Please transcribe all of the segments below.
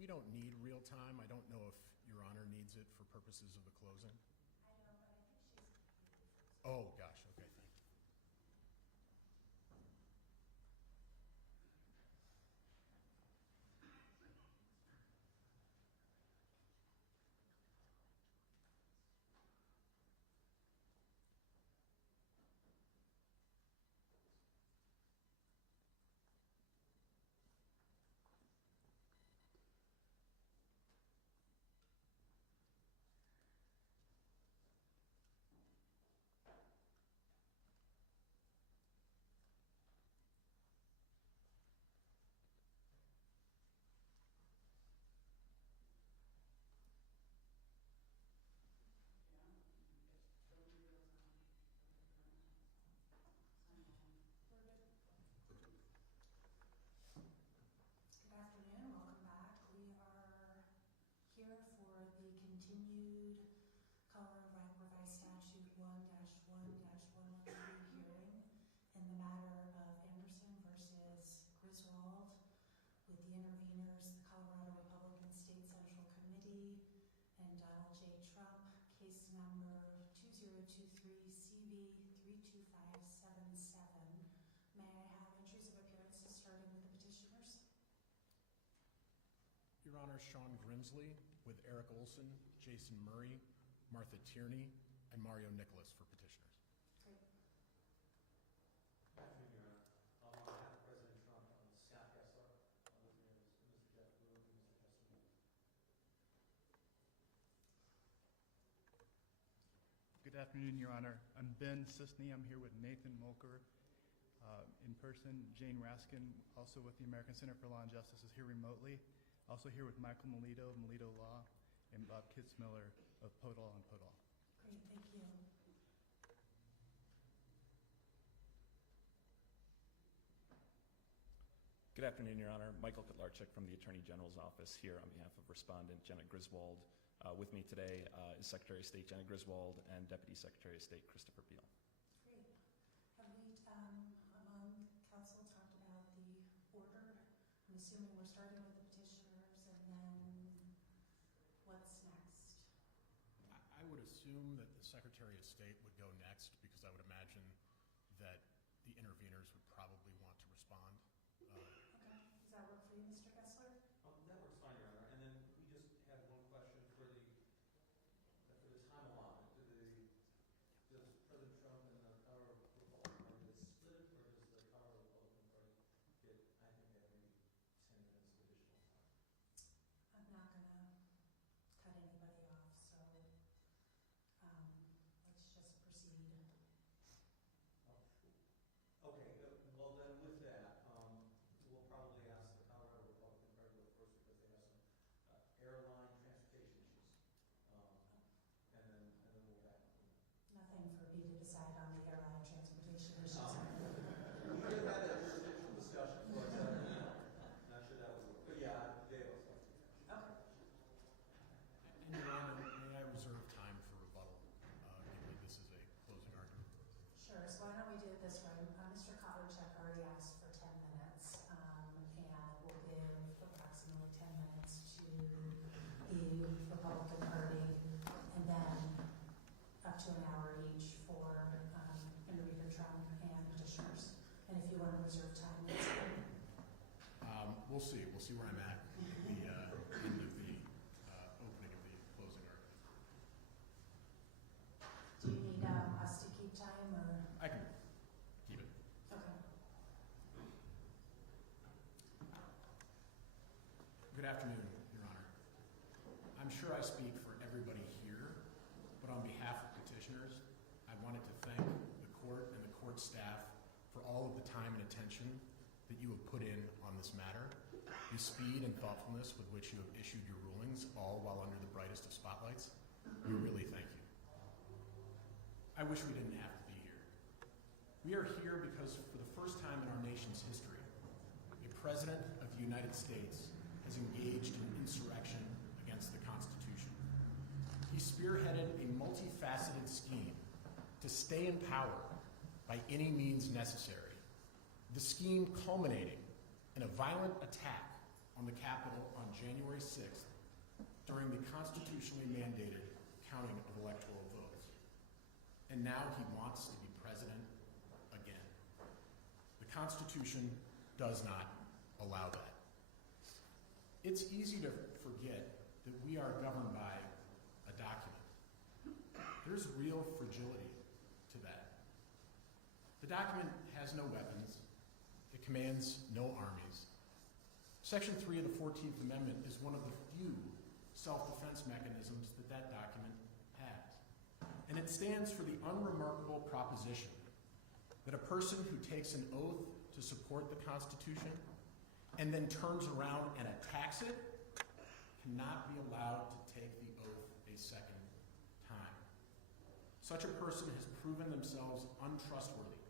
We don't need real time. I don't know if Your Honor needs it for purposes of the closing. I don't, but I think she's. Oh, gosh, okay, thank you. Good afternoon, welcome back. We are here for the continued Colorado Revised Statute 1-1-113 hearing in the matter of Anderson versus Griswold with the interveners, the Colorado Republican State Central Committee, and Donald J. Trump, case number 2023 CV 32577. May I have entries of appearances starting with the petitioners? Your Honor, Sean Grimsley with Eric Olson, Jason Murray, Martha Tierney, and Mario Nicholas for petitioners. Great. Good afternoon, Your Honor. On behalf of President Trump, Scott Kessler, with me is Mr. Jeff Blue and Mr. Kessler. Good afternoon, Your Honor. I'm Ben Sisney. I'm here with Nathan Molker in person. Jane Raskin, also with the American Center for Law and Justice, is here remotely. Also here with Michael Melito of Melito Law, and Bob Kitzmiller of Podol and Podol. Great, thank you. Good afternoon, Your Honor. Michael Kotlarczyk from the Attorney General's Office here on behalf of Respondent Jenna Griswold. With me today is Secretary of State Jenna Griswold and Deputy Secretary of State Christopher Beal. Great. Have we, among council, talked about the order? I'm assuming we're starting with the petitioners, and then what's next? I would assume that the Secretary of State would go next because I would imagine that the interveners would probably want to respond. Okay. Does that work for you, Mr. Kessler? That works fine, Your Honor. And then we just have one question for the time allotment. Does President Trump and the Colorado Republican Party get split, or does the Colorado Republican Party get, I think, maybe 10 minutes of additional time? I'm not going to cut anybody off, so let's just proceed. Okay, well then with that, we'll probably ask the Colorado Republican Party to go first because they have some airline transportation issues. And then we'll back up. Nothing for me to decide on the airline transportation issues. We could have had a jurisdictional discussion, but not sure that would work. But yeah, Dale. Okay. And Your Honor, may I reserve time for rebuttal, given that this is a closing argument? Sure, so why don't we do it this way? Mr. Kotlarczyk already asked for 10 minutes, and we'll give approximately 10 minutes to the Republican Party, and then up to an hour each for intervener Trump and petitioners. And if you want to reserve time, that's fine. We'll see. We'll see where I'm at the end of the opening of the closing argument. Do you need us to keep time, or? I can keep it. Okay. Good afternoon, Your Honor. I'm sure I speak for everybody here, but on behalf of petitioners, I wanted to thank the court and the court staff for all of the time and attention that you have put in on this matter, the speed and thoughtfulness with which you have issued your rulings, all while under the brightest of spotlights. We really thank you. I wish we didn't have to be here. We are here because for the first time in our nation's history, a president of the United States has engaged in insurrection against the Constitution. He spearheaded a multifaceted scheme to stay in power by any means necessary, the scheme culminating in a violent attack on the Capitol on January 6th during the constitutionally mandated counting of electoral votes. And now he wants to be president again. The Constitution does not allow that. It's easy to forget that we are governed by a document. There's real fragility to that. The document has no weapons. It commands no armies. Section 3 of the 14th Amendment is one of the few self-defense mechanisms that that document has. And it stands for the unremarkable proposition that a person who takes an oath to support the Constitution and then turns around and attacks it cannot be allowed to take the oath a second time. Such a person has proven themselves untrustworthy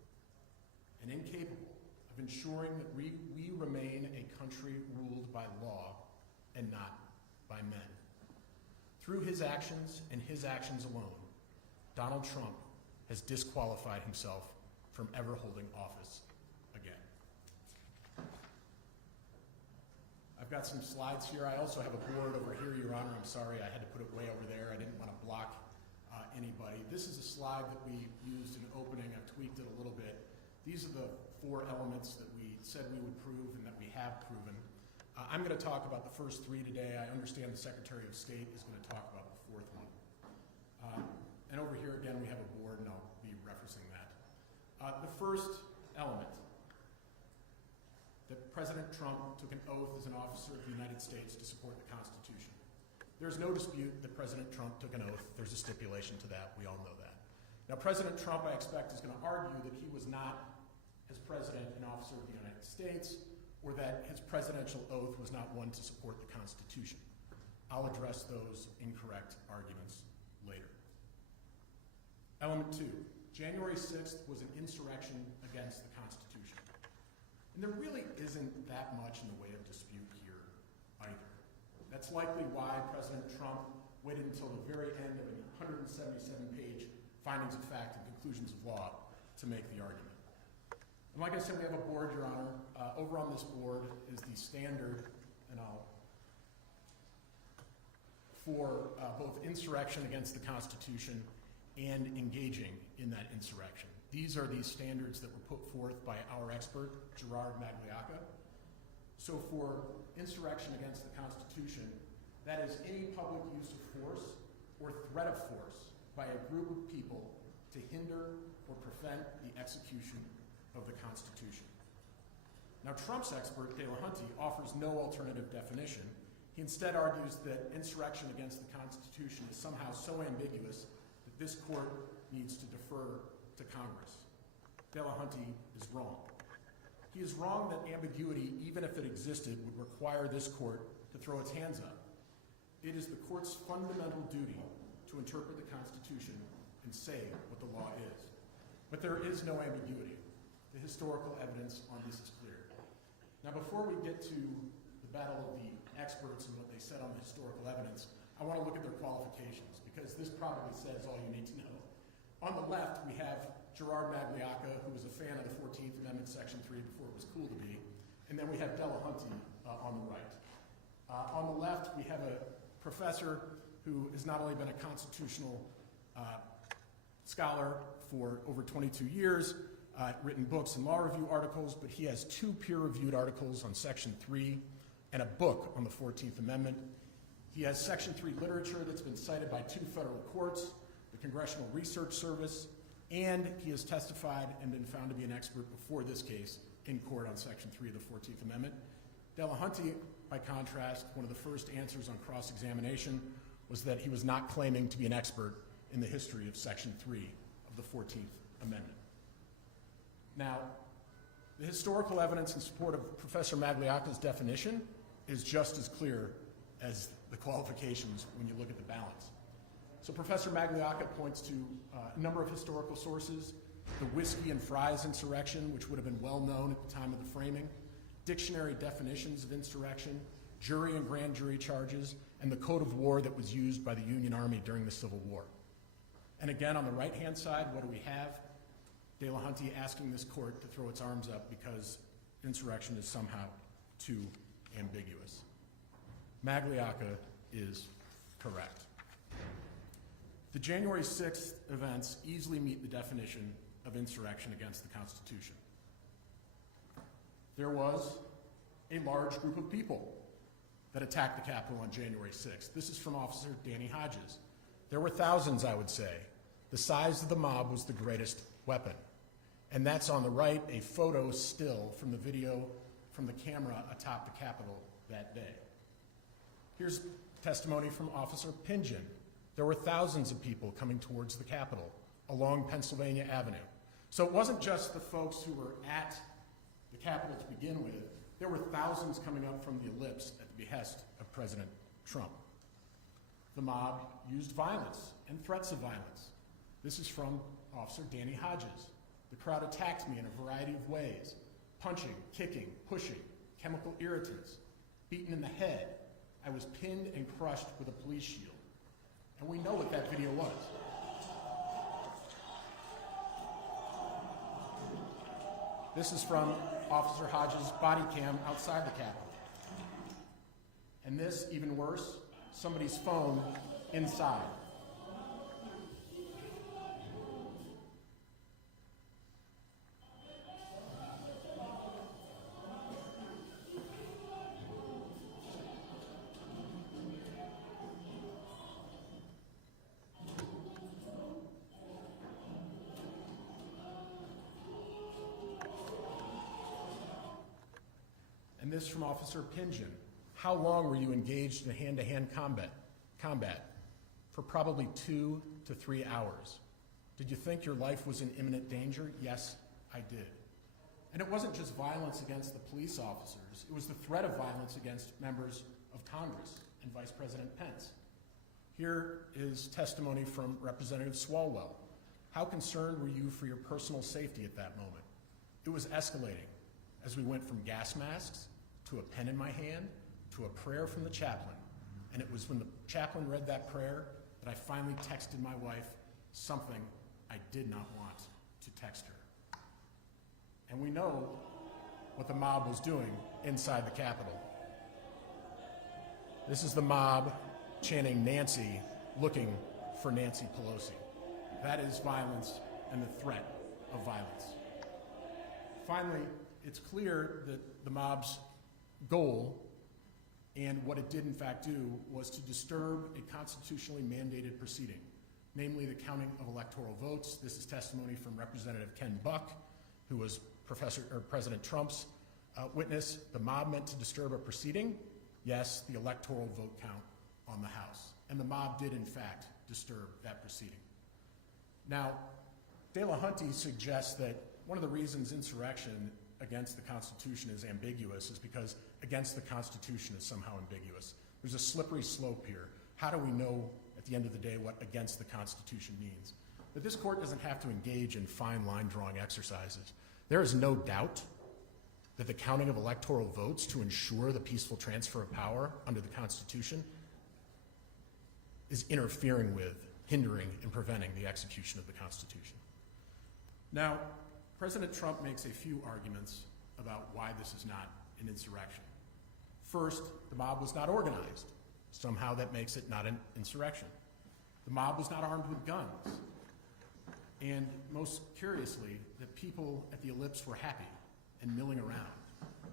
and incapable of ensuring that we remain a country ruled by law and not by men. Through his actions and his actions alone, Donald Trump has disqualified himself from ever holding office again. I've got some slides here. I also have a board over here, Your Honor. I'm sorry, I had to put it way over there. I didn't want to block anybody. This is a slide that we used in opening. I've tweaked it a little bit. These are the 4 elements that we said we would prove and that we have proven. I'm going to talk about the first 3 today. I understand the Secretary of State is going to talk about the 4th one. And over here again we have a board, and I'll be referencing that. The first element, that President Trump took an oath as an officer of the United States to support the Constitution. There's no dispute that President Trump took an oath. There's a stipulation to that. We all know that. Now, President Trump, I expect, is going to argue that he was not, as president, an officer of the United States, or that his presidential oath was not one to support the Constitution. I'll address those incorrect arguments later. Element 2, January 6th was an insurrection against the Constitution. And there really isn't that much in the way of dispute here either. That's likely why President Trump waited until the very end of a 177-page findings of fact and conclusions of law to make the argument. And like I said, we have a board, Your Honor. Over on this board is the standard, and for both insurrection against the Constitution and engaging in that insurrection. These are the standards that were put forth by our expert, Gerard Magliocca. So for insurrection against the Constitution, that is any public use of force or threat of force by a group of people to hinder or prevent the execution of the Constitution. Now, Trump's expert, Delahanty, offers no alternative definition. He instead argues that insurrection against the Constitution is somehow so ambiguous that this court needs to defer to Congress. Delahanty is wrong. He is wrong that ambiguity, even if it existed, would require this court to throw its hands up. It is the court's fundamental duty to interpret the Constitution and say what the law is. But there is no ambiguity. The historical evidence on this is clear. Now, before we get to the battle of the experts and what they said on the historical evidence, I want to look at their qualifications, because this probably says all you need to know. On the left, we have Gerard Magliocca, who was a fan of the 14th Amendment, Section 3, before it was cool to be. And then we have Delahanty on the right. On the left, we have a professor who has not only been a constitutional scholar for over 22 years, written books and law review articles, but he has 2 peer-reviewed articles on Section 3 and a book on the 14th Amendment. He has Section 3 literature that's been cited by 2 federal courts, the Congressional Research Service, and he has testified and been found to be an expert before this case in court on Section 3 of the 14th Amendment. Delahanty, by contrast, one of the first answers on cross-examination was that he was not claiming to be an expert in the history of Section 3 of the 14th Amendment. Now, the historical evidence in support of Professor Magliocca's definition is just as clear as the qualifications when you look at the balance. So Professor Magliocca points to a number of historical sources: the Whiskey and Fries insurrection, which would have been well known at the time of the framing, dictionary definitions of insurrection, jury and grand jury charges, and the code of war that was used by the Union Army during the Civil War. And again, on the right-hand side, what do we have? Delahanty asking this court to throw its arms up because insurrection is somehow too ambiguous. Magliocca is correct. The January 6th events easily meet the definition of insurrection against the Constitution. There was a large group of people that attacked the Capitol on January 6th. This is from Officer Danny Hodges. There were thousands, I would say. The size of the mob was the greatest weapon. And that's on the right, a photo still from the video from the camera atop the Capitol that day. Here's testimony from Officer Pingen. There were thousands of people coming towards the Capitol along Pennsylvania Avenue. So it wasn't just the folks who were at the Capitol to begin with. There were thousands coming up from the ellipse at the behest of President Trump. The mob used violence and threats of violence. This is from Officer Danny Hodges. The crowd attacked me in a variety of ways: punching, kicking, pushing, chemical irritants, beaten in the head. I was pinned and crushed with a police shield. And we know what that video was. This is from Officer Hodges' body cam outside the Capitol. And this, even worse, somebody's phone inside. And this from Officer Pingen. How long were you engaged in hand-to-hand combat? For probably 2 to 3 hours. Did you think your life was in imminent danger? Yes, I did. And it wasn't just violence against the police officers. It was the threat of violence against members of Congress and Vice President Pence. Here is testimony from Representative Swalwell. How concerned were you for your personal safety at that moment? It was escalating as we went from gas masks to a pen in my hand to a prayer from the chaplain. And it was when the chaplain read that prayer that I finally texted my wife something I did not want to text her. And we know what the mob was doing inside the Capitol. This is the mob chanting Nancy, looking for Nancy Pelosi. That is violence and the threat of violence. Finally, it's clear that the mob's goal and what it did in fact do was to disturb a constitutionally mandated proceeding, namely the counting of electoral votes. This is testimony from Representative Ken Buck, who was President Trump's witness. The mob meant to disturb a proceeding. Yes, the electoral vote count on the House. And the mob did in fact disturb that proceeding. Now, Delahunty suggests that one of the reasons insurrection against the Constitution is ambiguous is because against the Constitution is somehow ambiguous. There's a slippery slope here. How do we know at the end of the day what against the Constitution means? But this court doesn't have to engage in fine line drawing exercises. There is no doubt that the counting of electoral votes to ensure the peaceful transfer of power under the Constitution is interfering with, hindering, and preventing the execution of the Constitution. Now, President Trump makes a few arguments about why this is not an insurrection. First, the mob was not organized. Somehow that makes it not an insurrection. The mob was not armed with guns. And most curiously, the people at the ellipse were happy and milling around.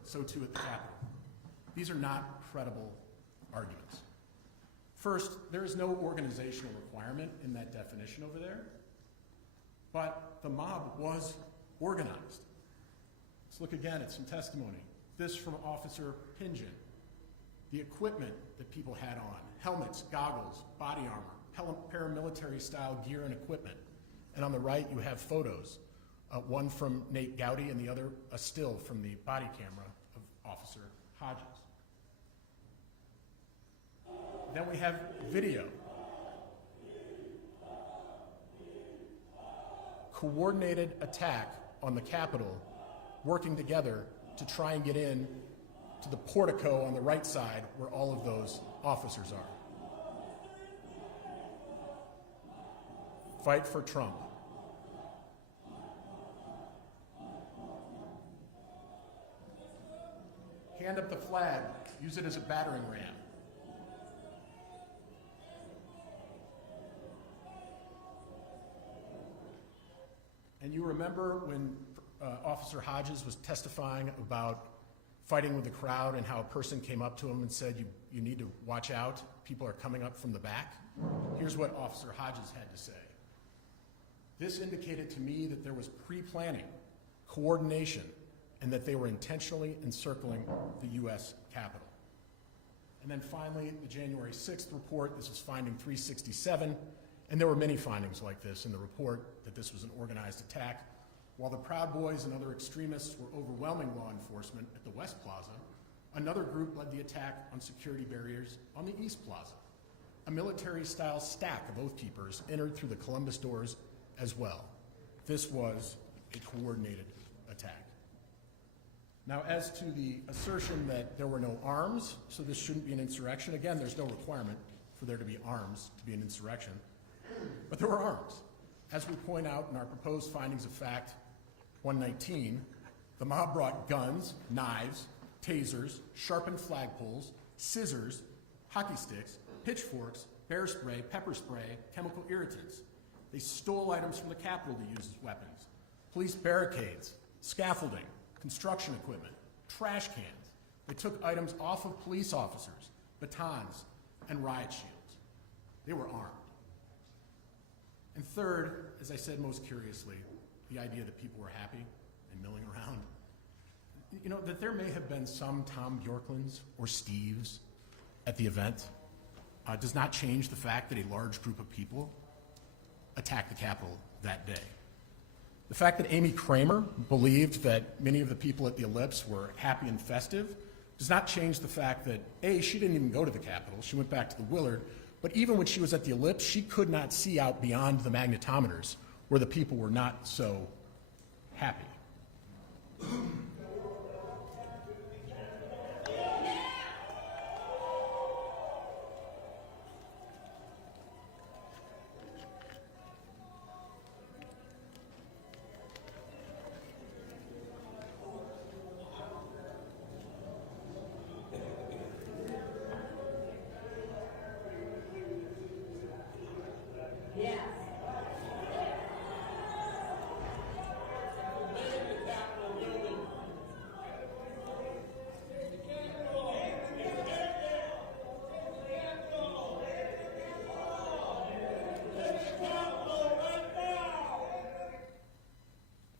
So too at the Capitol. These are not credible arguments. First, there is no organizational requirement in that definition over there, but the mob was organized. Let's look again at some testimony. This from Officer Pingen. The equipment that people had on: helmets, goggles, body armor, paramilitary style gear and equipment. And on the right you have photos, one from Nate Gowdy and the other a still from the body camera of Officer Hodges. Then we have video. Coordinated attack on the Capitol, working together to try and get in to the portico on the right side where all of those officers are. Fight for Trump. stand up the flag, use it as a battering ram. And you remember when Officer Hodges was testifying about fighting with the crowd and how a person came up to him and said, you need to watch out, people are coming up from the back? Here's what Officer Hodges had to say. This indicated to me that there was pre-planning, coordination, and that they were intentionally encircling the U.S. Capitol. And then finally, the January 6th report, this is finding 367, and there were many findings like this in the report, that this was an organized attack. While the Proud Boys and other extremists were overwhelming law enforcement at the West Plaza, another group led the attack on security barriers on the East Plaza. A military-style stack of Oath Keepers entered through the Columbus doors as well. This was a coordinated attack. Now, as to the assertion that there were no arms, so this shouldn't be an insurrection, again, there's no requirement for there to be arms to be an insurrection, but there were arms. As we point out in our proposed findings of fact 119, the mob brought guns, knives, tasers, sharpened flagpoles, scissors, hockey sticks, pitchforks, bear spray, pepper spray, chemical irritants. They stole items from the Capitol to use as weapons. Police barricades, scaffolding, construction equipment, trash cans. They took items off of police officers, batons, and riot shields. They were armed. And third, as I said most curiously, the idea that people were happy and milling around. You know, that there may have been some Tom Bjorklunds or Steves at the event does not change the fact that a large group of people attacked the Capitol that day. The fact that Amy Kramer believed that many of the people at the Ellipse were happy and festive does not change the fact that, A, she didn't even go to the Capitol, she went back to the Willard, but even when she was at the Ellipse, she could not see out beyond the magnetometers where the people were not so happy.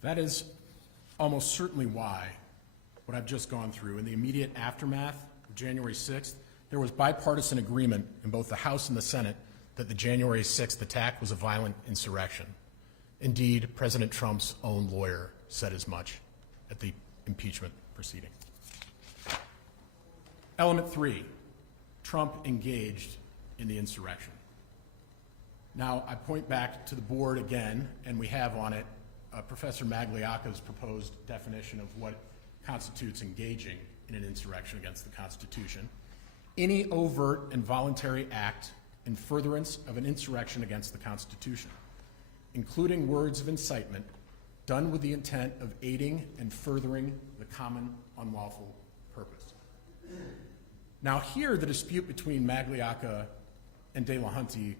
That is almost certainly why what I've just gone through in the immediate aftermath of January 6th, there was bipartisan agreement in both the House and the Senate that the January 6th attack was a violent insurrection. Indeed, President Trump's own lawyer said as much at the impeachment proceeding. Element 3, Trump engaged in the insurrection. Now, I point back to the board again, and we have on it Professor Magliocca's proposed definition of what constitutes engaging in an insurrection against the Constitution. Any overt and voluntary act in furtherance of an insurrection against the Constitution, including words of incitement done with the intent of aiding and furthering the common unlawful purpose. Now here, the dispute between Magliocca and De La Hunty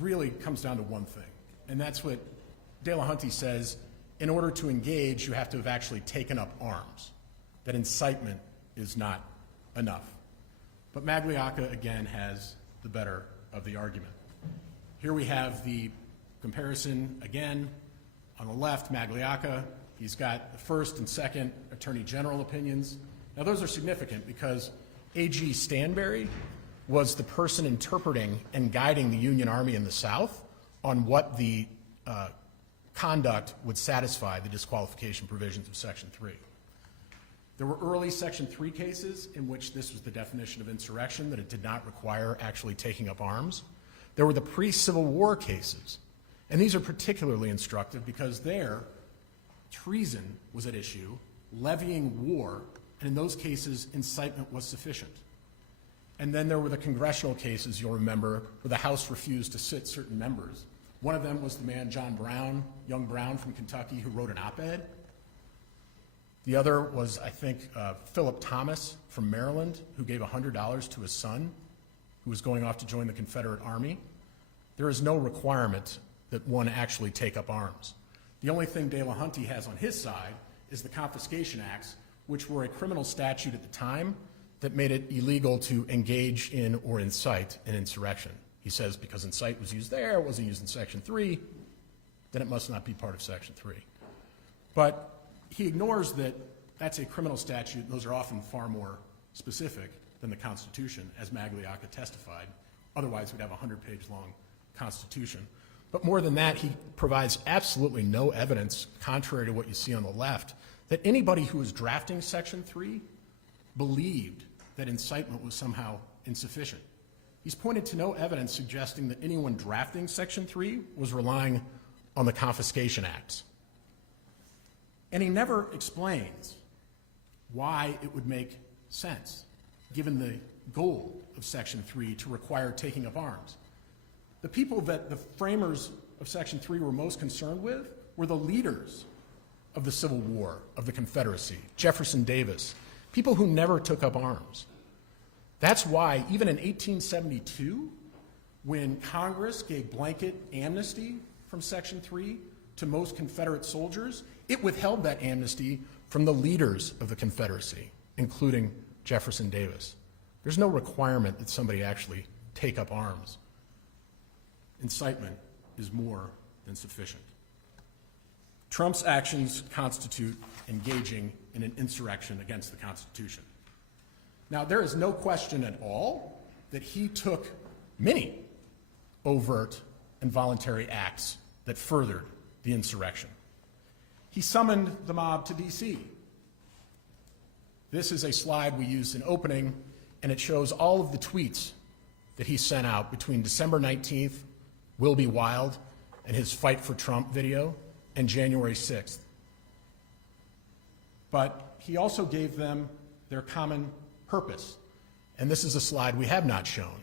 really comes down to one thing, and that's what De La Hunty says: in order to engage, you have to have actually taken up arms. That incitement is not enough. But Magliocca, again, has the better of the argument. Here we have the comparison again. On the left, Magliocca, he's got the first and second Attorney General opinions. Now those are significant because A.G. Stanberry was the person interpreting and guiding the Union Army in the South on what the conduct would satisfy the disqualification provisions of Section 3. There were early Section 3 cases in which this was the definition of insurrection, that it did not require actually taking up arms. There were the pre-Civil War cases, and these are particularly instructive because there, treason was at issue, levying war, and in those cases, incitement was sufficient. And then there were the congressional cases, you'll remember, where the House refused to sit certain members. One of them was the man, John Brown, young Brown from Kentucky, who wrote an op-ed. The other was, I think, Philip Thomas from Maryland, who gave $100 to his son, who was going off to join the Confederate Army. There is no requirement that one actually take up arms. The only thing Delahunty has on his side is the Confiscation Acts, which were a criminal statute at the time that made it illegal to engage in or incite an insurrection. He says because incite was used there, it wasn't used in Section 3, then it must not be part of Section 3. But he ignores that that's a criminal statute, and those are often far more specific than the Constitution, as Magliocca testified. Otherwise, we'd have a 100-page long Constitution. But more than that, he provides absolutely no evidence, contrary to what you see on the left, that anybody who was drafting Section 3 believed that incitement was somehow insufficient. He's pointed to no evidence suggesting that anyone drafting Section 3 was relying on the Confiscation Acts. And he never explains why it would make sense, given the goal of Section 3 to require taking up arms. The people that the framers of Section 3 were most concerned with were the leaders of the Civil War, of the Confederacy, Jefferson Davis, people who never took up arms. That's why, even in 1872, when Congress gave blanket amnesty from Section 3 to most Confederate soldiers, it withheld that amnesty from the leaders of the Confederacy, including Jefferson Davis. There's no requirement that somebody actually take up arms. Incitement is more than sufficient. Trump's actions constitute engaging in an insurrection against the Constitution. Now, there is no question at all that he took many overt and voluntary acts that furthered the insurrection. He summoned the mob to D.C. This is a slide we used in opening, and it shows all of the tweets that he sent out between December 19th, Will Be Wild, and his Fight for Trump video, and January 6th. But he also gave them their common purpose. And this is a slide we have not shown.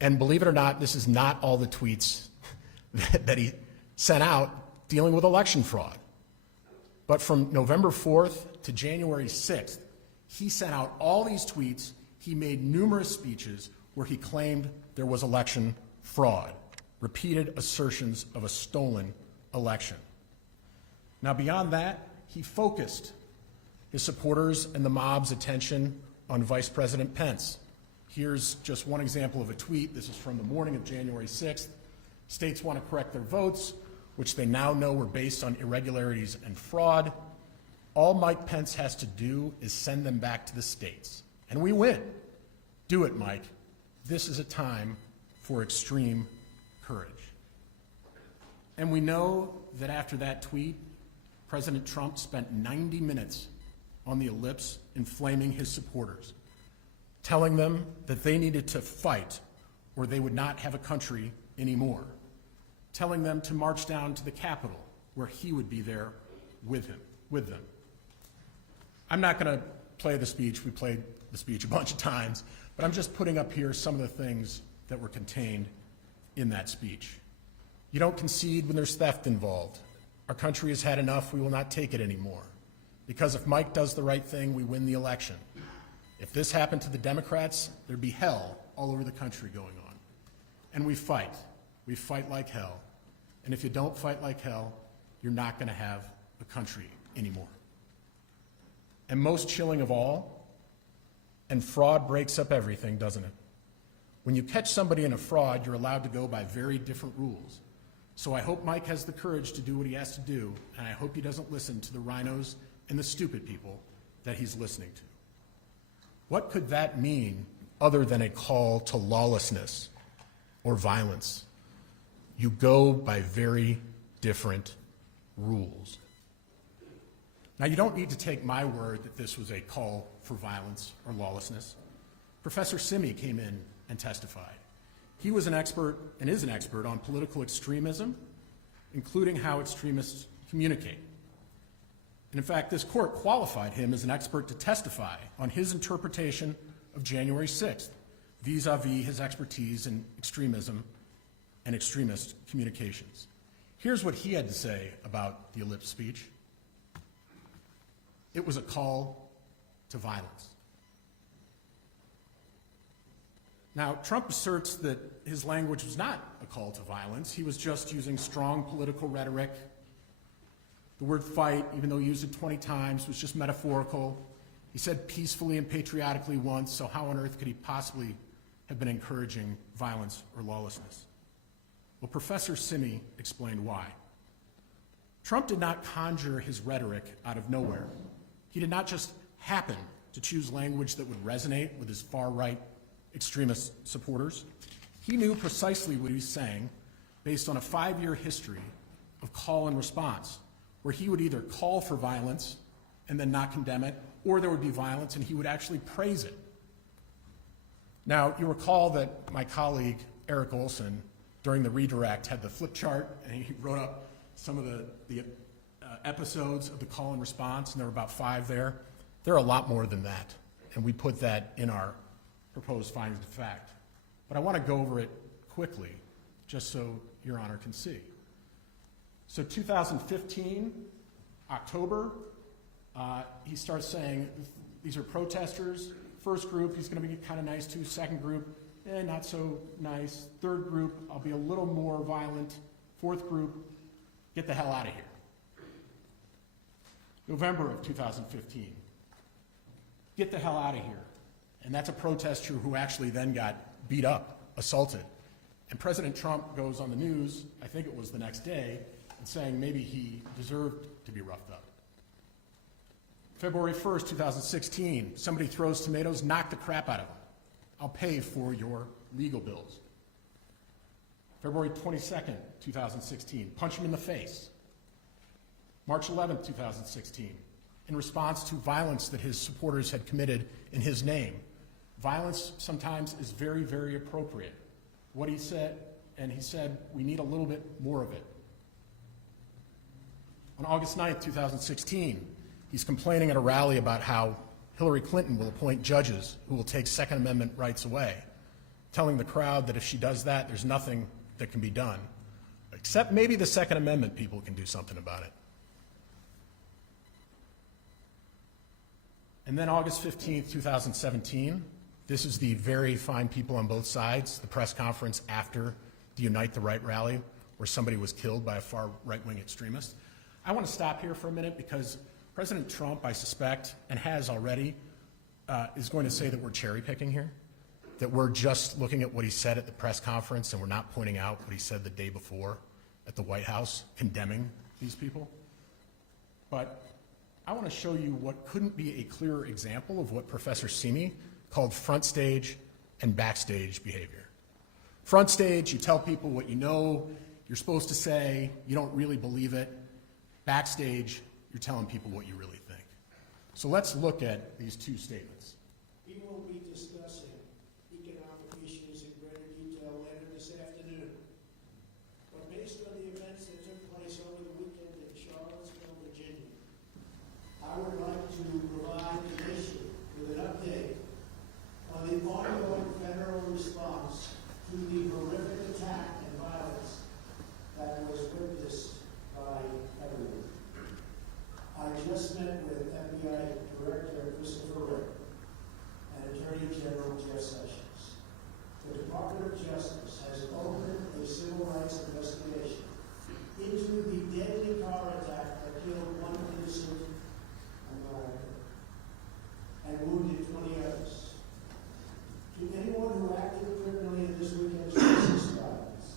And believe it or not, this is not all the tweets that he sent out dealing with election fraud. But from November 4th to January 6th, he sent out all these tweets. He made numerous speeches where he claimed there was election fraud, repeated assertions of a stolen election. Now, beyond that, he focused his supporters and the mob's attention on Vice President Pence. Here's just one example of a tweet. This is from the morning of January 6th. States want to correct their votes, which they now know were based on irregularities and fraud. All Mike Pence has to do is send them back to the states, and we win. Do it, Mike. This is a time for extreme courage. And we know that after that tweet, President Trump spent 90 minutes on the ellipse inflaming his supporters, telling them that they needed to fight or they would not have a country anymore, telling them to march down to the Capitol where he would be there with them. I'm not going to play the speech. We played the speech a bunch of times, but I'm just putting up here some of the things that were contained in that speech. You don't concede when there's theft involved. Our country has had enough. We will not take it anymore. Because if Mike does the right thing, we win the election. If this happened to the Democrats, there'd be hell all over the country going on. And we fight. We fight like hell. And if you don't fight like hell, you're not going to have a country anymore. And most chilling of all, and fraud breaks up everything, doesn't it? When you catch somebody in a fraud, you're allowed to go by very different rules. So I hope Mike has the courage to do what he has to do, and I hope he doesn't listen to the rhinos and the stupid people that he's listening to. What could that mean other than a call to lawlessness or violence? You go by very different rules. Now, you don't need to take my word that this was a call for violence or lawlessness. Professor Simi came in and testified. He was an expert and is an expert on political extremism, including how extremists communicate. And in fact, this court qualified him as an expert to testify on his interpretation of January 6th, vis-a-vis his expertise in extremism and extremist communications. Here's what he had to say about the ellipse speech. It was a call to violence. Now, Trump asserts that his language was not a call to violence. He was just using strong political rhetoric. The word fight, even though he used it 20 times, was just metaphorical. He said peacefully and patriotically once, so how on earth could he possibly have been encouraging violence or lawlessness? Well, Professor Simi explained why. Trump did not conjure his rhetoric out of nowhere. He did not just happen to choose language that would resonate with his far-right extremist supporters. He knew precisely what he was saying based on a 5-year history of call and response, where he would either call for violence and then not condemn it, or there would be violence and he would actually praise it. Now, you recall that my colleague, Eric Olson, during the redirect had the flip chart, and he wrote up some of the episodes of the call and response, and there were about 5 there. There are a lot more than that, and we put that in our proposed findings of fact. But I want to go over it quickly, just so Your Honor can see. So 2015, October, he starts saying, these are protesters. First group, he's going to be kind of nice to. Second group, not so nice. Third group, I'll be a little more violent. Fourth group, get the hell out of here. November of 2015, get the hell out of here. And that's a protester who actually then got beat up, assaulted. And President Trump goes on the news, I think it was the next day, and saying maybe he deserved to be roughed up. February 1st, 2016, somebody throws tomatoes, knock the crap out of him. I'll pay for your legal bills. February 22nd, 2016, punch him in the face. March 11th, 2016, in response to violence that his supporters had committed in his name. Violence sometimes is very, very appropriate. What he said, and he said, we need a little bit more of it. On August 9th, 2016, he's complaining at a rally about how Hillary Clinton will appoint judges who will take Second Amendment rights away, telling the crowd that if she does that, there's nothing that can be done, except maybe the Second Amendment people can do something about it. And then August 15th, 2017, this is the very fine people on both sides, the press conference after the Unite the Right rally, where somebody was killed by a far right-wing extremist. I want to stop here for a minute because President Trump, I suspect, and has already, is going to say that we're cherry-picking here, that we're just looking at what he said at the press conference and we're not pointing out what he said the day before at the White House, condemning these people. But I want to show you what couldn't be a clearer example of what Professor Simi called front stage and backstage behavior. Front stage, you tell people what you know, you're supposed to say, you don't really believe it. Backstage, you're telling people what you really think. So let's look at these two statements. We will be discussing economic issues in greater detail later this afternoon. But based on the events that took place over the weekend in Charlottesville, Virginia, I would like to provide the nation with an update on the ongoing federal response to the horrific attack and violence that was witnessed by everyone. I just met with FBI Director Christopher Wray and Attorney General Jeff Sessions. The Department of Justice has opened a civil rights investigation into the deadly car attack that killed one innocent American and wounded 20 others. To anyone who acted criminally in this weekend's racist violence,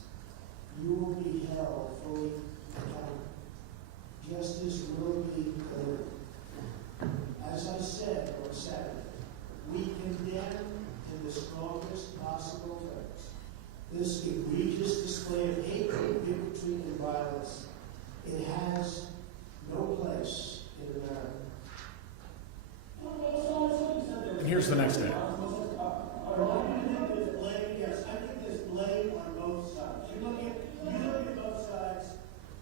you will be held fully accountable. Justice will be delivered. As I said on Saturday, we condemn in the strongest possible terms this egregious display of hatred, bigotry, and violence. It has no place in America. And here's the next day. Yes, I think there's blame on both sides. You look at both sides.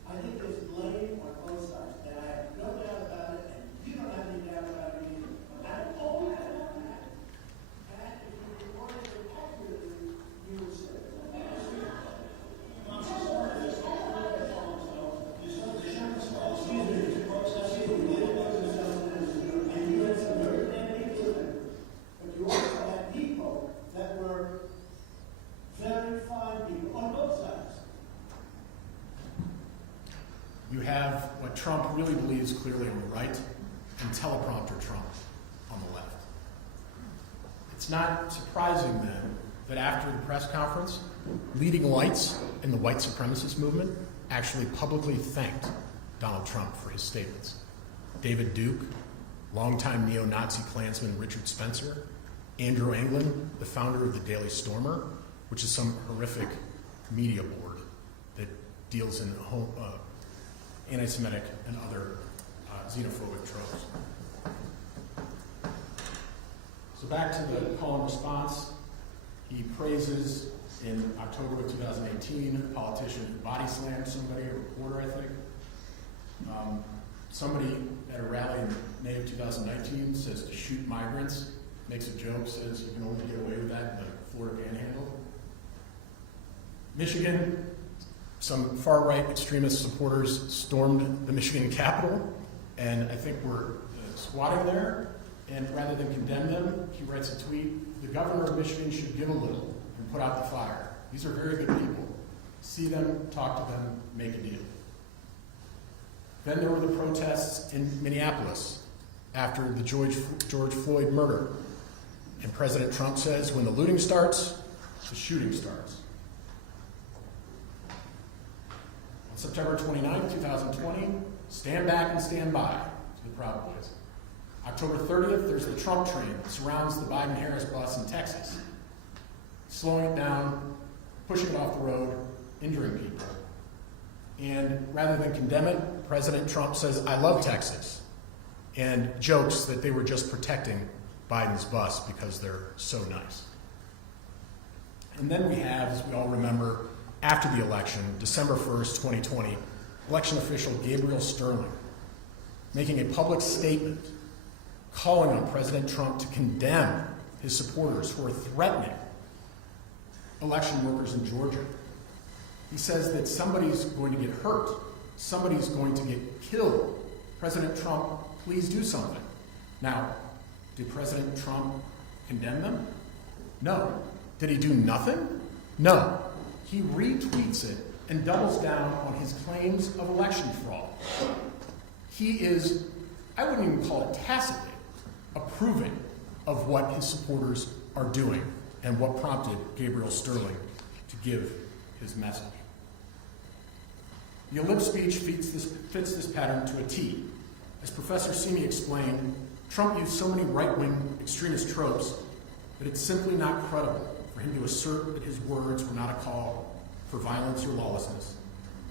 I think there's blame on both sides, and I have no doubt about it, and you don't have any doubt about it either. And if you reported it accurately, you would say. Excuse me. you have what Trump really believes clearly on the right and teleprompter Trump on the left. It's not surprising then that after the press conference, leading lights in the white supremacist movement actually publicly thanked Donald Trump for his statements. David Duke, longtime neo-Nazi Klansman Richard Spencer, Andrew Anglin, the founder of the Daily Stormer, which is some horrific media board that deals in anti-Semitic and other xenophobic tropes. So back to the call and response. He praises in October of 2018 a politician who body slammed somebody, a reporter, I think. Somebody at a rally in May of 2019 says to shoot migrants, makes a joke, says you can only get away with that in the Florida Panhandle. Michigan, some far-right extremist supporters stormed the Michigan Capitol, and I think were squatting there, and rather than condemn them, he writes a tweet, "The governor of Michigan should give a little and put out the fire. These are very good people. See them, talk to them, make a deal." Then there were the protests in Minneapolis after the George Floyd murder. And President Trump says, when the looting starts, the shooting starts. On September 29, 2020, stand back and stand by, is the Proud Boys. October 30th, there's the Trump train that surrounds the Biden-Harris bus in Texas, slowing it down, pushing it off the road, injuring people. And rather than condemn it, President Trump says, "I love Texas," and jokes that they were just protecting Biden's bus because they're so nice. And then we have, as we all remember, after the election, December 1st, 2020, election official Gabriel Sterling making a public statement calling on President Trump to condemn his supporters who are threatening election workers in Georgia. He says that somebody's going to get hurt. Somebody's going to get killed. President Trump, please do something. Now, did President Trump condemn them? No. Did he do nothing? No. He retweets it and doubles down on his claims of election fraud. He is, I wouldn't even call it tacitly, approving of what his supporters are doing and what prompted Gabriel Sterling to give his message. The Olymp speech fits this pattern to a T. As Professor Simi explained, Trump used so many right-wing extremist tropes that it's simply not credible for him to assert that his words were not a call for violence or lawlessness,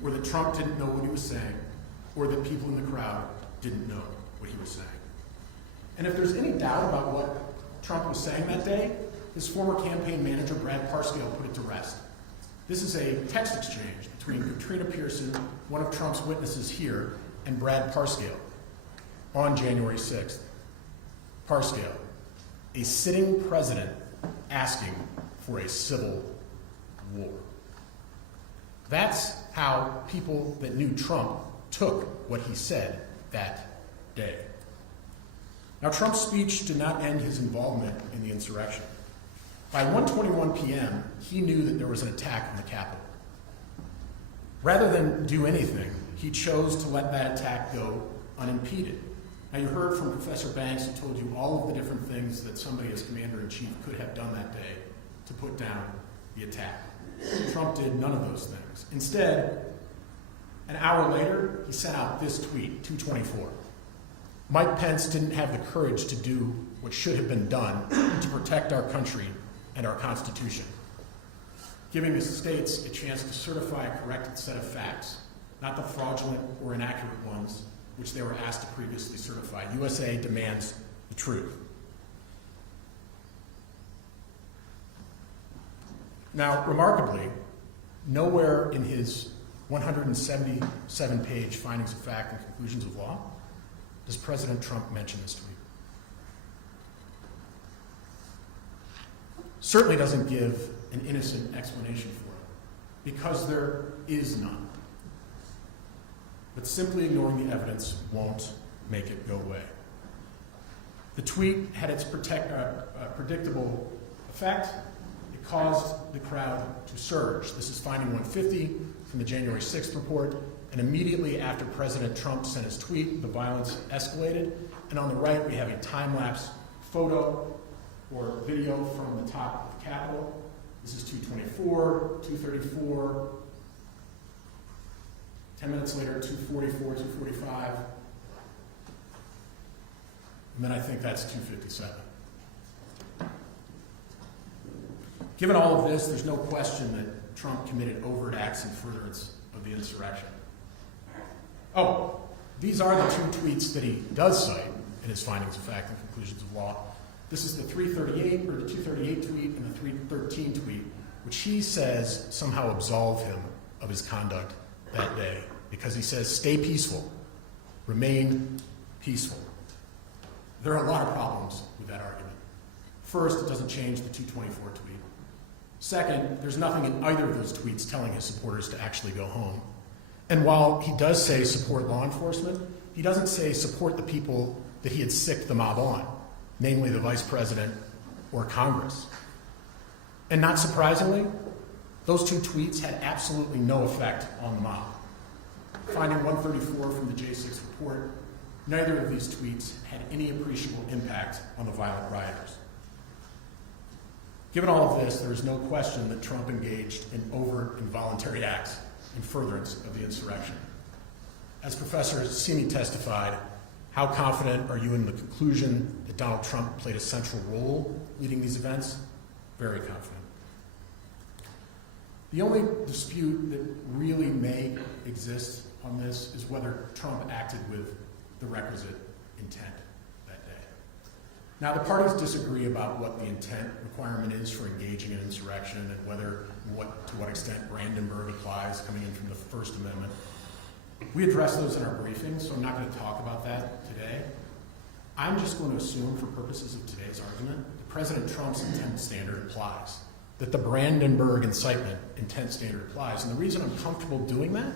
or that Trump didn't know what he was saying, or that people in the crowd didn't know what he was saying. And if there's any doubt about what Trump was saying that day, his former campaign manager, Brad Parscale, put it to rest. This is a text exchange between Katrina Pearson, one of Trump's witnesses here, and Brad Parscale on January 6th. Parscale, a sitting president asking for a civil war. That's how people that knew Trump took what he said that day. Now, Trump's speech did not end his involvement in the insurrection. By 1:21 p.m., he knew that there was an attack on the Capitol. Rather than do anything, he chose to let that attack go unimpeded. Now, you heard from Professor Banks, who told you all of the different things that somebody as commander-in-chief could have done that day to put down the attack. Trump did none of those things. Instead, an hour later, he sent out this tweet, 2:24. Mike Pence didn't have the courage to do what should have been done to protect our country and our Constitution, giving the states a chance to certify a corrected set of facts, not the fraudulent or inaccurate ones which they were asked to previously certify. USA demands the truth. Now, remarkably, nowhere in his 177-page findings of fact and conclusions of law does President Trump mention this tweet. Certainly doesn't give an innocent explanation for it, because there is none. But simply ignoring the evidence won't make it go away. The tweet had its predictable effect. It caused the crowd to surge. This is finding 150 from the January 6th report And immediately after President Trump sent his tweet, the violence escalated. And on the right, we have a time-lapse photo or video from the top of the Capitol. This is 2:24, 2:34, 10 minutes later, 2:44, 2:45. And then I think that's 2:57. Given all of this, there's no question that Trump committed overt acts in furtherance of the insurrection. Oh, these are the two tweets that he does cite in his findings of fact and conclusions of law. This is the 338 or the 238 tweet and the 313 tweet, which he says somehow absolve him of his conduct that day because he says, stay peaceful, remain peaceful. There are a lot of problems with that argument. First, it doesn't change the 224 tweet. Second, there's nothing in either of those tweets telling his supporters to actually go home. And while he does say support law enforcement, he doesn't say support the people that he had sicked the mob on, namely the vice president or Congress. And not surprisingly, those two tweets had absolutely no effect on the mob. Finding 134 from the J6 report, neither of these tweets had any appreciable impact on the violent rioters. Given all of this, there is no question that Trump engaged in overt and voluntary acts in furtherance of the insurrection. As Professor Simi testified, how confident are you in the conclusion that Donald Trump played a central role leading these events? Very confident. The only dispute that really may exist on this is whether Trump acted with the requisite intent that day. Now, the parties disagree about what the intent requirement is for engaging in insurrection and to what extent Brandenburg applies coming in from the First Amendment. We addressed those in our briefing, so I'm not going to talk about that today. I'm just going to assume, for purposes of today's argument, that President Trump's intent standard applies, that the Brandenburg incitement intent standard applies. And the reason I'm comfortable doing that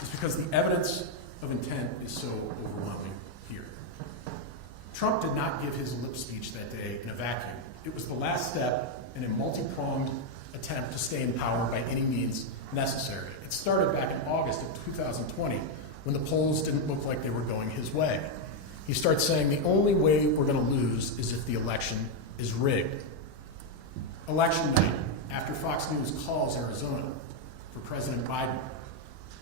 is because the evidence of intent is so overwhelming here. Trump did not give his lip speech that day in a vacuum. It was the last step in a multi-pronged attempt to stay in power by any means necessary. It started back in August of 2020 when the polls didn't look like they were going his way. He starts saying the only way we're going to lose is if the election is rigged. Election night, after Fox News calls Arizona for President Biden,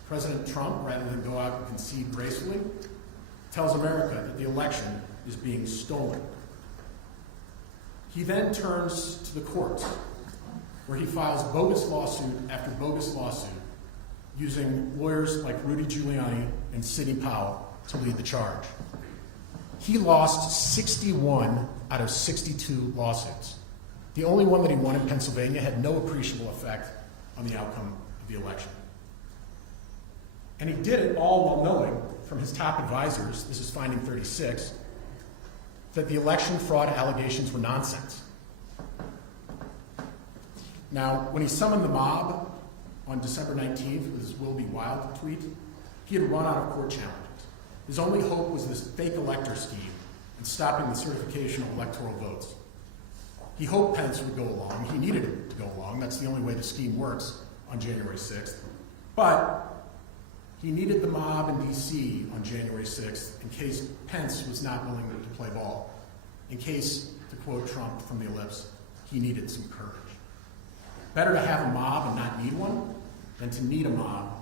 President Trump, rather than go out and concede gracefully, tells America that the election is being stolen. He then turns to the courts, where he files bogus lawsuit after bogus lawsuit, using lawyers like Rudy Giuliani and Sidney Powell to lead the charge. He lost 61 out of 62 lawsuits. The only one that he won in Pennsylvania had no appreciable effect on the outcome of the election. And he did it all while knowing from his top advisors, this is finding 36, that the election fraud allegations were nonsense. Now, when he summoned the mob on December 19th with his Will Be Wild tweet, he had run out of court challenges. His only hope was this fake elector scheme and stopping the certification of electoral votes. He hoped Pence would go along. He needed him to go along. That's the only way the scheme works on January 6th. But he needed the mob in D.C. on January 6th in case Pence was not willing to play ball. In case, to quote Trump from the ellipse, he needed some courage. Better to have a mob and not need one than to need a mob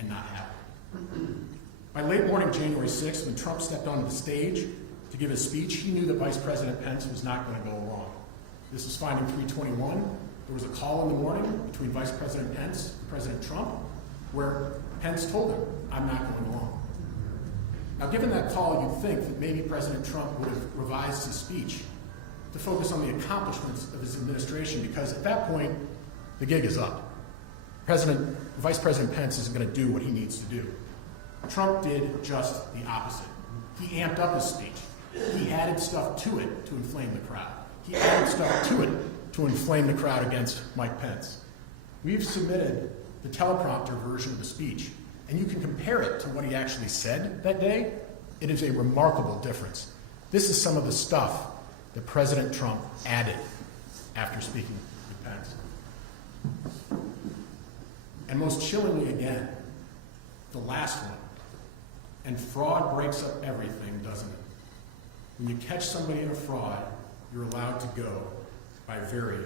and not have one. By late morning January 6th, when Trump stepped onto the stage to give his speech, he knew that Vice President Pence was not going to go along. This is finding 321. There was a call in the morning between Vice President Pence and President Trump where Pence told him, I'm not going along. Now, given that call, you'd think that maybe President Trump would have revised his speech to focus on the accomplishments of his administration, because at that point, the gig is up. Vice President Pence isn't going to do what he needs to do. Trump did just the opposite. He amped up his speech. He added stuff to it to inflame the crowd. He added stuff to it to inflame the crowd against Mike Pence. We've submitted the teleprompter version of the speech, and you can compare it to what he actually said that day. It is a remarkable difference. This is some of the stuff that President Trump added after speaking with Pence. And most chillingly again, the last one. And fraud breaks up everything, doesn't it? When you catch somebody in a fraud, you're allowed to go by very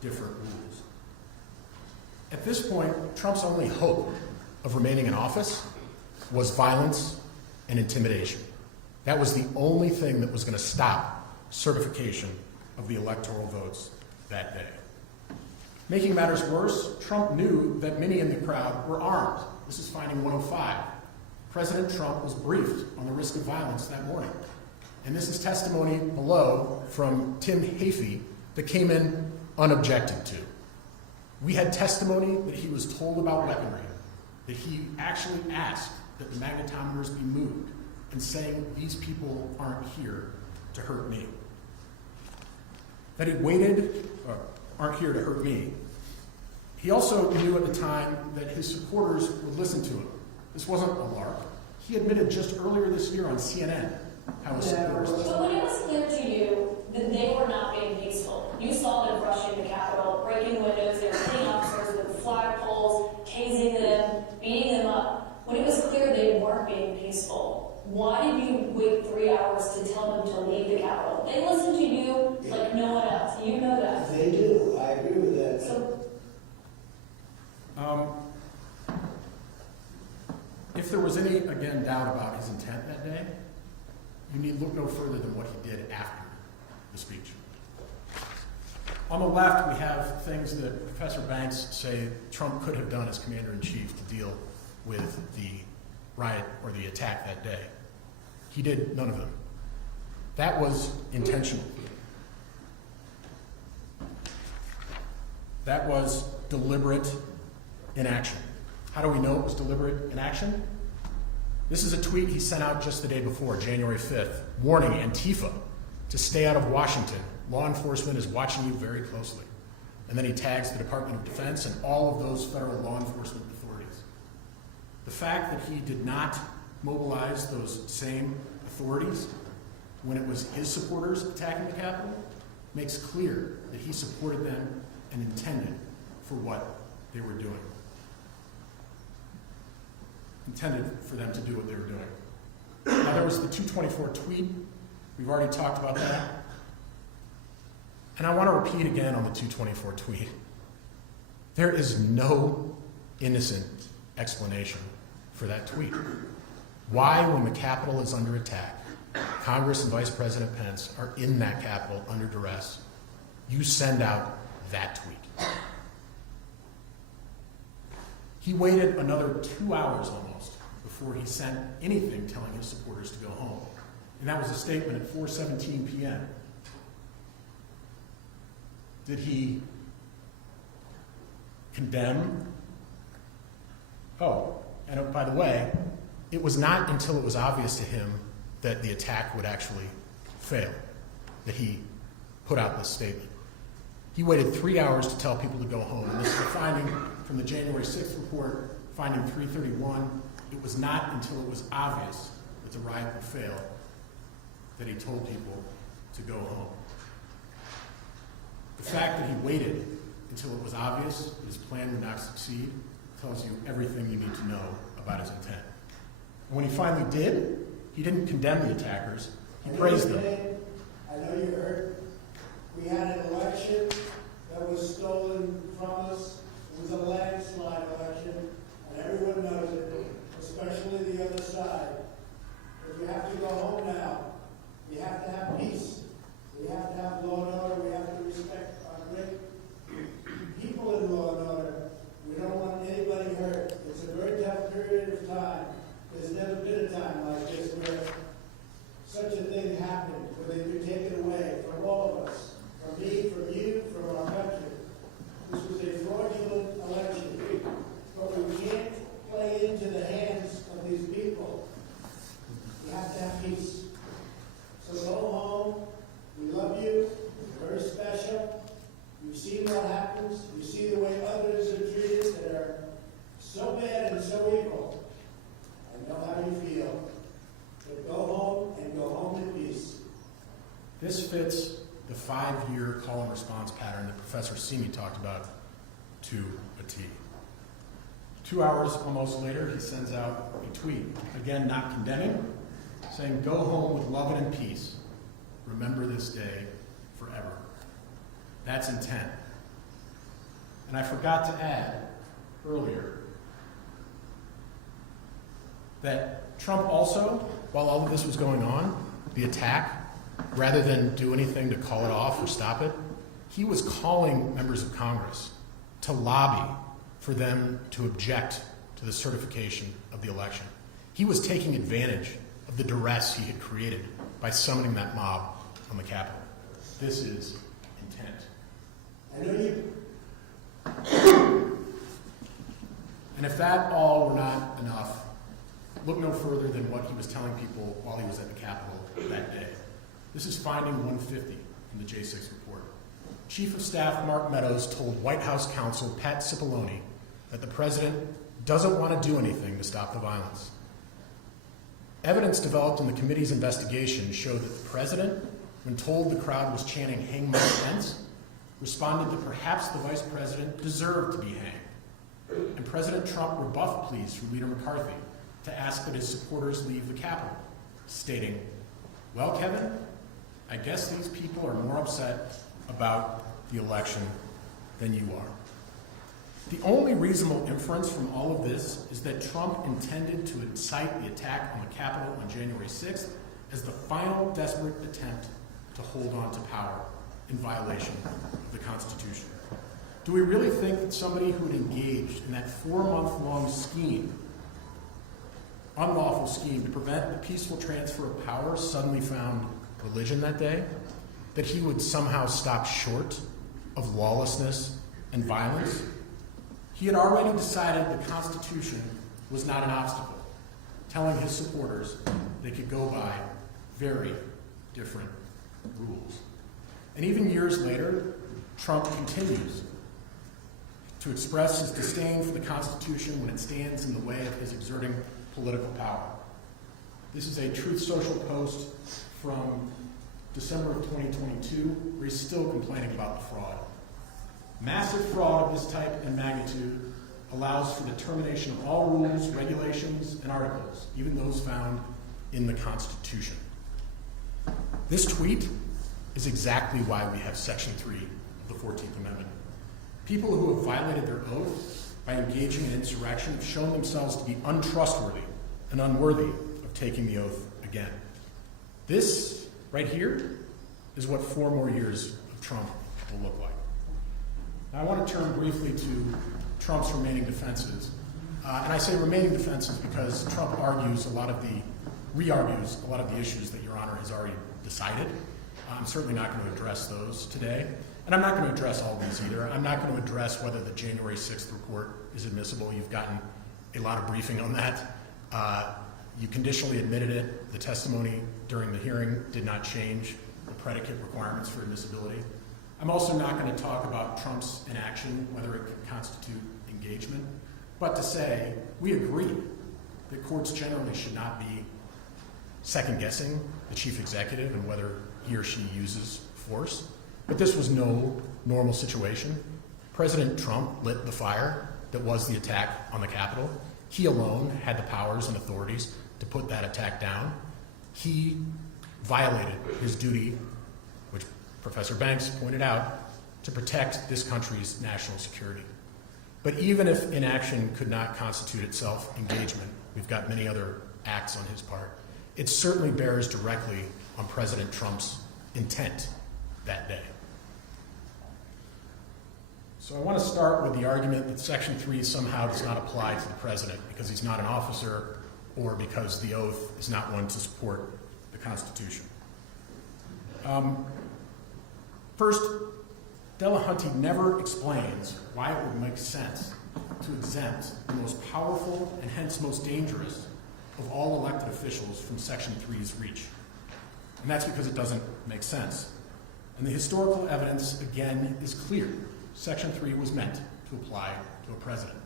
different rules. At this point, Trump's only hope of remaining in office was violence and intimidation. That was the only thing that was going to stop certification of the electoral votes that day. Making matters worse, Trump knew that many in the crowd were armed. This is finding 105. President Trump was briefed on the risk of violence that morning. And this is testimony below from Tim Hafey that came in unobjected to. We had testimony that he was told about weaponry, that he actually asked that the magnetometers be moved, and saying, these people aren't here to hurt me. That he waited, aren't here to hurt me. He also knew at the time that his supporters would listen to him. This wasn't a lark. He admitted just earlier this year on CNN how his supporters listened. But when it was clear to you that they were not being peaceful, you saw them rushing the Capitol, breaking windows, they were hitting officers with flagpoles, tasing them, beating them up. When it was clear they weren't being peaceful, why did you wait 3 hours to tell them to leave the Capitol? They listened to you like no one else. You know that. They do. I agree with that. So If there was any, again, doubt about his intent that day, you need look no further than what he did after the speech. On the left, we have things that Professor Banks say Trump could have done as commander-in-chief to deal with the riot or the attack that day. He did none of them. That was intentional. That was deliberate inaction. How do we know it was deliberate inaction? This is a tweet he sent out just the day before, January 5th, warning Antifa to stay out of Washington. Law enforcement is watching you very closely. And then he tags the Department of Defense and all of those federal law enforcement authorities. The fact that he did not mobilize those same authorities when it was his supporters attacking the Capitol makes clear that he supported them and intended for what they were doing. Intended for them to do what they were doing. Now, there was the 224 tweet. We've already talked about that. And I want to repeat again on the 224 tweet. There is no innocent explanation for that tweet. Why, when the Capitol is under attack, Congress and Vice President Pence are in that Capitol under duress, you send out that tweet? He waited another 2 hours almost before he sent anything telling his supporters to go home. And that was a statement at 4:17 p.m. Did he condemn? Oh, and by the way, it was not until it was obvious to him that the attack would actually fail that he put out this statement. He waited 3 hours to tell people to go home. And this is a finding from the January 6th report, finding 331. It was not until it was obvious that the riot would fail that he told people to go home. The fact that he waited until it was obvious that his plan would not succeed tells you everything you need to know about his intent. And when he finally did, he didn't condemn the attackers, he praised them. I know you heard. We had an election that was stolen from us. It was a landslide election, and everyone knows it, especially the other side. But you have to go home now. We have to have peace. We have to have law and order. We have to respect our great people in law and order. We don't want anybody hurt. It's a very tough period of time. There's never been a time like this where such a thing happened, where they could take it away from all of us, from me, from you, from our country. This was a fraudulent election, but we can't play into the hands of these people. We have to have peace. So go home. We love you. You're very special. You've seen what happens. You see the way others are treated that are so bad and so evil. I know how you feel. But go home and go home in peace. This fits the 5-year call and response pattern that Professor Simi talked about to a T. 2 hours almost later, he sends out a tweet, again not condemning, saying, "Go home with love and peace. Remember this day forever." That's intent. And I forgot to add earlier that Trump also, while all of this was going on, the attack, rather than do anything to call it off or stop it, he was calling members of Congress to lobby for them to object to the certification of the election. He was taking advantage of the duress he had created by summoning that mob on the Capitol. This is intent. I know you. And if that all were not enough, look no further than what he was telling people while he was at the Capitol that day. This is finding 150 from the J6 report. Chief of Staff Mark Meadows told White House counsel Pat Cipollone that the president doesn't want to do anything to stop the violence. Evidence developed in the committee's investigation showed that the president, when told the crowd was chanting "Hang Mike Pence," responded that perhaps the vice president deserved to be hanged. And President Trump rebuffed pleas from Leader McCarthy to ask that his supporters leave the Capitol, stating, "Well, Kevin, I guess these people are more upset about the election than you are." The only reasonable inference from all of this is that Trump intended to incite the attack on the Capitol on January 6th as the final desperate attempt to hold on to power in violation of the Constitution. Do we really think that somebody who had engaged in that 4-month-long scheme, unlawful scheme to prevent the peaceful transfer of power, suddenly found religion that day? That he would somehow stop short of lawlessness and violence? He had already decided the Constitution was not an obstacle, telling his supporters they could go by very different rules. And even years later, Trump continues to express his disdain for the Constitution when it stands in the way of his exerting political power. This is a Truth Social post from December of 2022, where he's still complaining about the fraud. "Massive fraud of this type and magnitude allows for the termination of all rules, regulations, and articles, even those found in the Constitution." This tweet is exactly why we have Section 3 of the 14th Amendment. People who have violated their oath by engaging in insurrection have shown themselves to be untrustworthy and unworthy of taking the oath again. This, right here, is what 4 more years of Trump will look like. Now, I want to turn briefly to Trump's remaining defenses. And I say remaining defenses because Trump re-argues a lot of the issues that Your Honor has already decided. I'm certainly not going to address those today. And I'm not going to address all these either. I'm not going to address whether the January 6th report is admissible. You've gotten a lot of briefing on that. You conditionally admitted it. The testimony during the hearing did not change the predicate requirements for admissibility. I'm also not going to talk about Trump's inaction, whether it could constitute engagement, but to say we agree that courts generally should not be second-guessing the chief executive and whether he or she uses force. But this was no normal situation. President Trump lit the fire that was the attack on the Capitol. He alone had the powers and authorities to put that attack down. He violated his duty, which Professor Banks pointed out, to protect this country's national security. But even if inaction could not constitute itself engagement, we've got many other acts on his part, it certainly bears directly on President Trump's intent that day. So I want to start with the argument that Section 3 somehow does not apply to the president because he's not an officer or because the oath is not one to support the Constitution. First, Delahunty never explains why it would make sense to exempt the most powerful and hence most dangerous of all elected officials from Section 3's reach. And that's because it doesn't make sense. And the historical evidence, again, is clear. Section 3 was meant to apply to a president.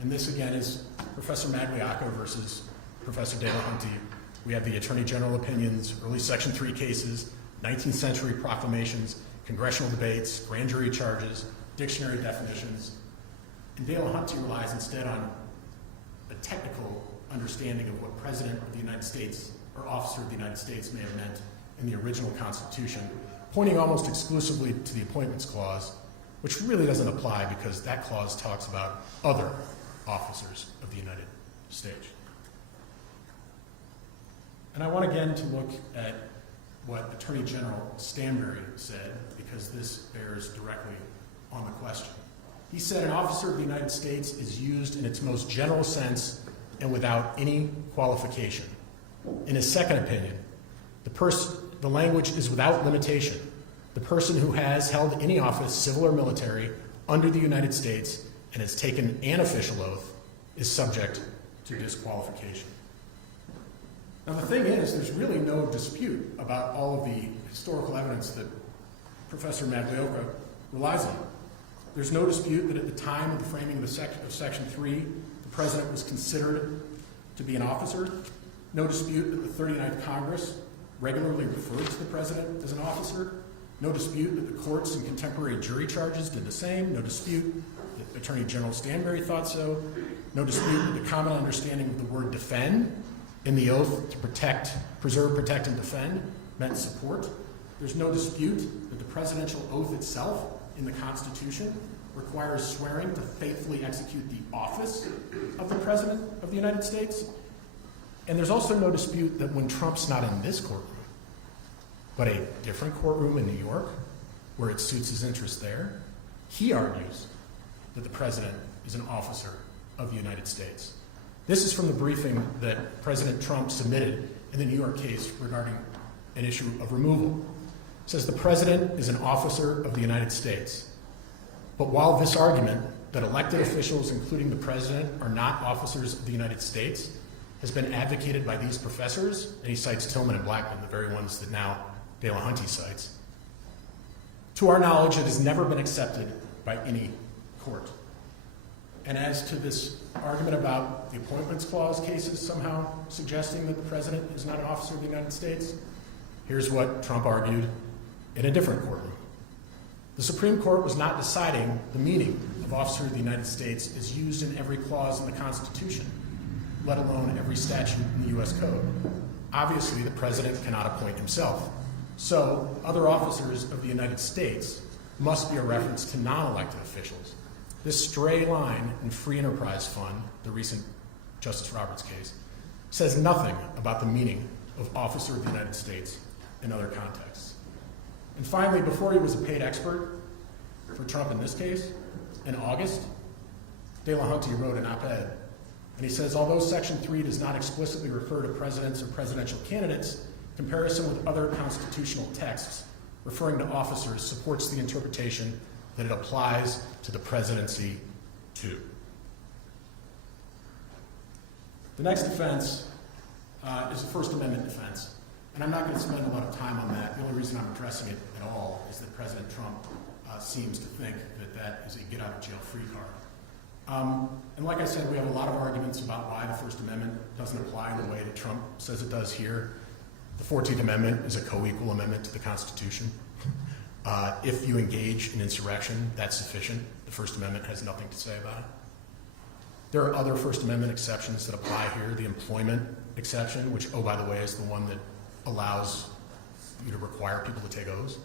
And this, again, is Professor Magliacco versus Professor Delahunty. We have the Attorney General opinions, early Section 3 cases, 19th century proclamations, congressional debates, grand jury charges, dictionary definitions. And Dale-Hunty relies instead on a technical understanding of what President of the United States or Officer of the United States may have meant in the original Constitution, pointing almost exclusively to the Appointments Clause, which really doesn't apply because that clause talks about other officers of the United States. And I want again to look at what Attorney General Stanbury said, because this bears directly on the question. He said, an officer of the United States is used in its most general sense and without any qualification. In his second opinion, the language is without limitation. The person who has held any office, civil or military, under the United States and has taken an official oath is subject to disqualification. Now the thing is, there's really no dispute about all of the historical evidence that Professor Maglioka relies on. There's no dispute that at the time of the framing of Section 3, the President was considered to be an officer. No dispute that the 39th Congress regularly referred to the President as an officer. No dispute that the courts in contemporary jury charges did the same. No dispute that Attorney General Stanbury thought so. No dispute that the common understanding of the word defend in the oath to protect, preserve, protect, and defend meant support. There's no dispute that the presidential oath itself in the Constitution requires swearing to faithfully execute the office of the President of the United States. And there's also no dispute that when Trump's not in this courtroom, but a different courtroom in New York, where it suits his interests there, he argues that the President is an officer of the United States. This is from the briefing that President Trump submitted in the New York case regarding an issue of removal. It says the President is an officer of the United States. But while this argument that elected officials, including the President, are not officers of the United States, has been advocated by these professors, and he cites Tillman and Blackman, the very ones that now Dale-Hunty cites, to our knowledge, it has never been accepted by any court. And as to this argument about the Appointments Clause cases somehow suggesting that the President is not an officer of the United States, here's what Trump argued in a different courtroom. The Supreme Court was not deciding the meaning of officer of the United States as used in every clause in the Constitution, let alone every statute in the U.S. Code. Obviously, the President cannot appoint himself. So, other officers of the United States must be a reference to non-elected officials. This stray line in Free Enterprise Fund, the recent Justice Roberts case, says nothing about the meaning of officer of the United States in other contexts. And finally, before he was a paid expert for Trump in this case, in August, Dale-Hunty wrote an op-ed, and he says, although Section 3 does not explicitly refer to presidents or presidential candidates, comparison with other constitutional texts referring to officers supports the interpretation that it applies to the presidency too. The next defense is the First Amendment defense. And I'm not going to spend a lot of time on that. The only reason I'm addressing it at all is that President Trump seems to think that that is a get-out-of-jail-free card. And like I said, we have a lot of arguments about why the First Amendment doesn't apply in the way that Trump says it does here. The 14th Amendment is a co-equal amendment to the Constitution. If you engage in insurrection, that's sufficient. The First Amendment has nothing to say about it. There are other First Amendment exceptions that apply here. The employment exception, which, oh, by the way, is the one that allows you to require people to take oaths.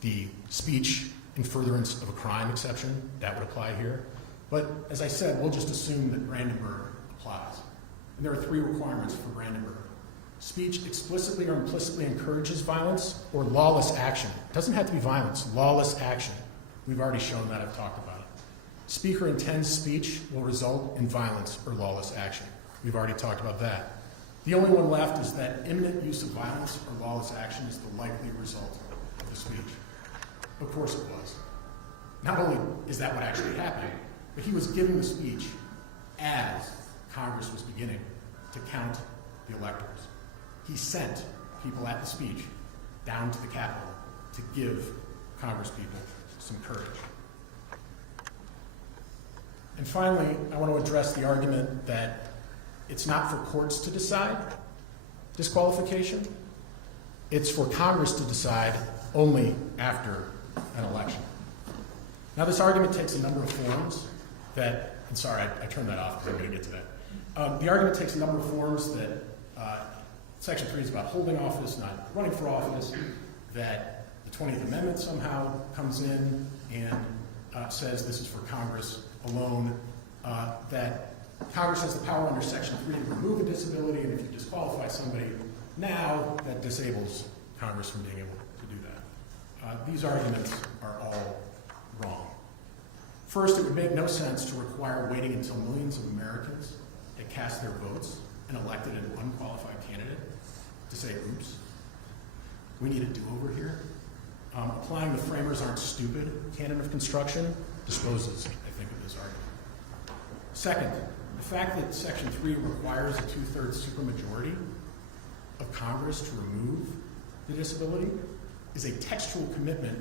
The speech in furtherance of a crime exception, that would apply here. But as I said, we'll just assume that Brandenburg applies. And there are three requirements for Brandenburg. Speech explicitly or implicitly encourages violence or lawless action. It doesn't have to be violence, lawless action. We've already shown that, I've talked about it. Speaker intends speech will result in violence or lawless action. We've already talked about that. The only one left is that imminent use of violence or lawless action is the likely result of the speech. Of course it was. Not only is that what actually happened, but he was giving the speech as Congress was beginning to count the electors. He sent people at the speech down to the Capitol to give Congresspeople some courage. And finally, I want to address the argument that it's not for courts to decide disqualification. It's for Congress to decide only after an election. Now, this argument takes a number of forms that, and sorry, I turned that off because I'm going to get to that. The argument takes a number of forms that Section 3 is about holding office, not running for office, that the 20th Amendment somehow comes in and says this is for Congress alone, that Congress has the power under Section 3 to remove a disability, and if you disqualify somebody now, that disables Congress from being able to do that. These arguments are all wrong. First, it would make no sense to require waiting until millions of Americans had cast their votes and elected an unqualified candidate to say, oops, we need a do-over here. Applying the framers aren't stupid canon of construction disposes, I think, of this argument. Second, the fact that Section 3 requires a 2/3 supermajority of Congress to remove the disability is a textual commitment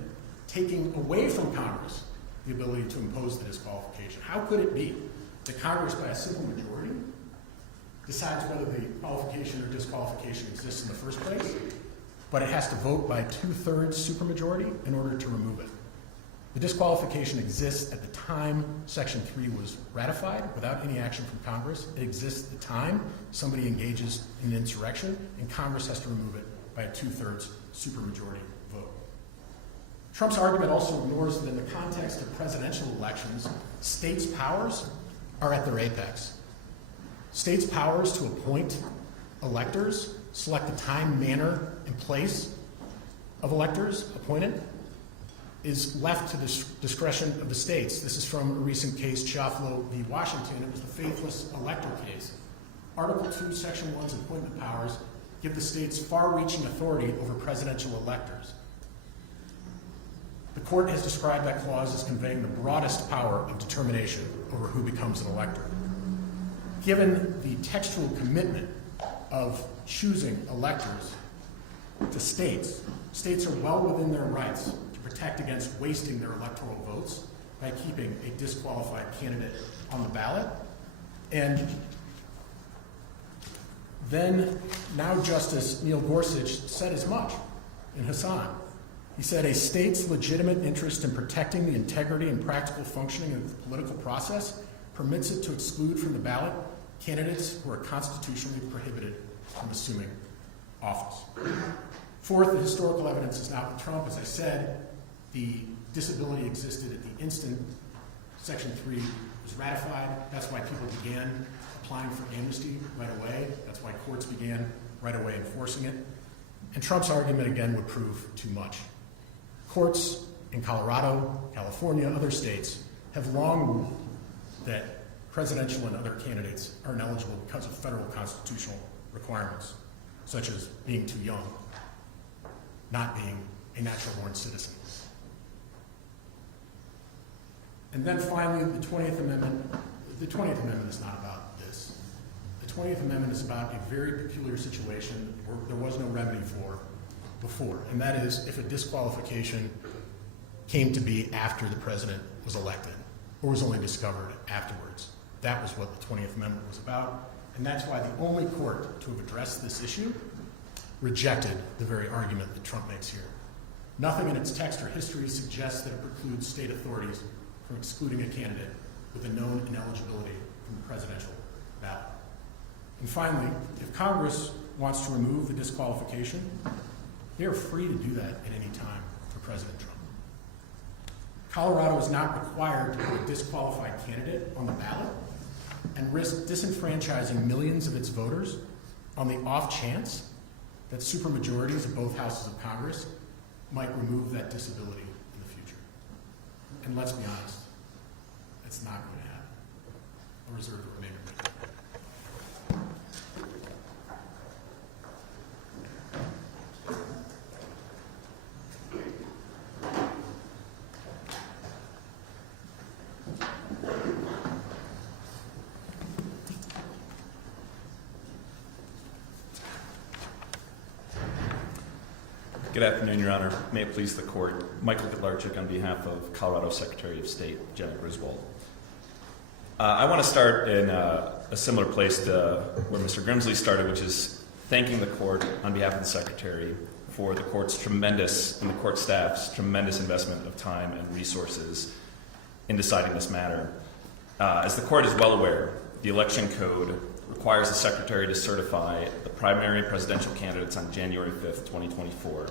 taking away from Congress the ability to impose the disqualification. How could it be that Congress, by a simple majority, decides whether the qualification or disqualification exists in the first place, but it has to vote by 2/3 supermajority in order to remove it? The disqualification exists at the time Section 3 was ratified without any action from Congress. It exists at the time somebody engages in an insurrection, and Congress has to remove it by a 2/3 supermajority vote. Trump's argument also ignores that in the context of presidential elections, states' powers are at their apex. States' powers to appoint electors, select the time, manner, and place of electors appointed, is left to the discretion of the states. This is from a recent case, Chiafalo v. Washington. It was the faithless elector case. Article 2, Section 1's appointment powers give the states far-reaching authority over presidential electors. The court has described that clause as conveying the broadest power of determination over who becomes an elector. Given the textual commitment of choosing electors to states, states are well within their rights to protect against wasting their electoral votes by keeping a disqualified candidate on the ballot. And then, now Justice Neil Gorsuch said as much in Hassan. He said, a state's legitimate interest in protecting the integrity and practical functioning of the political process permits it to exclude from the ballot candidates who are constitutionally prohibited from assuming office. Fourth, the historical evidence is not with Trump. As I said, the disability existed at the instant Section 3 was ratified. That's why people began applying for amnesty right away. That's why courts began right away enforcing it. And Trump's argument, again, would prove too much. Courts in Colorado, California, other states have long ruled that presidential and other candidates are ineligible because of federal constitutional requirements, such as being too young, not being a natural-born citizen. And then finally, the 20th Amendment. The 20th Amendment is not about this. The 20th Amendment is about a very peculiar situation where there was no remedy for before, and that is if a disqualification came to be after the president was elected or was only discovered afterwards. That was what the 20th Amendment was about, and that's why the only court to have addressed this issue rejected the very argument that Trump makes here. Nothing in its text or history suggests that it precludes state authorities from excluding a candidate with a known ineligibility from the presidential ballot. And finally, if Congress wants to remove the disqualification, they are free to do that at any time for President Trump. Colorado is not required to put a disqualified candidate on the ballot and risk disenfranchising millions of its voters on the off chance that supermajorities of both houses of Congress might remove that disability in the future. And let's be honest, it's not going to happen. I'll reserve the remainder of my time. Good afternoon, Your Honor. May it please the Court. Michael Kotlarczyk on behalf of Colorado Secretary of State Jenna Griswold. I want to start in a similar place to where Mr. Grimsley started, which is thanking the Court on behalf of the Secretary for the Court's tremendous, and the Court staff's tremendous investment of time and resources in deciding this matter. As the court is well aware, the election code requires the secretary to certify the primary presidential candidates on January 5th, 2024.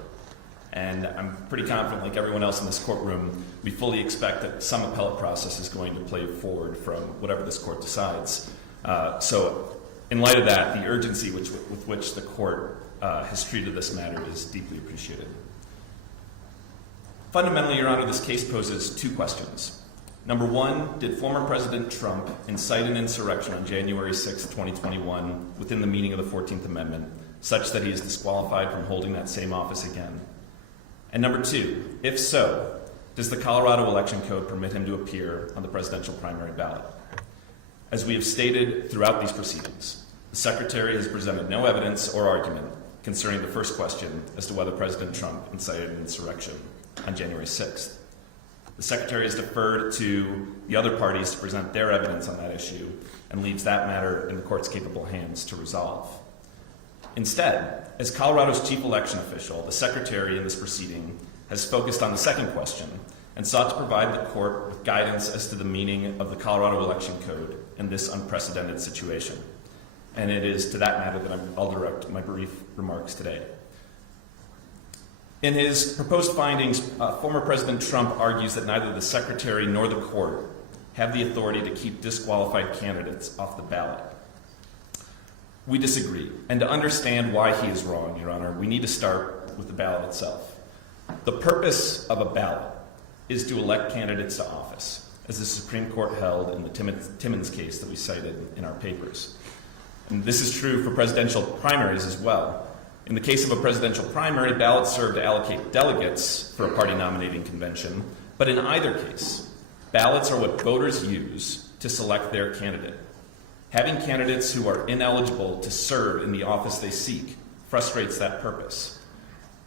And I'm pretty confident, like everyone else in this courtroom, we fully expect that some appellate process is going to play forward from whatever this court decides. So in light of that, the urgency with which the court has treated this matter is deeply appreciated. Fundamentally, Your Honor, this case poses two questions. Number one, did former President Trump incite an insurrection on January 6, 2021 within the meaning of the 14th Amendment, such that he is disqualified from holding that same office again? And number two, if so, does the Colorado Election Code permit him to appear on the presidential primary ballot? As we have stated throughout these proceedings, the Secretary has presented no evidence or argument concerning the first question as to whether President Trump incited an insurrection on January 6th. The Secretary has deferred to the other parties to present their evidence on that issue and leaves that matter in the court's capable hands to resolve. Instead, as Colorado's chief election official, the Secretary in this proceeding has focused on the second question and sought to provide the court with guidance as to the meaning of the Colorado Election Code in this unprecedented situation. And it is to that matter that I'll direct my brief remarks today. In his proposed findings, former President Trump argues that neither the Secretary nor the court have the authority to keep disqualified candidates off the ballot. We disagree, and to understand why he is wrong, Your Honor, we need to start with the ballot itself. The purpose of a ballot is to elect candidates to office, as the Supreme Court held in the Timmons case that we cited in our papers. And this is true for presidential primaries as well. In the case of a presidential primary, ballots serve to allocate delegates for a party nominating convention, but in either case, ballots are what voters use to select their candidate. Having candidates who are ineligible to serve in the office they seek frustrates that purpose.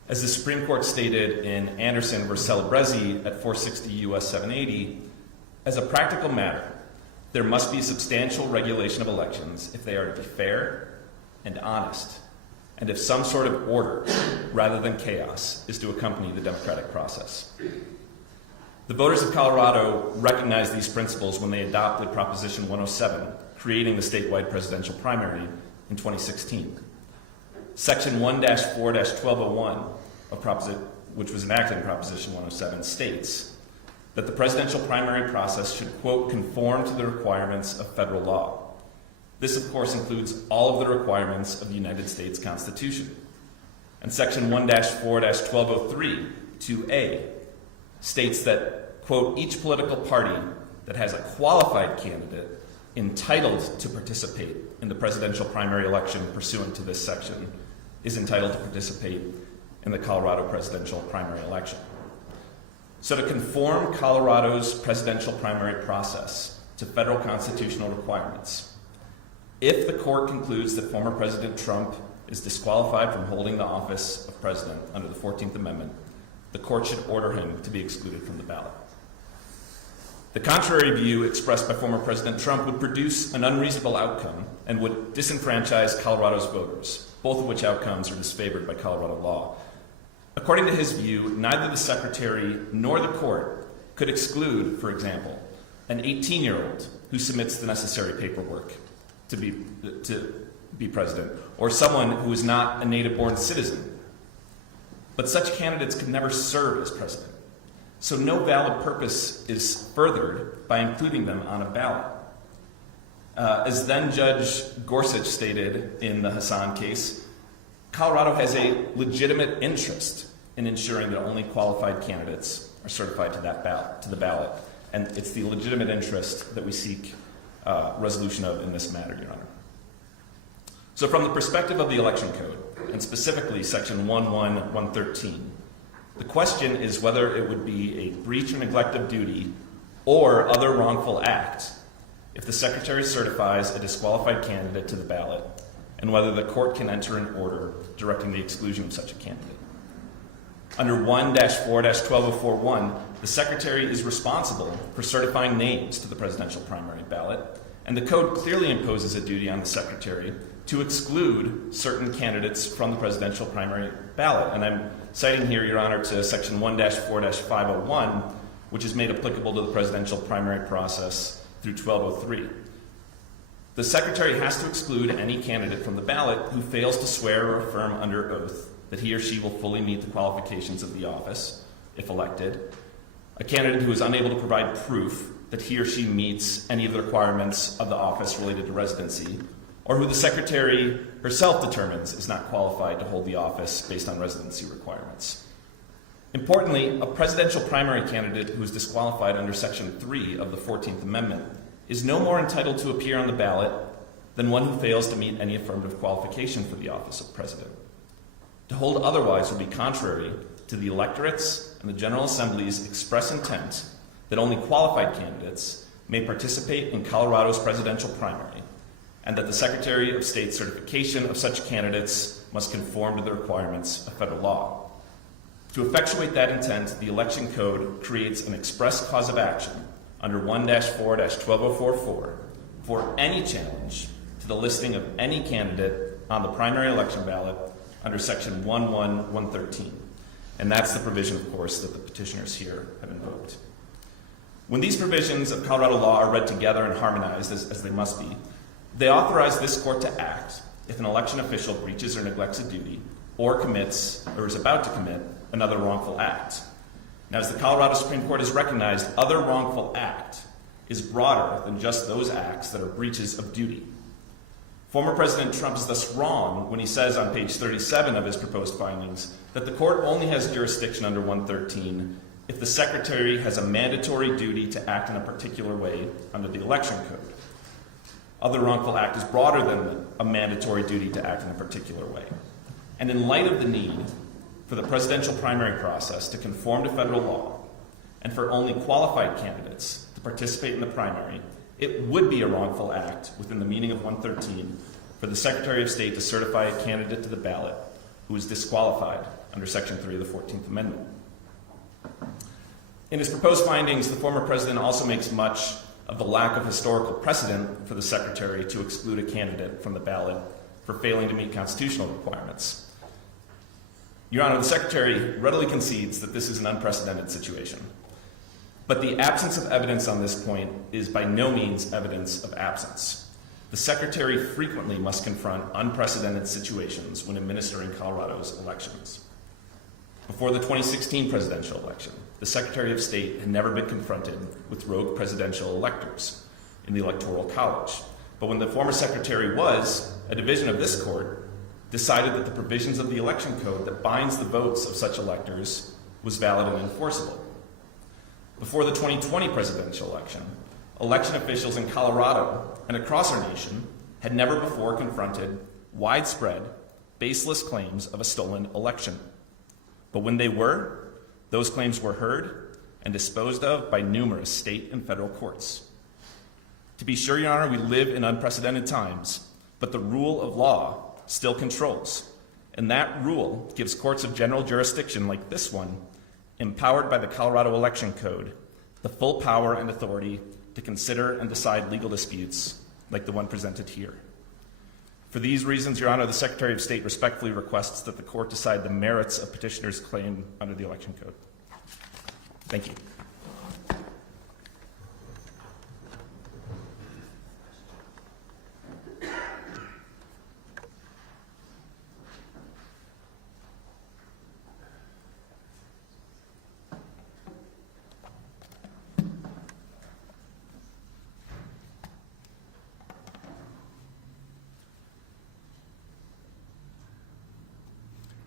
As the Supreme Court stated in Anderson v. Celebrezzi at 460 U.S. 780, as a practical matter, there must be substantial regulation of elections if they are to be fair and honest, and if some sort of order, rather than chaos, is to accompany the democratic process. The voters of Colorado recognized these principles when they adopted Proposition 107, creating the statewide presidential primary in 2016. Section 1-4-1201 of which was enacted in Proposition 107, states that the presidential primary process should, quote, conform to the requirements of federal law. This, of course, includes all of the requirements of the United States Constitution. And Section 1-4-1203, 2A, states that, quote, each political party that has a qualified candidate entitled to participate in the presidential primary election pursuant to this section is entitled to participate in the Colorado presidential primary election. So to conform Colorado's presidential primary process to federal constitutional requirements, if the court concludes that former President Trump is disqualified from holding the office of president under the 14th Amendment, the court should order him to be excluded from the ballot. The contrary view expressed by former President Trump would produce an unreasonable outcome and would disenfranchise Colorado's voters, both of which outcomes are disfavored by Colorado law. According to his view, neither the Secretary nor the court could exclude, for example, an 18-year-old who submits the necessary paperwork to be president, or someone who is not a native-born citizen. But such candidates could never serve as president. So no valid purpose is furthered by including them on a ballot. As then Judge Gorsuch stated in the Hassan case, Colorado has a legitimate interest in ensuring that only qualified candidates are certified to the ballot. And it's the legitimate interest that we seek resolution of in this matter, Your Honor. So from the perspective of the Election Code, and specifically Section 11113, the question is whether it would be a breach or neglect of duty or other wrongful act if the Secretary certifies a disqualified candidate to the ballot, and whether the court can enter an order directing the exclusion of such a candidate. Under 1-4-12041, the Secretary is responsible for certifying names to the presidential primary ballot, and the code clearly imposes a duty on the Secretary to exclude certain candidates from the presidential primary ballot. And I'm citing here, Your Honor, to Section 1-4-501, which is made applicable to the presidential primary process through 1203. The Secretary has to exclude any candidate from the ballot who fails to swear or affirm under oath that he or she will fully meet the qualifications of the office, if elected, a candidate who is unable to provide proof that he or she meets any of the requirements of the office related to residency, or who the Secretary herself determines is not qualified to hold the office based on residency requirements. Importantly, a presidential primary candidate who is disqualified under Section 3 of the 14th Amendment is no more entitled to appear on the ballot than one who fails to meet any affirmative qualification for the office of president. To hold otherwise would be contrary to the electorate's and the General Assembly's express intent that only qualified candidates may participate in Colorado's presidential primary, and that the Secretary of State's certification of such candidates must conform to the requirements of federal law. To effectuate that intent, the Election Code creates an express cause of action under 1-4-12044 for any challenge to the listing of any candidate on the primary election ballot under Section 11113. And that's the provision, of course, that the petitioners here have invoked. When these provisions of Colorado law are read together and harmonized, as they must be, they authorize this court to act if an election official breaches or neglects a duty or commits or is about to commit another wrongful act. Now, as the Colorado Supreme Court has recognized, other wrongful act is broader than just those acts that are breaches of duty. Former President Trump is thus wrong when he says on page 37 of his proposed findings that the court only has jurisdiction under 113 if the Secretary has a mandatory duty to act in a particular way under the Election Code. Other wrongful act is broader than a mandatory duty to act in a particular way. And in light of the need for the presidential primary process to conform to federal law and for only qualified candidates to participate in the primary, it would be a wrongful act within the meaning of 113 for the Secretary of State to certify a candidate to the ballot who is disqualified under Section 3 of the 14th Amendment. In his proposed findings, the former president also makes much of the lack of historical precedent for the Secretary to exclude a candidate from the ballot for failing to meet constitutional requirements. Your Honor, the Secretary readily concedes that this is an unprecedented situation. But the absence of evidence on this point is by no means evidence of absence. The Secretary frequently must confront unprecedented situations when administering Colorado's elections. Before the 2016 presidential election, the Secretary of State had never been confronted with rogue presidential electors in the Electoral College. But when the former Secretary was, a division of this court decided that the provisions of the Election Code that binds the votes of such electors was valid and enforceable. Before the 2020 presidential election officials in Colorado and across our nation had never before confronted widespread, baseless claims of a stolen election. But when they were, those claims were heard and disposed of by numerous state and federal courts. To be sure, Your Honor, we live in unprecedented times, but the rule of law still controls, and that rule gives courts of general jurisdiction like this one, empowered by the Colorado Election Code, the full power and authority to consider and decide legal disputes like the one presented here. For these reasons, Your Honor, the Secretary of State respectfully requests that the court decide the merits of petitioner's claim under the Election Code. Thank you.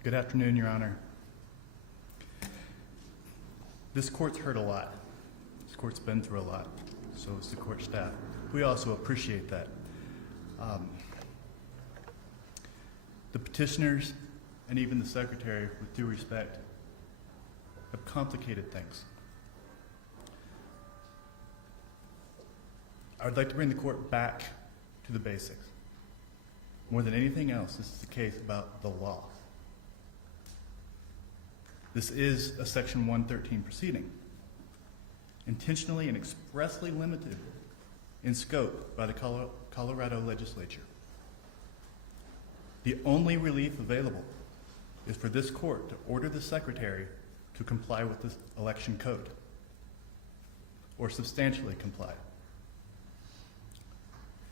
Good afternoon, Your Honor. This court's heard a lot. This court's been through a lot. So has the court staff. We also appreciate that. The petitioners and even the Secretary, with due respect, have complicated things. I would like to bring the court back to the basics. More than anything else, this is the case about the law. This is a Section 113 proceeding, intentionally and expressly limited in scope by the Colorado legislature. The only relief available is for this court to order the Secretary to comply with the Election Code. or substantially comply.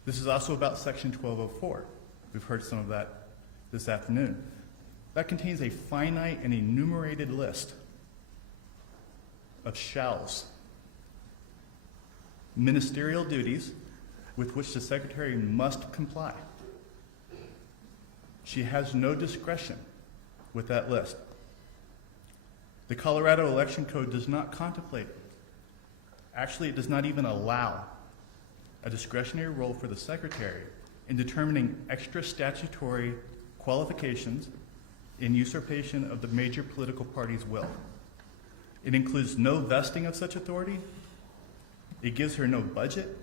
This is also about Section 1204. We've heard some of that this afternoon. That contains a finite and enumerated list of shalls, ministerial duties with which the Secretary must comply. She has no discretion with that list. The Colorado Election Code does not contemplate it. Actually, it does not even allow a discretionary role for the Secretary in determining extra statutory qualifications in usurpation of the major political party's will. It includes no vesting of such authority. It gives her no budget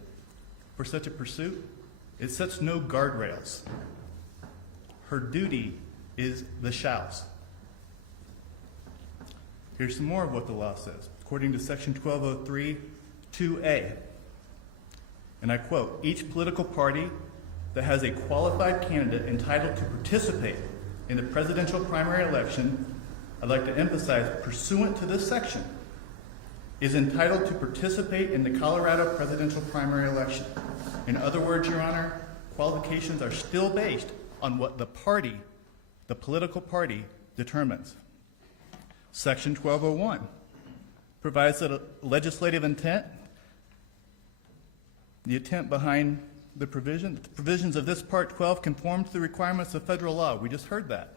for such a pursuit. It sets no guardrails. Her duty is the shalls. Here's some more of what the law says. According to Section 1203, 2A, and I quote, each political party that has a qualified candidate entitled to participate in the presidential primary election, I'd like to emphasize, pursuant to this section, is entitled to participate in the Colorado presidential primary election. In other words, Your Honor, qualifications are still based on what the party, the political party, determines. Section 1201 provides that a legislative intent, the intent behind the provisions of this Part 12 conform to the requirements of federal law. We just heard that.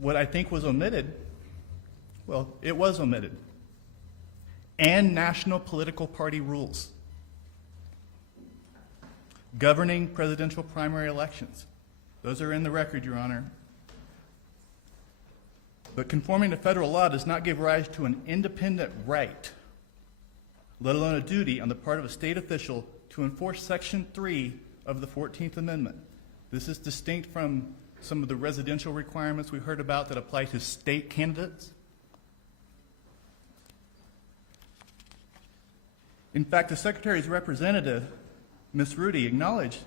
What I think was omitted, well, it was omitted. And national political party rules governing presidential primary elections. Those are in the record, Your Honor. But conforming to federal law does not give rise to an independent right, let alone a duty on the part of a state official to enforce Section 3 of the 14th Amendment. This is distinct from some of the residential requirements we heard about that apply to state candidates. In fact, the Secretary's representative, Ms. Rudy, acknowledged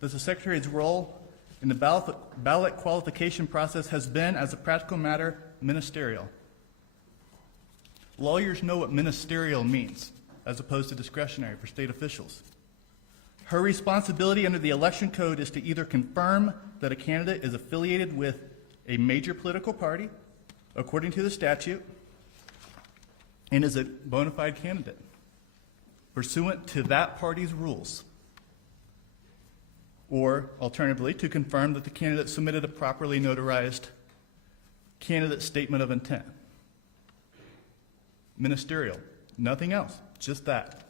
that the Secretary's role in the ballot qualification process has been, as a practical matter, ministerial. Lawyers know what ministerial means, as opposed to discretionary for state officials. Her responsibility under the Election Code is to either confirm that a candidate is affiliated with a major political party, according to the statute, and is a bona fide candidate, pursuant to that party's rules, or alternatively, to confirm that the candidate submitted a properly notarized candidate statement of intent. Ministerial, nothing else, just that.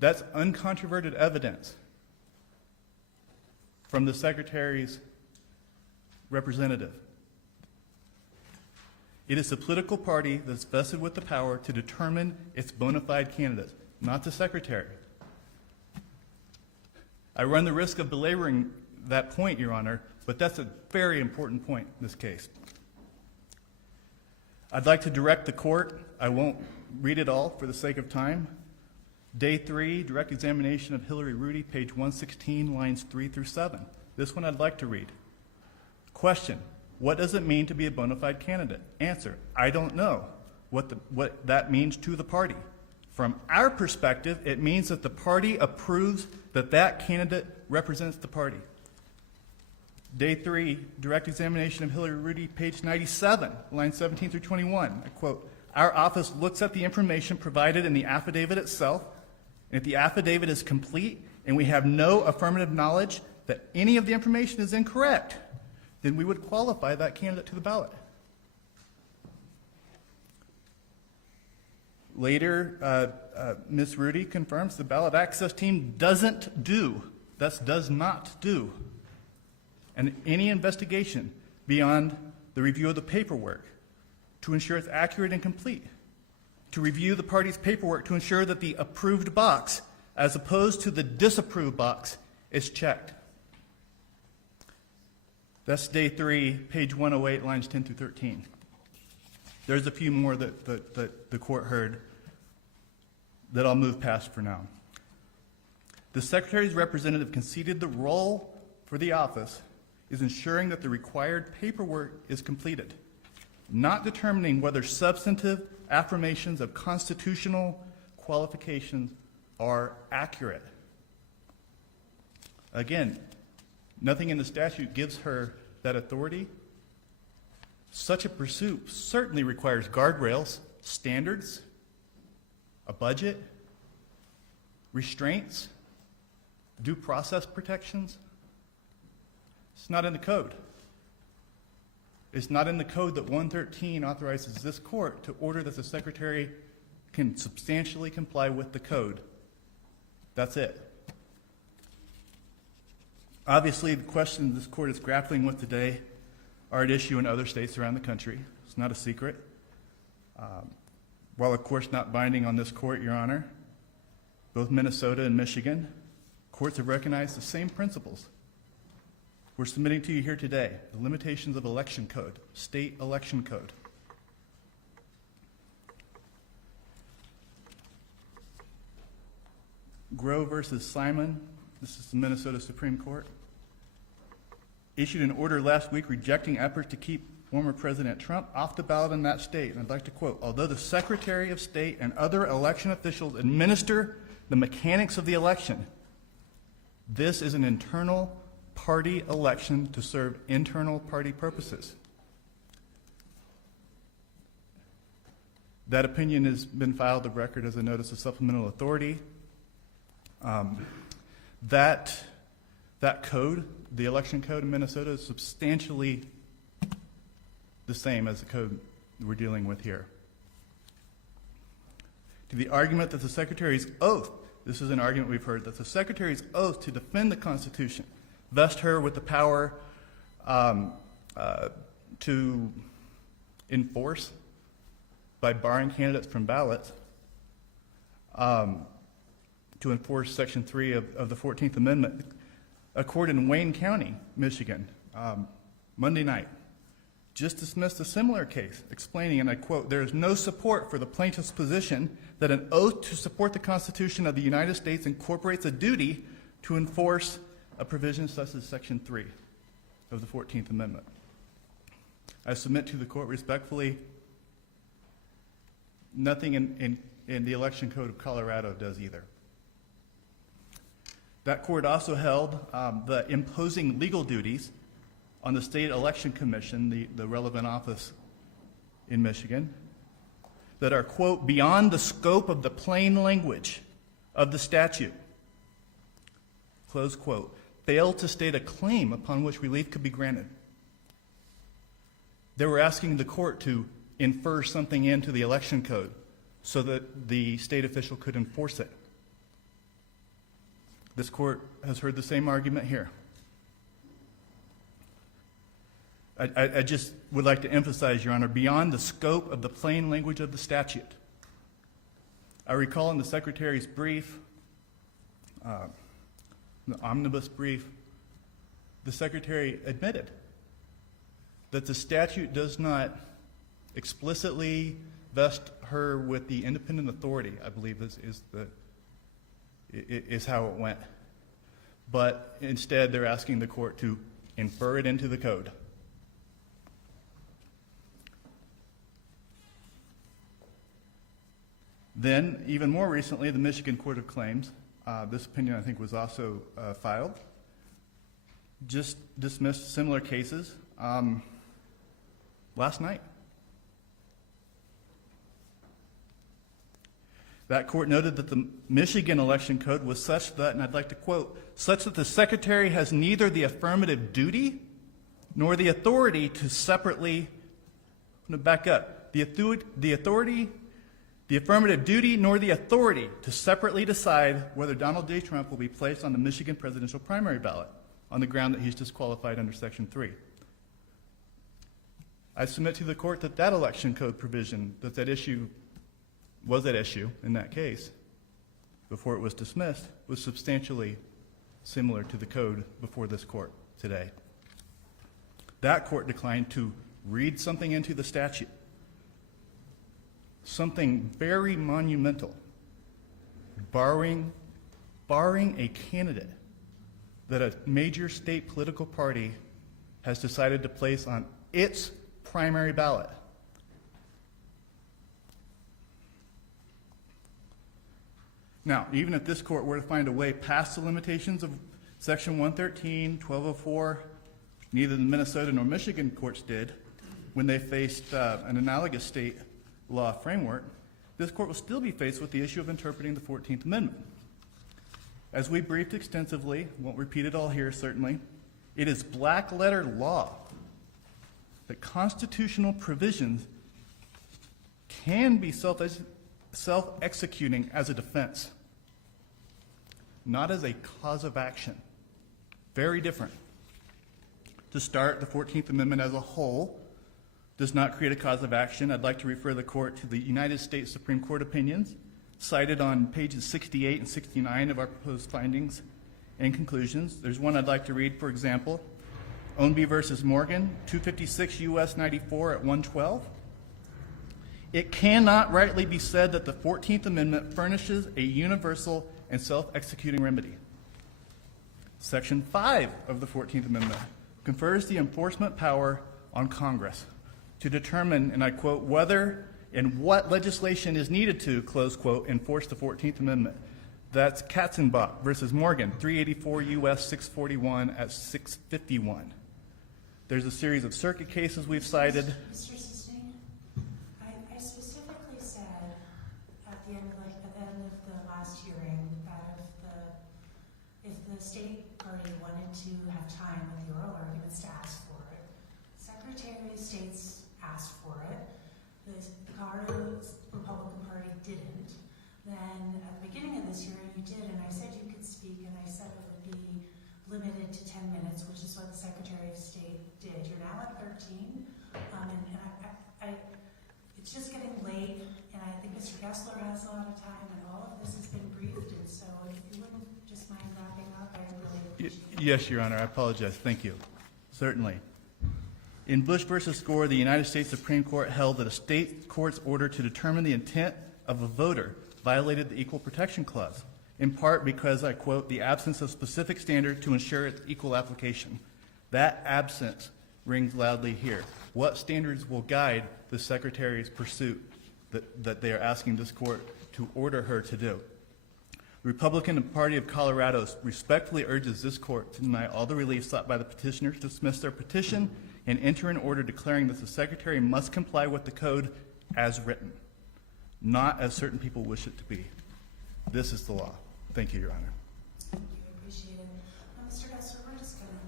That's uncontroverted evidence from the Secretary's representative. It is the political party that's vested with the power to determine its bona fide candidates, not the Secretary. I run the risk of belaboring that point, Your Honor, but that's a very important point in this case. I'd like to direct the court. I won't read it all for the sake of time. Day 3, direct examination of Hillary Rudy, page 116, lines 3 through 7. This one I'd like to read. Question: what does it mean to be a bona fide candidate? Answer: I don't know what that means to the party. From our perspective, it means that the party approves that that candidate represents the party. Day 3, direct examination of Hillary Rudy, page 97, lines 17 through 21. I quote, our office looks at the information provided in the affidavit itself, and if the affidavit is complete and we have no affirmative knowledge that any of the information is incorrect, then we would qualify that candidate to the ballot. Later, Ms. Rudy confirms the ballot access team does not do any investigation beyond the review of the paperwork to ensure it's accurate and complete, to review the party's paperwork to ensure that the approved box, as opposed to the disapproved box, is checked. That's day 3, page 108, lines 10 through 13. There's a few more that the court heard that I'll move past for now. The Secretary's representative conceded the role for the office is ensuring that the required paperwork is completed. not determining whether substantive affirmations of constitutional qualifications are accurate. Again, nothing in the statute gives her that authority. Such a pursuit certainly requires guardrails, standards, a budget, restraints, due process protections. It's not in the code. It's not in the code that 113 authorizes this court to order that the secretary can substantially comply with the code. That's it. Obviously, the questions this court is grappling with today are at issue in other states around the country. It's not a secret. While, of course, not binding on this court, Your Honor, both Minnesota and Michigan, courts have recognized the same principles. We're submitting to you here today the limitations of election code, state election code. Groh versus Simon, this is the Minnesota Supreme Court, issued an order last week rejecting efforts to keep former President Trump off the ballot in that state. And I'd like to quote, although the Secretary of State and other election officials administer the mechanics of the election, this is an internal party election to serve internal party purposes. That opinion has been filed of record as a notice of supplemental authority. That code, the election code in Minnesota, is substantially the same as the code we're dealing with here. To the argument that the Secretary's oath, this is an argument we've heard, that the Secretary's oath to defend the Constitution vest her with the power to enforce, by barring candidates from ballots, to enforce Section 3 of the 14th Amendment. A court in Wayne County, Michigan, Monday night, just dismissed a similar case, explaining, and I quote, there is no support for the plaintiff's position that an oath to support the Constitution of the United States incorporates a duty to enforce a provision such as Section 3 of the 14th Amendment. I submit to the court respectfully, nothing in the election code of Colorado does either. That court also held the imposing legal duties on the State Election Commission, the relevant office in Michigan, that are, quote, beyond the scope of the plain language of the statute, close quote, failed to state a claim upon which relief could be granted. They were asking the court to infer something into the election code so that the state official could enforce it. This court has heard the same argument here. I just would like to emphasize, Your Honor, beyond the scope of the plain language of the statute. I recall in the Secretary's brief, the omnibus brief, the Secretary admitted that the statute does not explicitly vest her with the independent authority, I believe is how it went. But instead, they're asking the court to infer it into the code. Then, even more recently, the Michigan Court of Claims, this opinion I think was also filed, just dismissed similar cases last night. That court noted that the Michigan election code was such that, and I'd like to quote, such that the Secretary has neither the affirmative duty nor the authority to separately, I'm going to back up, the affirmative duty nor the authority to separately decide whether Donald J. Trump will be placed on the Michigan presidential primary ballot on the ground that he's disqualified under Section 3. I submit to the court that that election code provision, was at issue in that case, before it was dismissed, was substantially similar to the code before this court today. That court declined to read something into the statute, something very monumental, barring a candidate that a major state political party has decided to place on its primary ballot, Now, even if this court were to find a way past the limitations of Section 113, 1204, neither the Minnesota nor Michigan courts did when they faced an analogous state law framework, this court will still be faced with the issue of interpreting the 14th Amendment. As we briefed extensively, won't repeat it all here certainly, it is black letter law that constitutional provisions can be self-executing as a defense, not as a cause of action. Very different. To start, the 14th Amendment as a whole does not create a cause of action. I'd like to refer the court to the United States Supreme Court opinions cited on pages 68 and 69 of our proposed findings and conclusions. There's one I'd like to read, for example, Ownby versus Morgan, 256 U.S. 94 at 112. It cannot rightly be said that the 14th Amendment furnishes a universal and self-executing remedy. Section 5 of the 14th Amendment confers the enforcement power on Congress to determine, and I quote, whether and what legislation is needed to, close quote, enforce the 14th Amendment. That's Katzenbach versus Morgan, 384 U.S. 641 at 651. There's a series of circuit cases we've cited. Mr. Sistine, I specifically said at the end of the last hearing that if the state party wanted to have time with the oral arguments to ask for it, Secretary of State's asked for it, the Colorado Republican Party didn't, then at the beginning of this hearing you did, and I said you could speak, and I said it would be limited to 10 minutes, which is what the Secretary of State did. You're now at 13, and it's just getting late, and I think Mr. Gessler has a lot of time, and all of this has been briefed, and so if you wouldn't just mind wrapping up, I really appreciate it. Yes, Your Honor, I apologize. Thank you. Certainly. In Bush versus Gore, the United States Supreme Court held that a state court's order to determine the intent of a voter violated the Equal Protection Clause, in part because, I quote, the absence of specific standard to ensure its equal application. That absence rings loudly here. What standards will guide the Secretary's pursuit that they are asking this court to order her to do? The Republican Party of Colorado respectfully urges this court to deny all the relief sought by the petitioners, dismiss their petition, and enter an order declaring that the Secretary must comply with the code as written, not as certain people wish it to be. This is the law. Thank you, Your Honor. Thank you, I appreciate it. Mr. Gessler,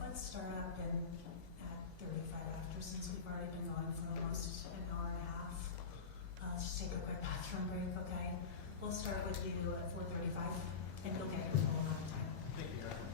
let's start up at 35 after, since we've already been going for almost an hour and a half. Let's just take a quick bathroom break, okay? We'll start with you at 4:35, and you'll get your full amount of time. Thank you, Your Honor.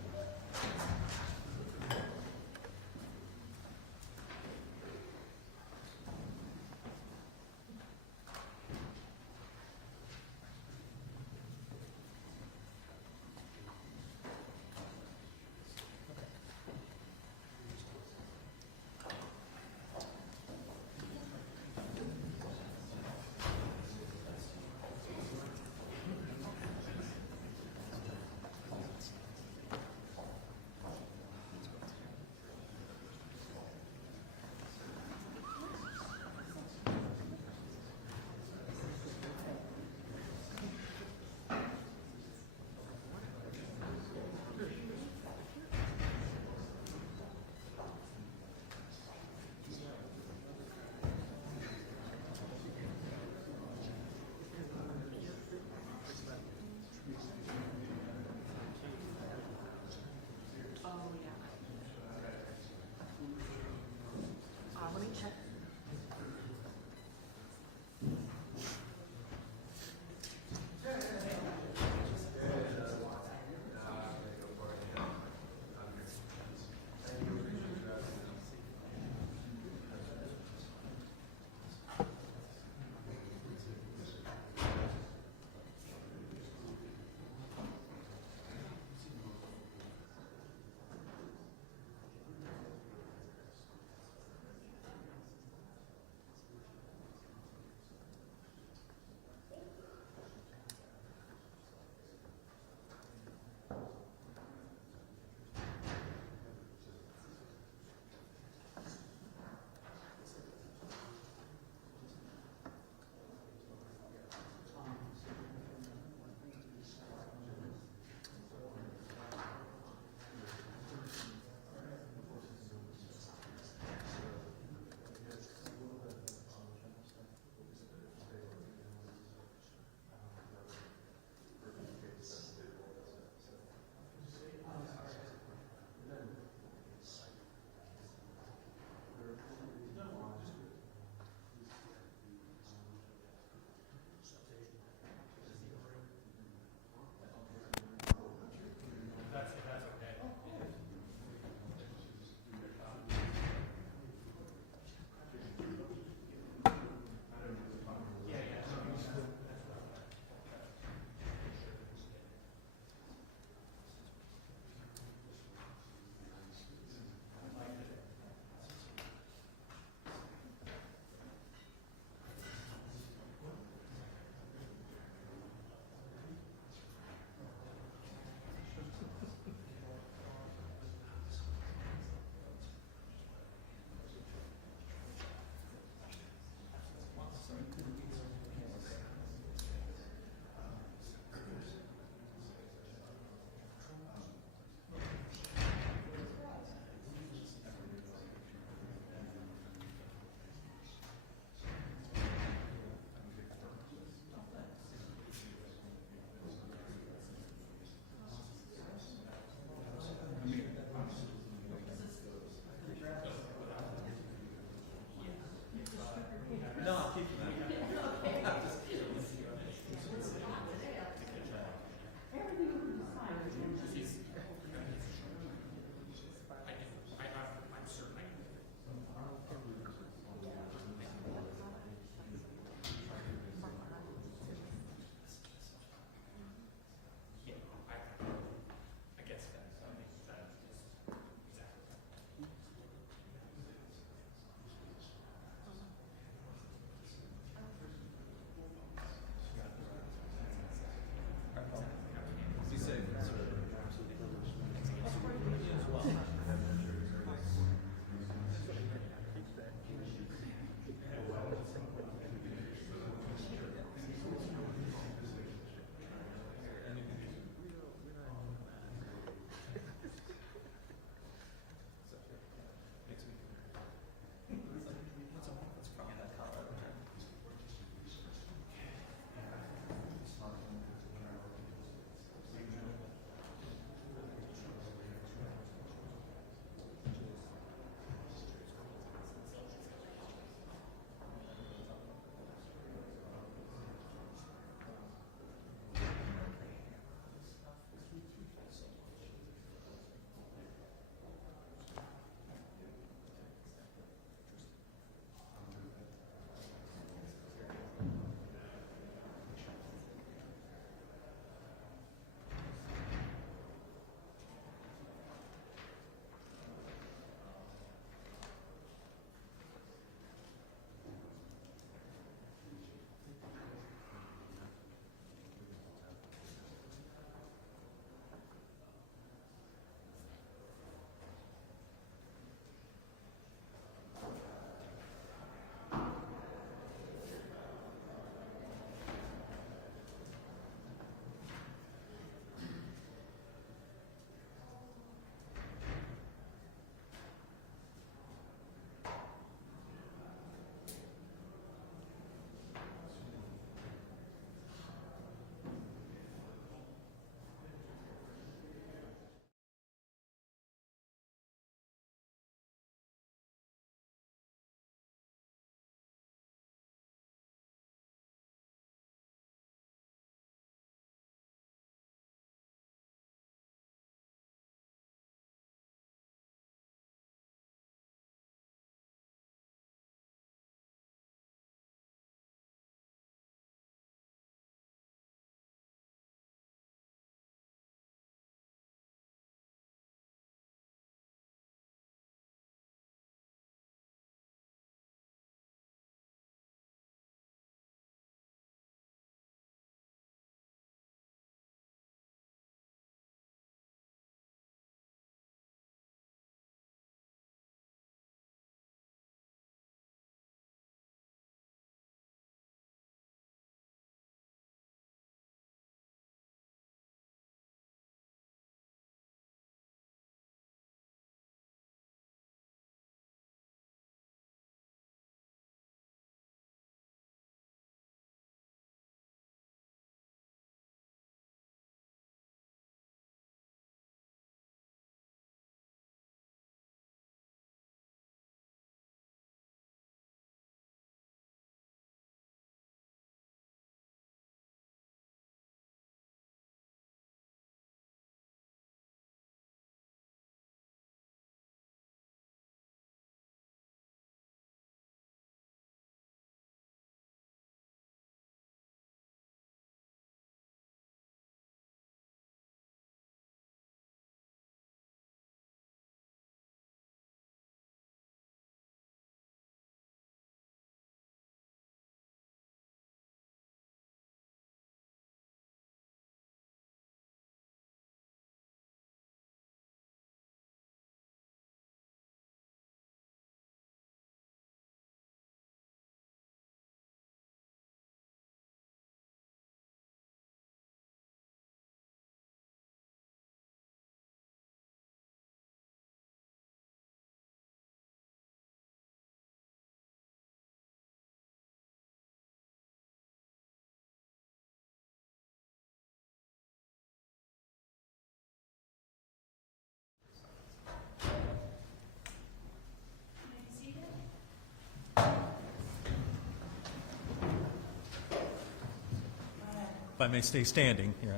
If I may stay standing, Your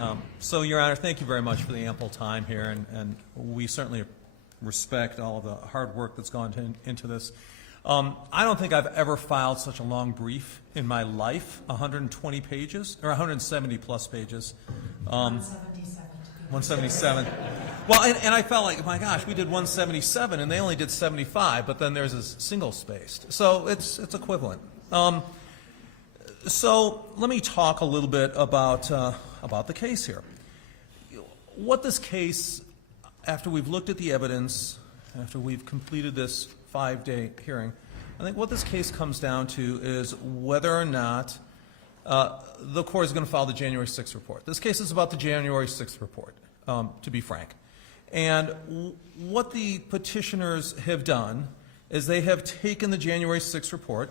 Honor. So, Your Honor, thank you very much for the ample time here, and we certainly respect all of the hard work that's gone into this. I don't think I've ever filed such a long brief in my life, 120 pages, or 170 plus pages. 177. Well, and I felt like, my gosh, we did 177 and they only did 75, but then there's a single spaced. So it's equivalent. So let me talk a little bit about the case here. What this case, after we've looked at the evidence, after we've completed this 5-day hearing, I think what this case comes down to is whether or not the court is going to file the January 6th report. This case is about the January 6th report, to be frank. And what the petitioners have done is they have taken the January 6th report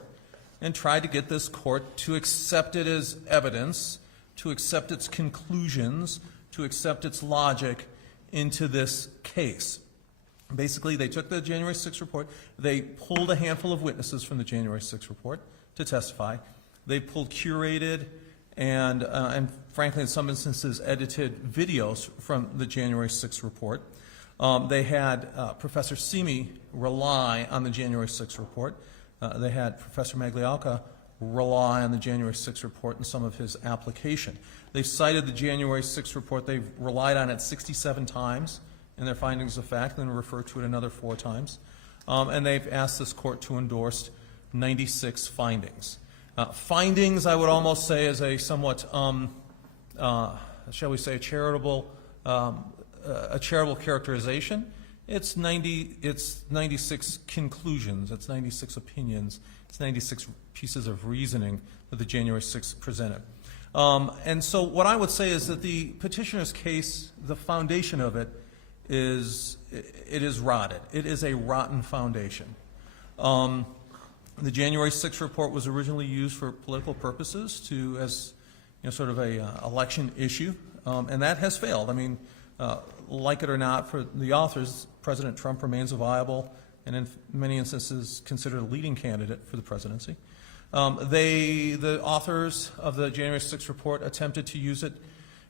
and tried to get this court to accept it as evidence, to accept its conclusions, to accept its logic into this case. Basically, they took the January 6th report, they pulled a handful of witnesses from the January 6th report to testify. They pulled curated and frankly, in some instances, edited videos from the January 6th report. They had Professor Simi rely on the January 6th report. They had Professor Maglialca rely on the January 6th report in some of his application. They've cited the January 6th report. They've relied on it 67 times in their findings of fact, and referred to it another 4 times. And they've asked this court to endorse 96 findings. Findings, I would almost say, is a somewhat, shall we say, a charitable characterization. It's 96 conclusions. It's 96 opinions. It's 96 pieces of reasoning that the January 6th presented. And so what I would say is that the petitioner's case, the foundation of it is rotted. It is a rotten foundation. The January 6th report was originally used for political purposes as sort of a election issue, and that has failed. I mean, like it or not, for the authors, President Trump remains a viable and in many instances considered a leading candidate for the presidency. The authors of the January 6th report attempted to use it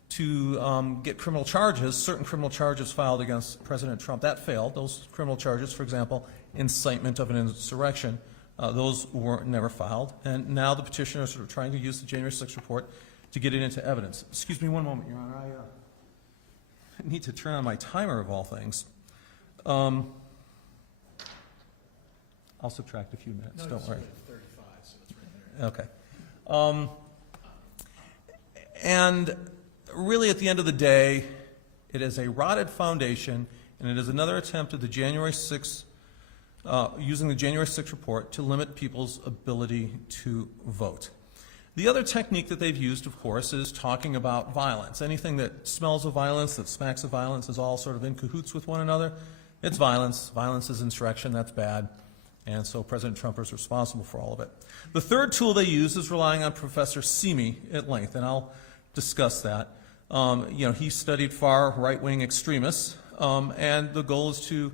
to get criminal charges, certain criminal charges filed against President Trump. That failed. Those criminal charges, for example, incitement of an insurrection, those were never filed. And now the petitioner is sort of trying to use the January 6th report to get it into evidence. Excuse me one moment, Your Honor. I need to turn on my timer of all things. I'll subtract a few minutes, don't worry. 35, so it's right there. Okay. And really at the end of the day, it is a rotted foundation, and it is another attempt at the January 6th, using the January 6th report to limit people's ability to vote. The other technique that they've used, of course, is talking about violence. Anything that smells of violence, that smacks of violence, is all sort of in cahoots with one another. It's violence. Violence is insurrection. That's bad. And so President Trump is responsible for all of it. The third tool they use is relying on Professor Simi at length, and I'll discuss that. He studied far right-wing extremists, and the goal is to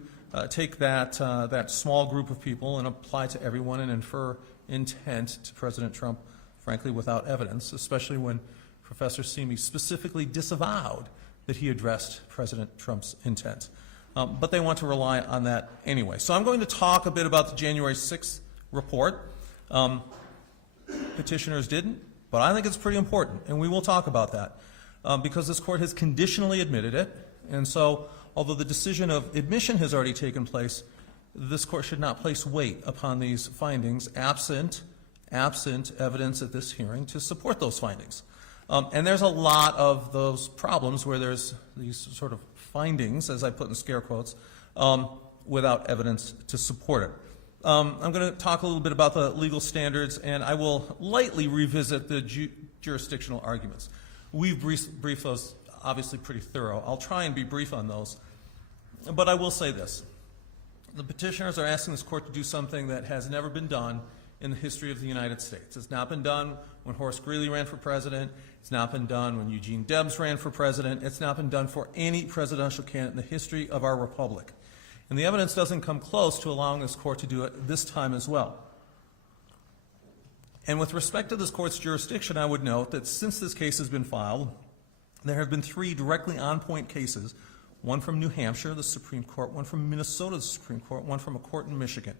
take that small group of people and apply to everyone and infer intent to President Trump, frankly, without evidence, especially when Professor Simi specifically disavowed that he addressed President Trump's intent. But they want to rely on that anyway. So I'm going to talk a bit about the January 6th report. Petitioners didn't, but I think it's pretty important, and we will talk about that because this court has conditionally admitted it. And so although the decision of admission has already taken place, this court should not place weight upon these findings absent evidence at this hearing to support those findings. And there's a lot of those problems where there's these sort of findings, as I put in scare quotes, without evidence to support it. I'm going to talk a little bit about the legal standards, and I will lightly revisit the jurisdictional arguments. We've briefed those, obviously pretty thorough. I'll try and be brief on those. But I will say this. The petitioners are asking this court to do something that has never been done in the history of the United States. It's not been done when Horace Greeley ran for president. It's not been done when Eugene Debs ran for president. It's not been done for any presidential candidate in the history of our republic. And the evidence doesn't come close to allowing this court to do it this time as well. And with respect to this court's jurisdiction, I would note that since this case has been filed, there have been 3 directly on-point cases, one from New Hampshire, the Supreme Court, one from Minnesota, the Supreme Court, one from a court in Michigan.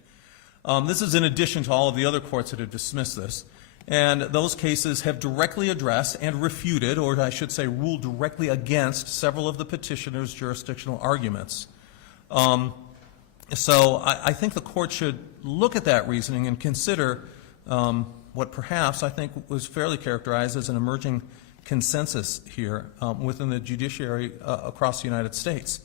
This is in addition to all of the other courts that have dismissed this. And those cases have directly addressed and refuted, or I should say ruled directly against, several of the petitioner's jurisdictional arguments. So I think the court should look at that reasoning and consider what perhaps I think was fairly characterized as an emerging consensus here within the judiciary across the United States.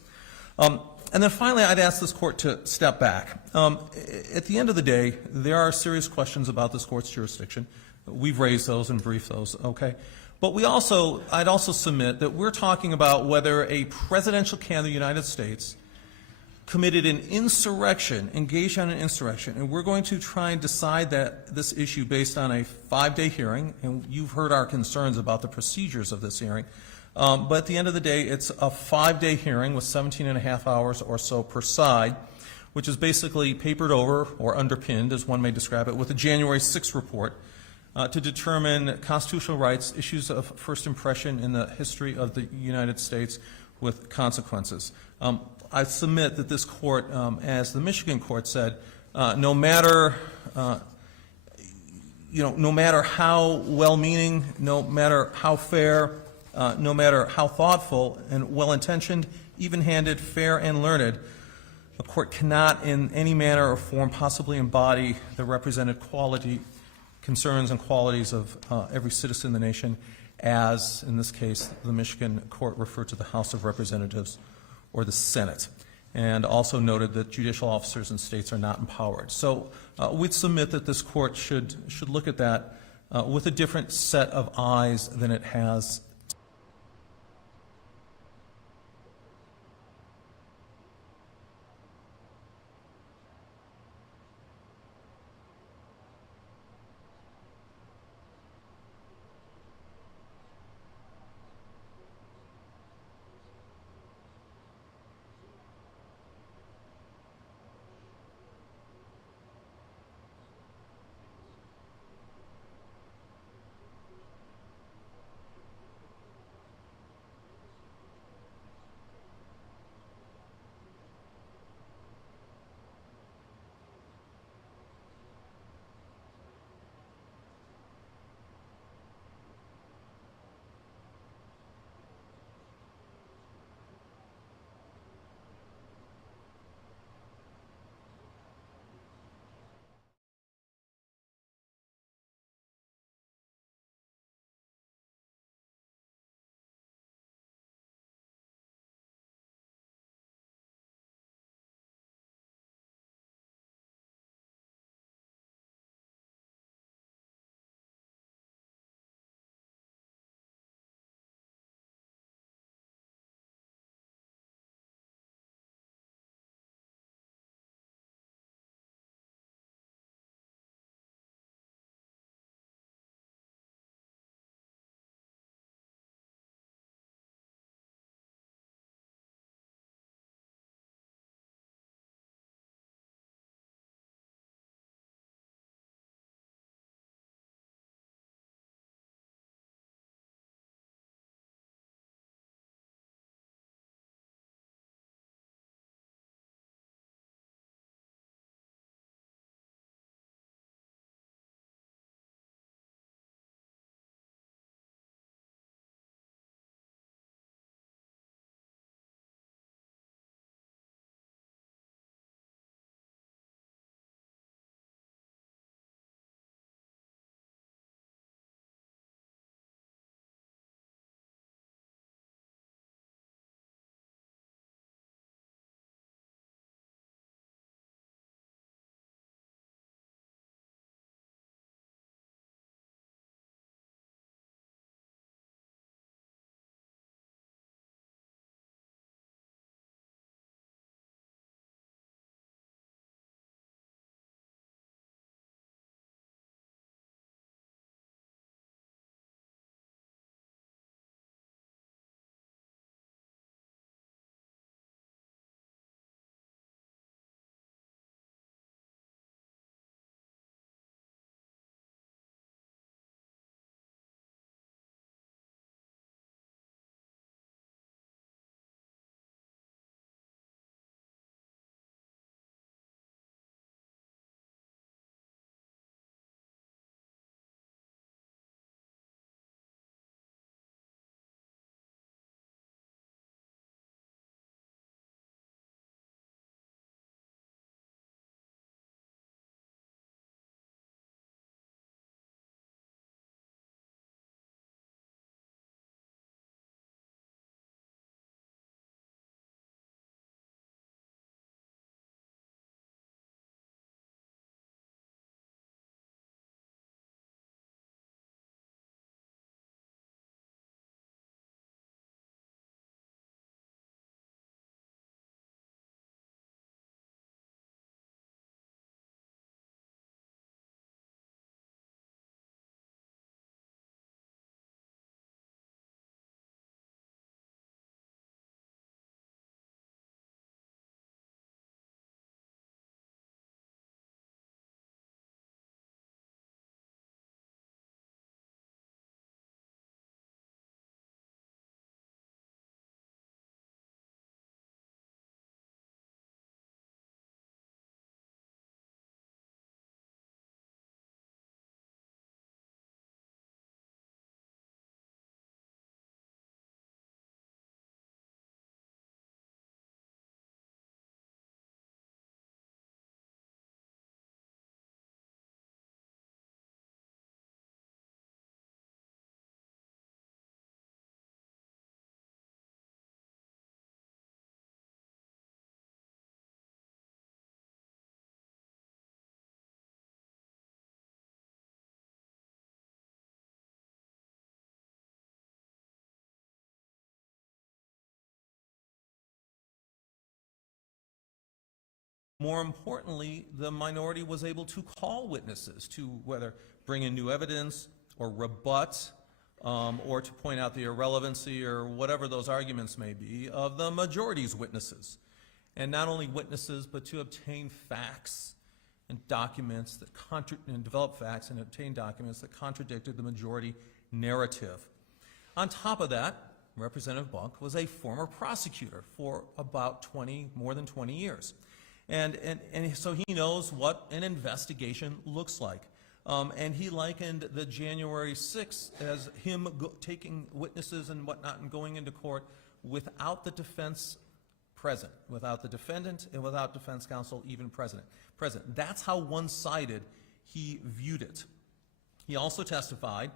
And then finally, I'd ask this court to step back. At the end of the day, there are serious questions about this court's jurisdiction. We've raised those and briefed those, okay? But I'd also submit that we're talking about whether a presidential candidate of the United States committed an insurrection, engaged on an insurrection, and we're going to try and decide this issue based on a 5-day hearing, and you've heard our concerns about the procedures of this hearing. But at the end of the day, it's a 5-day hearing with 17 and a half hours or so per side, which is basically papered over or underpinned, as one may describe it, with a January 6th report to determine constitutional rights, issues of first impression in the history of the United States with consequences. I submit that this court, as the Michigan court said, no matter how well-meaning, no matter how fair, no matter how thoughtful and well-intentioned, even-handed, fair, and learned, a court cannot in any manner or form possibly embody the represented quality, concerns, and qualities of every citizen in the nation, as, in this case, the Michigan court referred to the House of Representatives or the Senate, and also noted that judicial officers in states are not empowered. So we'd submit that this court should look at that with a different set of eyes than it has. More importantly, the minority was able to call witnesses to whether bring in new evidence or rebut or to point out the irrelevancy or whatever those arguments may be of the majority's witnesses. And not only witnesses, but to obtain facts and documents that develop facts and obtain documents that contradicted the majority narrative. On top of that, Representative Bunk was a former prosecutor for about more than 20 years. And so he knows what an investigation looks like. And he likened the January 6th as him taking witnesses and whatnot and going into court without the defense present, without the defendant and without defense counsel even present. That's how one-sided he viewed it. He also testified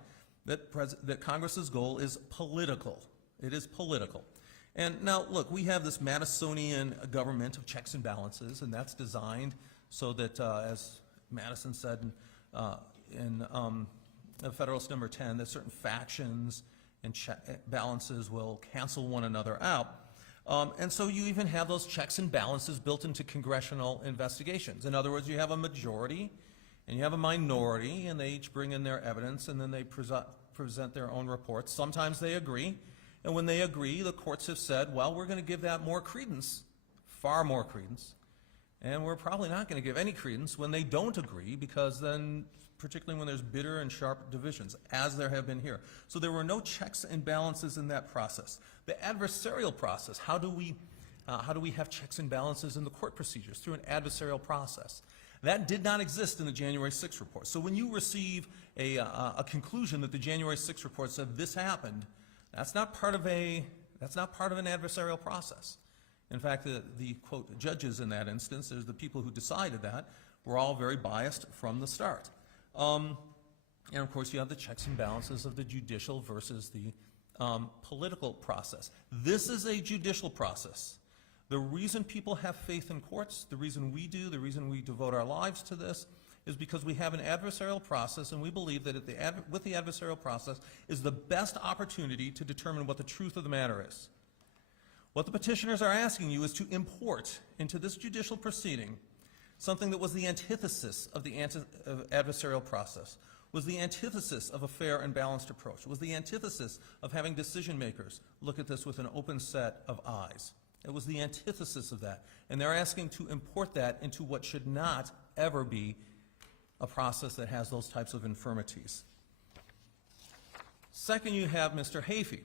that Congress's goal is political. It is political. And now, look, we have this Madisonian government of checks and balances, and that's designed so that, as Madison said in Federalist Number 10, that certain factions and balances will cancel one another out. And so you even have those checks and balances built into congressional investigations. In other words, you have a majority and you have a minority, and they each bring in their evidence, and then they present their own reports. Sometimes they agree, and when they agree, the courts have said, well, we're going to give that more credence, far more credence, and we're probably not going to give any credence when they don't agree, because then, particularly when there's bitter and sharp divisions, as there have been here. So there were no checks and balances in that process. The adversarial process, how do we have checks and balances in the court procedures? Through an adversarial process. That did not exist in the January 6th report. So when you receive a conclusion that the January 6th report said this happened, that's not part of an adversarial process. In fact, the quote judges in that instance, there's the people who decided that, were all very biased from the start. And of course, you have the checks and balances of the judicial versus the political process. This is a judicial process. The reason people have faith in courts, the reason we do, the reason we devote our lives to this, is because we have an adversarial process, and we believe that with the adversarial process is the best opportunity to determine what the truth of the matter is. What the petitioners are asking you is to import into this judicial proceeding something that was the antithesis of the adversarial process, was the antithesis of a fair and balanced approach, was the antithesis of having decision makers look at this with an open set of eyes. It was the antithesis of that. And they're asking to import that into what should not ever be a process that has those types of infirmities. Second, you have Mr. Hafey.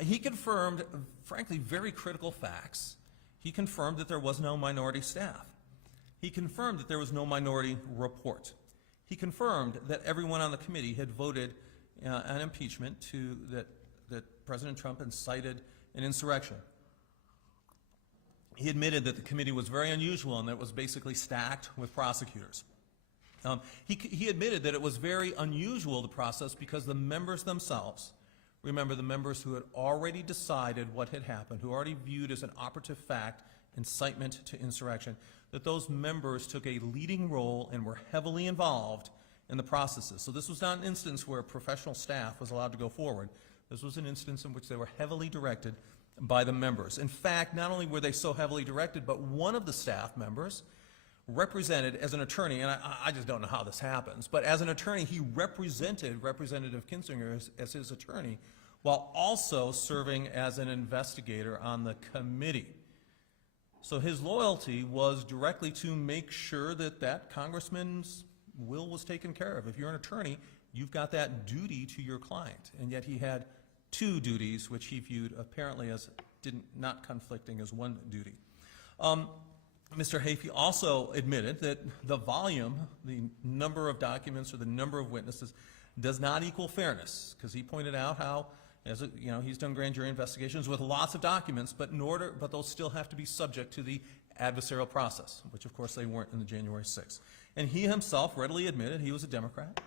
He confirmed, frankly, very critical facts. He confirmed that there was no minority staff. He confirmed that there was no minority report. He confirmed that everyone on the committee had voted an impeachment that President Trump incited an insurrection. He admitted that the committee was very unusual and that it was basically stacked with prosecutors. He admitted that it was very unusual, the process, because the members themselves, remember the members who had already decided what had happened, who already viewed as an operative fact incitement to insurrection, that those members took a leading role and were heavily involved in the processes. So this was not an instance where professional staff was allowed to go forward. This was an instance in which they were heavily directed by the members. In fact, not only were they so heavily directed, but one of the staff members represented as an attorney, and I just don't know how this happens, but as an attorney, he represented Representative Kinzinger as his attorney, while also serving as an investigator on the committee. So his loyalty was directly to make sure that that congressman's will was taken care of. If you're an attorney, you've got that duty to your client, and yet he had two duties, which he viewed apparently as not conflicting as one duty. Mr. Hafey also admitted that the volume, the number of documents or the number of witnesses does not equal fairness, because he pointed out how, he's done grand jury investigations with lots of documents, but those still have to be subject to the adversarial process, which of course they weren't in the January 6th. And he himself readily admitted he was a Democrat.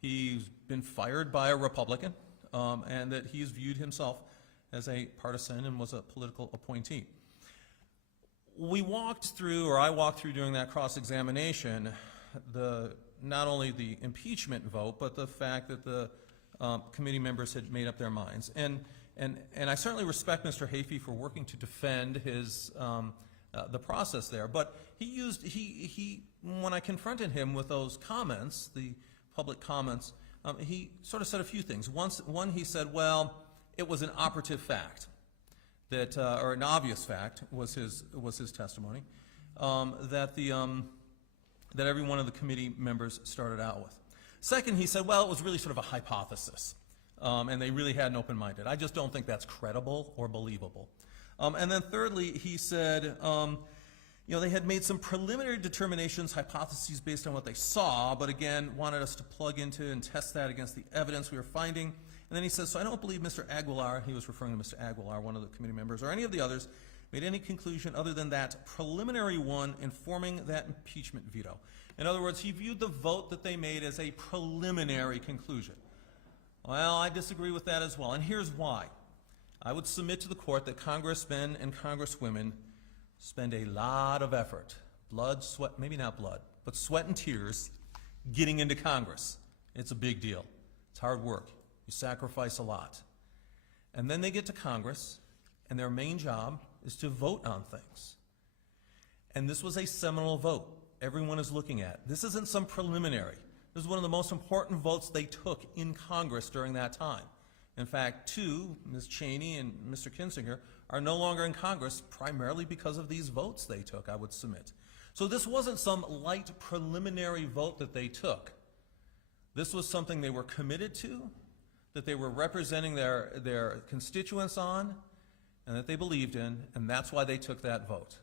He's been fired by a Republican, and that he's viewed himself as a partisan and was a political appointee. I walked through during that cross-examination not only the impeachment vote, but the fact that the committee members had made up their minds. And I certainly respect Mr. Hafey for working to defend his the process there. But he when I confronted him with those comments, the public comments, he sort of said a few things. One, he said, well, it was an operative fact that, or an obvious fact was his testimony, that every one of the committee members started out with. Second, he said, well, it was really sort of a hypothesis, and they really had an open-minded. I just don't think that's credible or believable. And then thirdly, he said, they had made some preliminary determinations, hypotheses based on what they saw, but again, wanted us to plug into and test that against the evidence we were finding. And then he says, so I don't believe Mr. Aguilar, he was referring to Mr. Aguilar, one of the committee members, or any of the others, made any conclusion other than that preliminary one informing that impeachment veto. In other words, he viewed the vote that they made as a preliminary conclusion. Well, I disagree with that as well, and here's why. I would submit to the court that congressmen and congresswomen spend a lot of effort, blood, sweat, maybe not blood, but sweat and tears, getting into Congress. It's a big deal. It's hard work. You sacrifice a lot. And then they get to Congress, and their main job is to vote on things. And this was a seminal vote everyone is looking at. This isn't some preliminary. This is one of the most important votes they took in Congress during that time. In fact, two, Ms. Cheney and Mr. Kinzinger, are no longer in Congress primarily because of these votes they took, I would submit. So this wasn't some light preliminary vote that they took. This was something they were committed to, that they were representing their constituents on, and that they believed in, and that's why they took that vote.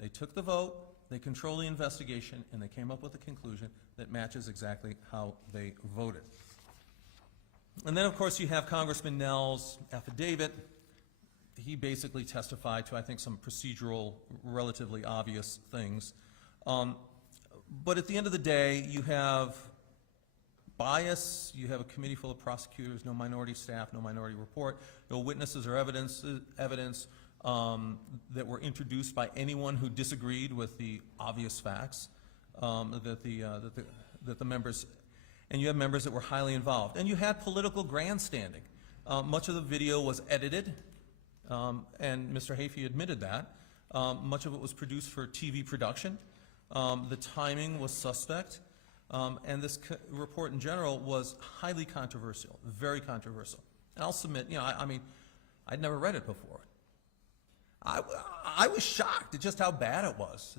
They took the vote, they controlled the investigation, and they came up with a conclusion that matches exactly how they voted. And then, of course, you have Congressman Nell's affidavit. He basically testified to, I think, some procedural, relatively obvious things. But at the end of the day, you have bias, you have a committee full of prosecutors, no minority staff, no minority report, no witnesses or evidence that were introduced by anyone who disagreed with the obvious facts that the members. And you have members that were highly involved. And you had political grandstanding. Much of the video was edited, and Mr. Hafey admitted that. Much of it was produced for TV production. The timing was suspect. And this report in general was highly controversial, very controversial. And I'll submit, I'd never read it before. I was shocked at just how bad it was,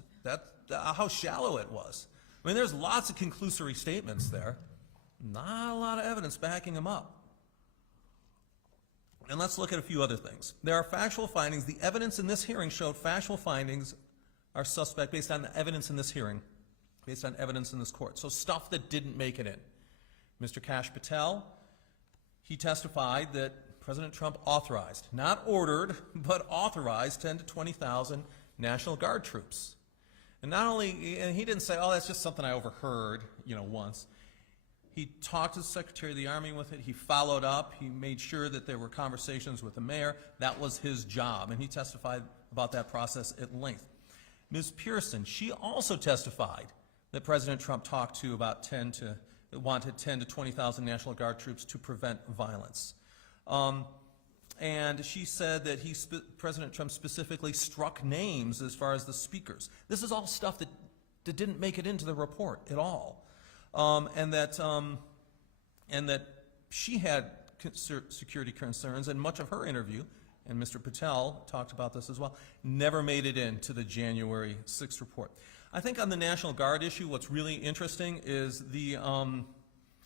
how shallow it was. I mean, there's lots of conclusory statements there. Not a lot of evidence backing them up. And let's look at a few other things. There are factual findings. The evidence in this hearing showed factual findings are suspect based on the evidence in this hearing, based on evidence in this court. So stuff that didn't make it in. Mr. Kash Patel, he testified that President Trump authorized, not ordered, but authorized 10 to 20,000 National Guard troops. And not only, and he didn't say, oh, that's just something I overheard, once. He talked to the Secretary of the Army with it. He followed up. He made sure that there were conversations with the mayor. That was his job, and he testified about that process at length. Ms. Pearson, she also testified that President Trump talked to about wanted 10 to 20,000 National Guard troops to prevent violence. And she said that President Trump specifically struck names as far as the speakers. This is all stuff that didn't make it into the report at all. And that she had security concerns, and much of her interview, and Mr. Patel talked about this as well, never made it into the January 6th report. I think on the National Guard issue, what's really interesting is and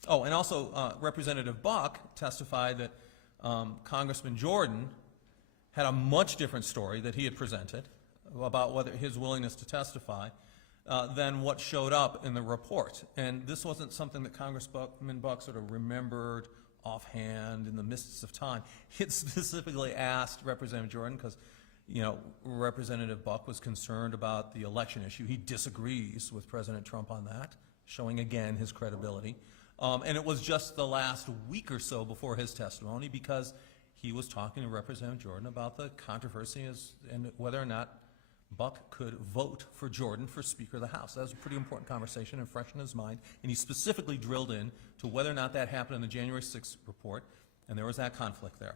also Representative Buck testified that Congressman Jordan had a much different story that he had presented about whether his willingness to testify than what showed up in the report. And this wasn't something that Congressman Buck sort of remembered offhand in the mists of time. He had specifically asked Representative Jordan, because Representative Buck was concerned about the election issue. He disagrees with President Trump on that, showing again his credibility. And it was just the last week or so before his testimony, because he was talking to Representative Jordan about the controversy and whether or not Buck could vote for Jordan for Speaker of the House. That was a pretty important conversation and fresh in his mind, and he specifically drilled in to whether or not that happened in the January 6th report, and there was that conflict there.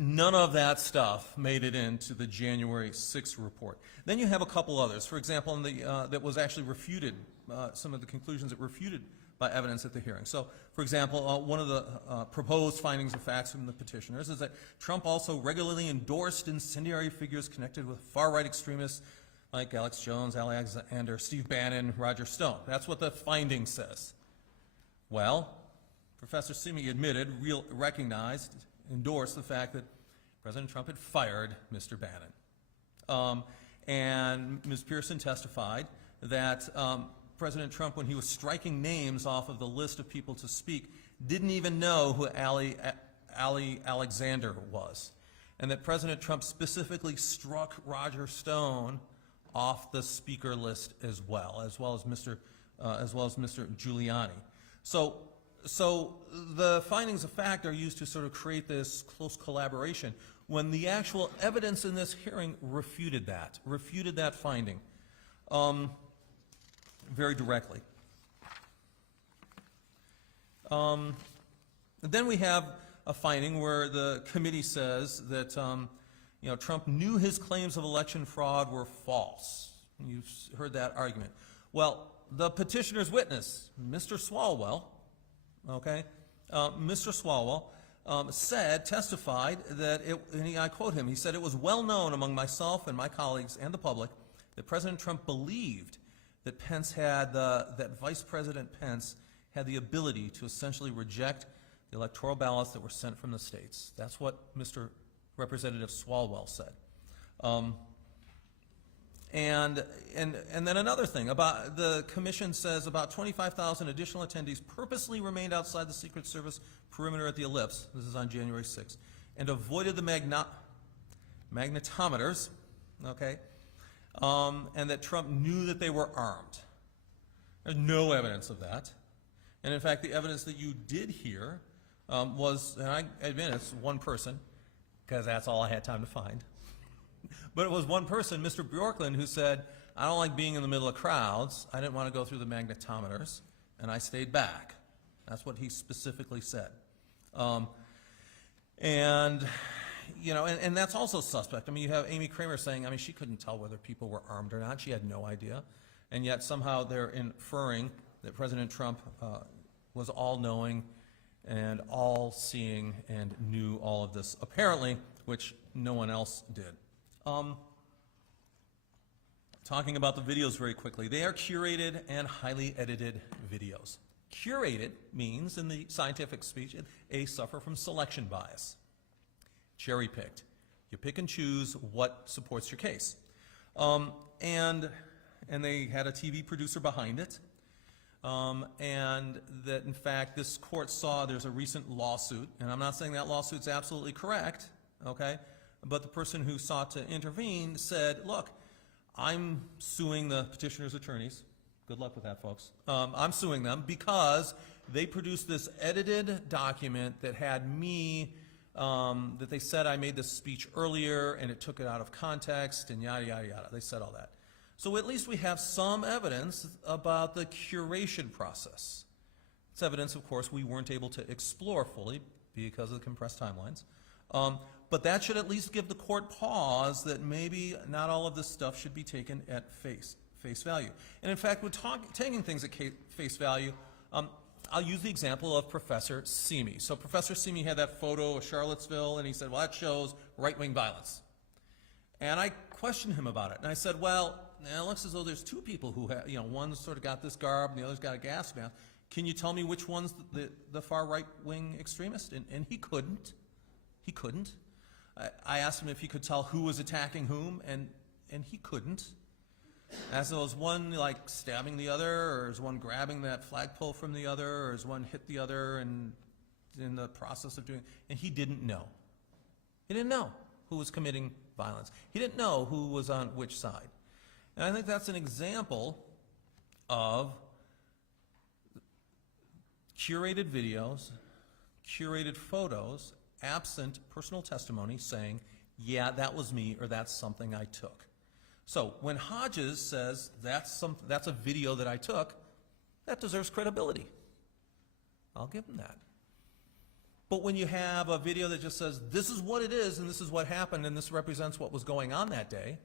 None of that stuff made it into the January 6th report. Then you have a couple others. For example, that was actually refuted, some of the conclusions that were refuted by evidence at the hearing. So, for example, one of the proposed findings of facts from the petitioners is that Trump also regularly endorsed incendiary figures connected with far-right extremists like Alex Jones, Alexander, Steve Bannon, Roger Stone. That's what the finding says. Well, Professor Simi admitted, recognized, endorsed the fact that President Trump had fired Mr. Bannon. And Ms. Pearson testified that President Trump, when he was striking names off of the list of people to speak, didn't even know who Ali Alexander was. And that President Trump specifically struck Roger Stone off the speaker list as well as Mr. Giuliani. So the findings of fact are used to sort of create this close collaboration when the actual evidence in this hearing refuted that finding very directly. Then we have a finding where the committee says that Trump knew his claims of election fraud were false. You've heard that argument. Well, the petitioner's witness, Mr. Swalwell, Mr. Swalwell testified that, and I quote him, he said, "It was well known among myself and my colleagues and the public that President Trump believed that that Vice President Pence had the ability to essentially reject the electoral ballots that were sent from the states." That's what Mr. Representative Swalwell said. And then another thing, about the commission says about 25,000 additional attendees purposely remained outside the Secret Service perimeter at the Ellipse, this is on January 6th, and avoided the magnetometers, and that Trump knew that they were armed. There's no evidence of that. And in fact, the evidence that you did hear was, and I admit it's one person, because that's all I had time to find. But it was one person, Mr. Bjorklund, who said, "I don't like being in the middle of crowds. I didn't want to go through the magnetometers, and I stayed back." That's what he specifically said. And that's also suspect. I mean, you have Amy Kramer saying, she couldn't tell whether people were armed or not. She had no idea. And yet somehow they're inferring that President Trump was all-knowing and all-seeing and knew all of this, apparently, which no one else did. Talking about the videos very quickly, they are curated and highly edited videos. Curated means, in the scientific speech, they suffer from selection bias. Cherry-picked. You pick and choose what supports your case. And they had a TV producer behind it. And that, in fact, this court saw there's a recent lawsuit, and I'm not saying that lawsuit's absolutely correct, but the person who sought to intervene said, "Look, I'm suing the petitioner's attorneys." Good luck with that, folks. I'm suing them because they produced this edited document that had me, that they said I made this speech earlier and it took it out of context and yada, yada, yada. They said all that. So at least we have some evidence about the curation process. It's evidence, of course, we weren't able to explore fully because of the compressed timelines. But that should at least give the court pause that maybe not all of this stuff should be taken at face value. And in fact, with taking things at face value, I'll use the example of Professor Simi. So Professor Simi had that photo of Charlottesville, and he said, "Well, that shows right-wing violence." And I questioned him about it. And I said, "Well, it looks as though there's two people who have, one's sort of got this garb and the other's got a gas mask. Can you tell me which one's the far right-wing extremist?" And he couldn't. He couldn't. I asked him if he could tell who was attacking whom, and he couldn't. As though was one stabbing the other, or is one grabbing that flagpole from the other, or is one hit the other and in the process of doing, and he didn't know. He didn't know who was committing violence. He didn't know who was on which side. And I think that's an example of curated videos, curated photos, absent personal testimony saying, "Yeah, that was me," or "That's something I took." So when Hodges says that's a video that I took, that deserves credibility. I'll give him that. But when you have a video that just says, this is what it is, and this is what happened, and this represents what was going on that day,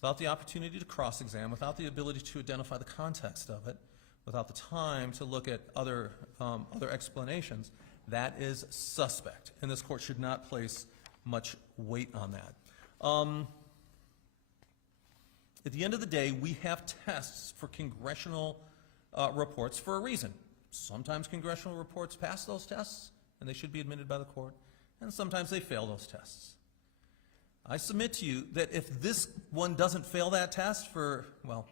without the opportunity to cross-examine, without the ability to identify the context of it, without the time to look at other explanations, that is suspect, and this court should not place much weight on that. At the end of the day, we have tests for congressional reports for a reason. Sometimes congressional reports pass those tests, and they should be admitted by the court, and sometimes they fail those tests. I submit to you that if this one doesn't fail that test for, well,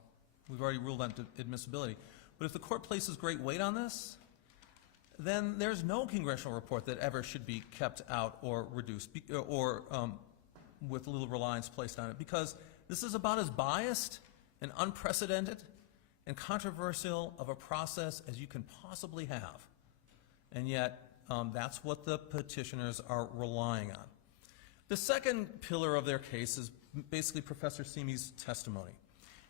we've already ruled on admissibility, but if the court places great weight on this, then there's no congressional report that ever should be kept out or reduced or with little reliance placed on it, because this is about as biased and unprecedented and controversial of a process as you can possibly have. And yet, that's what the petitioners are relying on. The second pillar of their case is basically Professor Simi's testimony.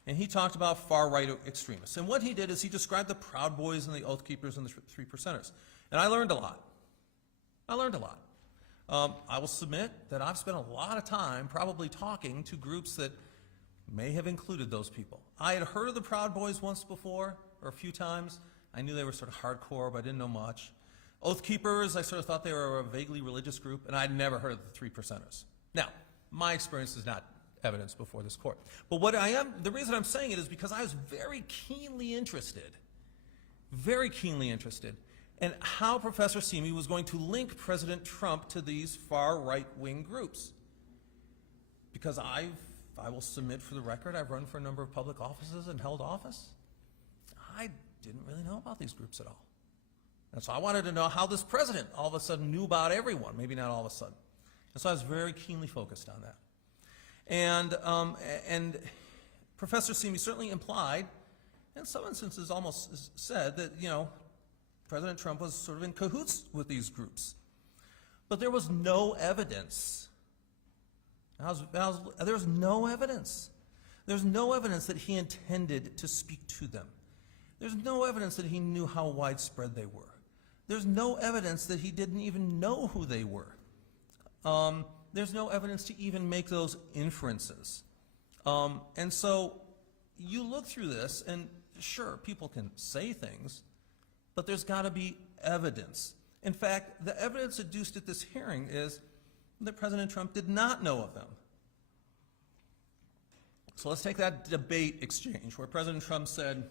And he talked about far-right extremists. And what he did is he described the Proud Boys and the Oath Keepers and the Three Percenters. And I learned a lot. I will submit that I've spent a lot of time probably talking to groups that may have included those people. I had heard of the Proud Boys once before, or a few times. I knew they were sort of hardcore, but I didn't know much. Oath Keepers, I sort of thought they were a vaguely religious group, and I'd never heard of the Three Percenters. Now, my experience is not evidence before this court. But the reason I'm saying it is because I was very keenly interested in how Professor Simi was going to link President Trump to these far right-wing groups. Because I will submit for the record, I've run for a number of public offices and held office. I didn't really know about these groups at all. And so I wanted to know how this president all of a sudden knew about everyone, maybe not all of a sudden. And so I was very keenly focused on that. And Professor Simi certainly implied, in some instances almost said, that, President Trump was sort of in cahoots with these groups. But there was no evidence. There's no evidence. There's no evidence that he intended to speak to them. There's no evidence that he knew how widespread they were. There's no evidence that he didn't even know who they were. There's no evidence to even make those inferences. And so you look through this, and sure, people can say things, but there's got to be evidence. In fact, the evidence adduced at this hearing is that President Trump did not know of them. So let's take that debate exchange where President Trump said,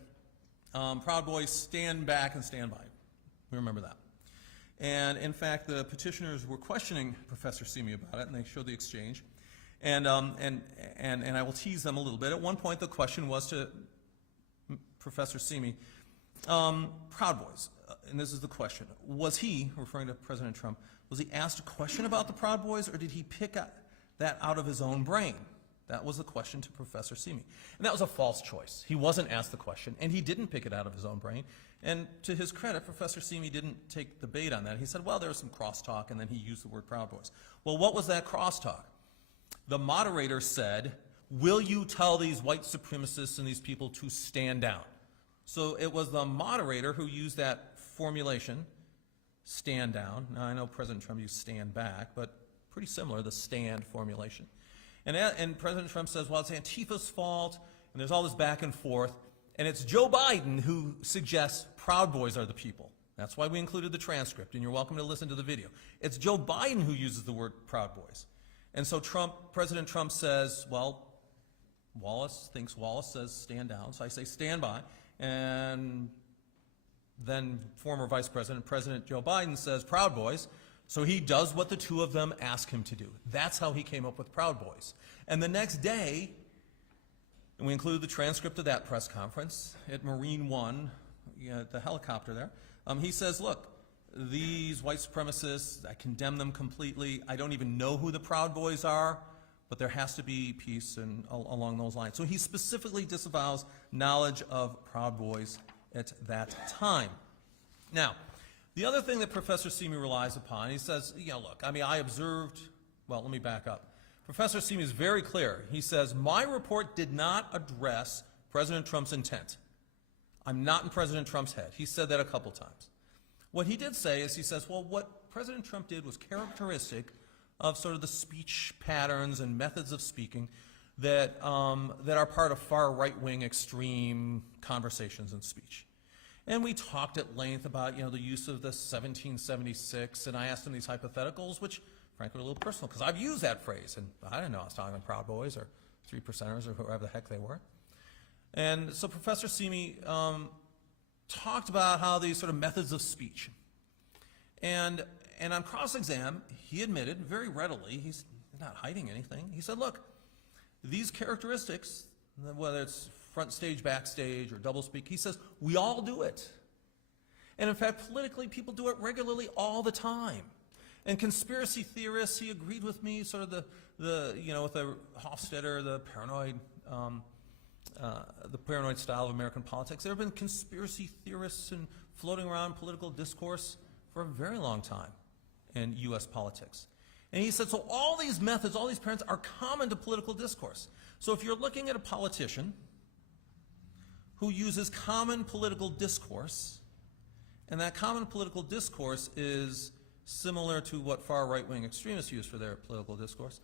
Proud Boys, stand back and stand by. We remember that. And in fact, the petitioners were questioning Professor Simi about it, and they showed the exchange. And I will tease them a little bit. At one point, the question was to Professor Simi, Proud Boys, and this is the question. Was he, referring to President Trump, was he asked a question about the Proud Boys, or did he pick that out of his own brain? That was the question to Professor Simi. And that was a false choice. He wasn't asked the question, and he didn't pick it out of his own brain. And to his credit, Professor Simi didn't take the bait on that. He said, well, there was some crosstalk, and then he used the word Proud Boys. Well, what was that crosstalk? The moderator said, will you tell these white supremacists and these people to stand down? So it was the moderator who used that formulation, stand down. Now, I know President Trump used stand back, but pretty similar, the stand formulation. And President Trump says, well, it's Antifa's fault, and there's all this back and forth, and it's Joe Biden who suggests Proud Boys are the people. That's why we included the transcript, and you're welcome to listen to the video. It's Joe Biden who uses the word Proud Boys. And so President Trump says, well, Wallace says stand down, so I say stand by, and then former Vice President, President Joe Biden says Proud Boys, so he does what the two of them ask him to do. That's how he came up with Proud Boys. And the next day, and we included the transcript of that press conference at Marine One, the helicopter there, he says, look, these white supremacists, I condemn them completely. I don't even know who the Proud Boys are, but there has to be peace and along those lines. So he specifically disavows knowledge of Proud Boys at that time. Now, the other thing that Professor Simi relies upon, he says, look, I observed, well, let me back up. Professor Simi is very clear. He says, my report did not address President Trump's intent. I'm not in President Trump's head. He said that a couple times. What he did say is, he says, well, what President Trump did was characteristic of sort of the speech patterns and methods of speaking that are part of far right-wing extreme conversations and speech. And we talked at length about, the use of the 1776, and I asked him these hypotheticals, which frankly were a little personal, because I've used that phrase, and I didn't know I was talking about Proud Boys or Three Percenters or whoever the heck they were. And so Professor Simi talked about how these sort of methods of speech. And on cross-exam, he admitted very readily, he's not hiding anything, he said, look, these characteristics, whether it's front stage, backstage, or doublespeak, he says, we all do it. And in fact, politically, people do it regularly all the time. And conspiracy theorists, he agreed with me, sort of with the Hofstadter, the paranoid style of American politics. There have been conspiracy theorists and floating around political discourse for a very long time in U.S. politics. And he said, so all these methods, all these patterns are common to political discourse. So if you're looking at a politician who uses common political discourse, and that common political discourse is similar to what far right-wing extremists use for their political discourse,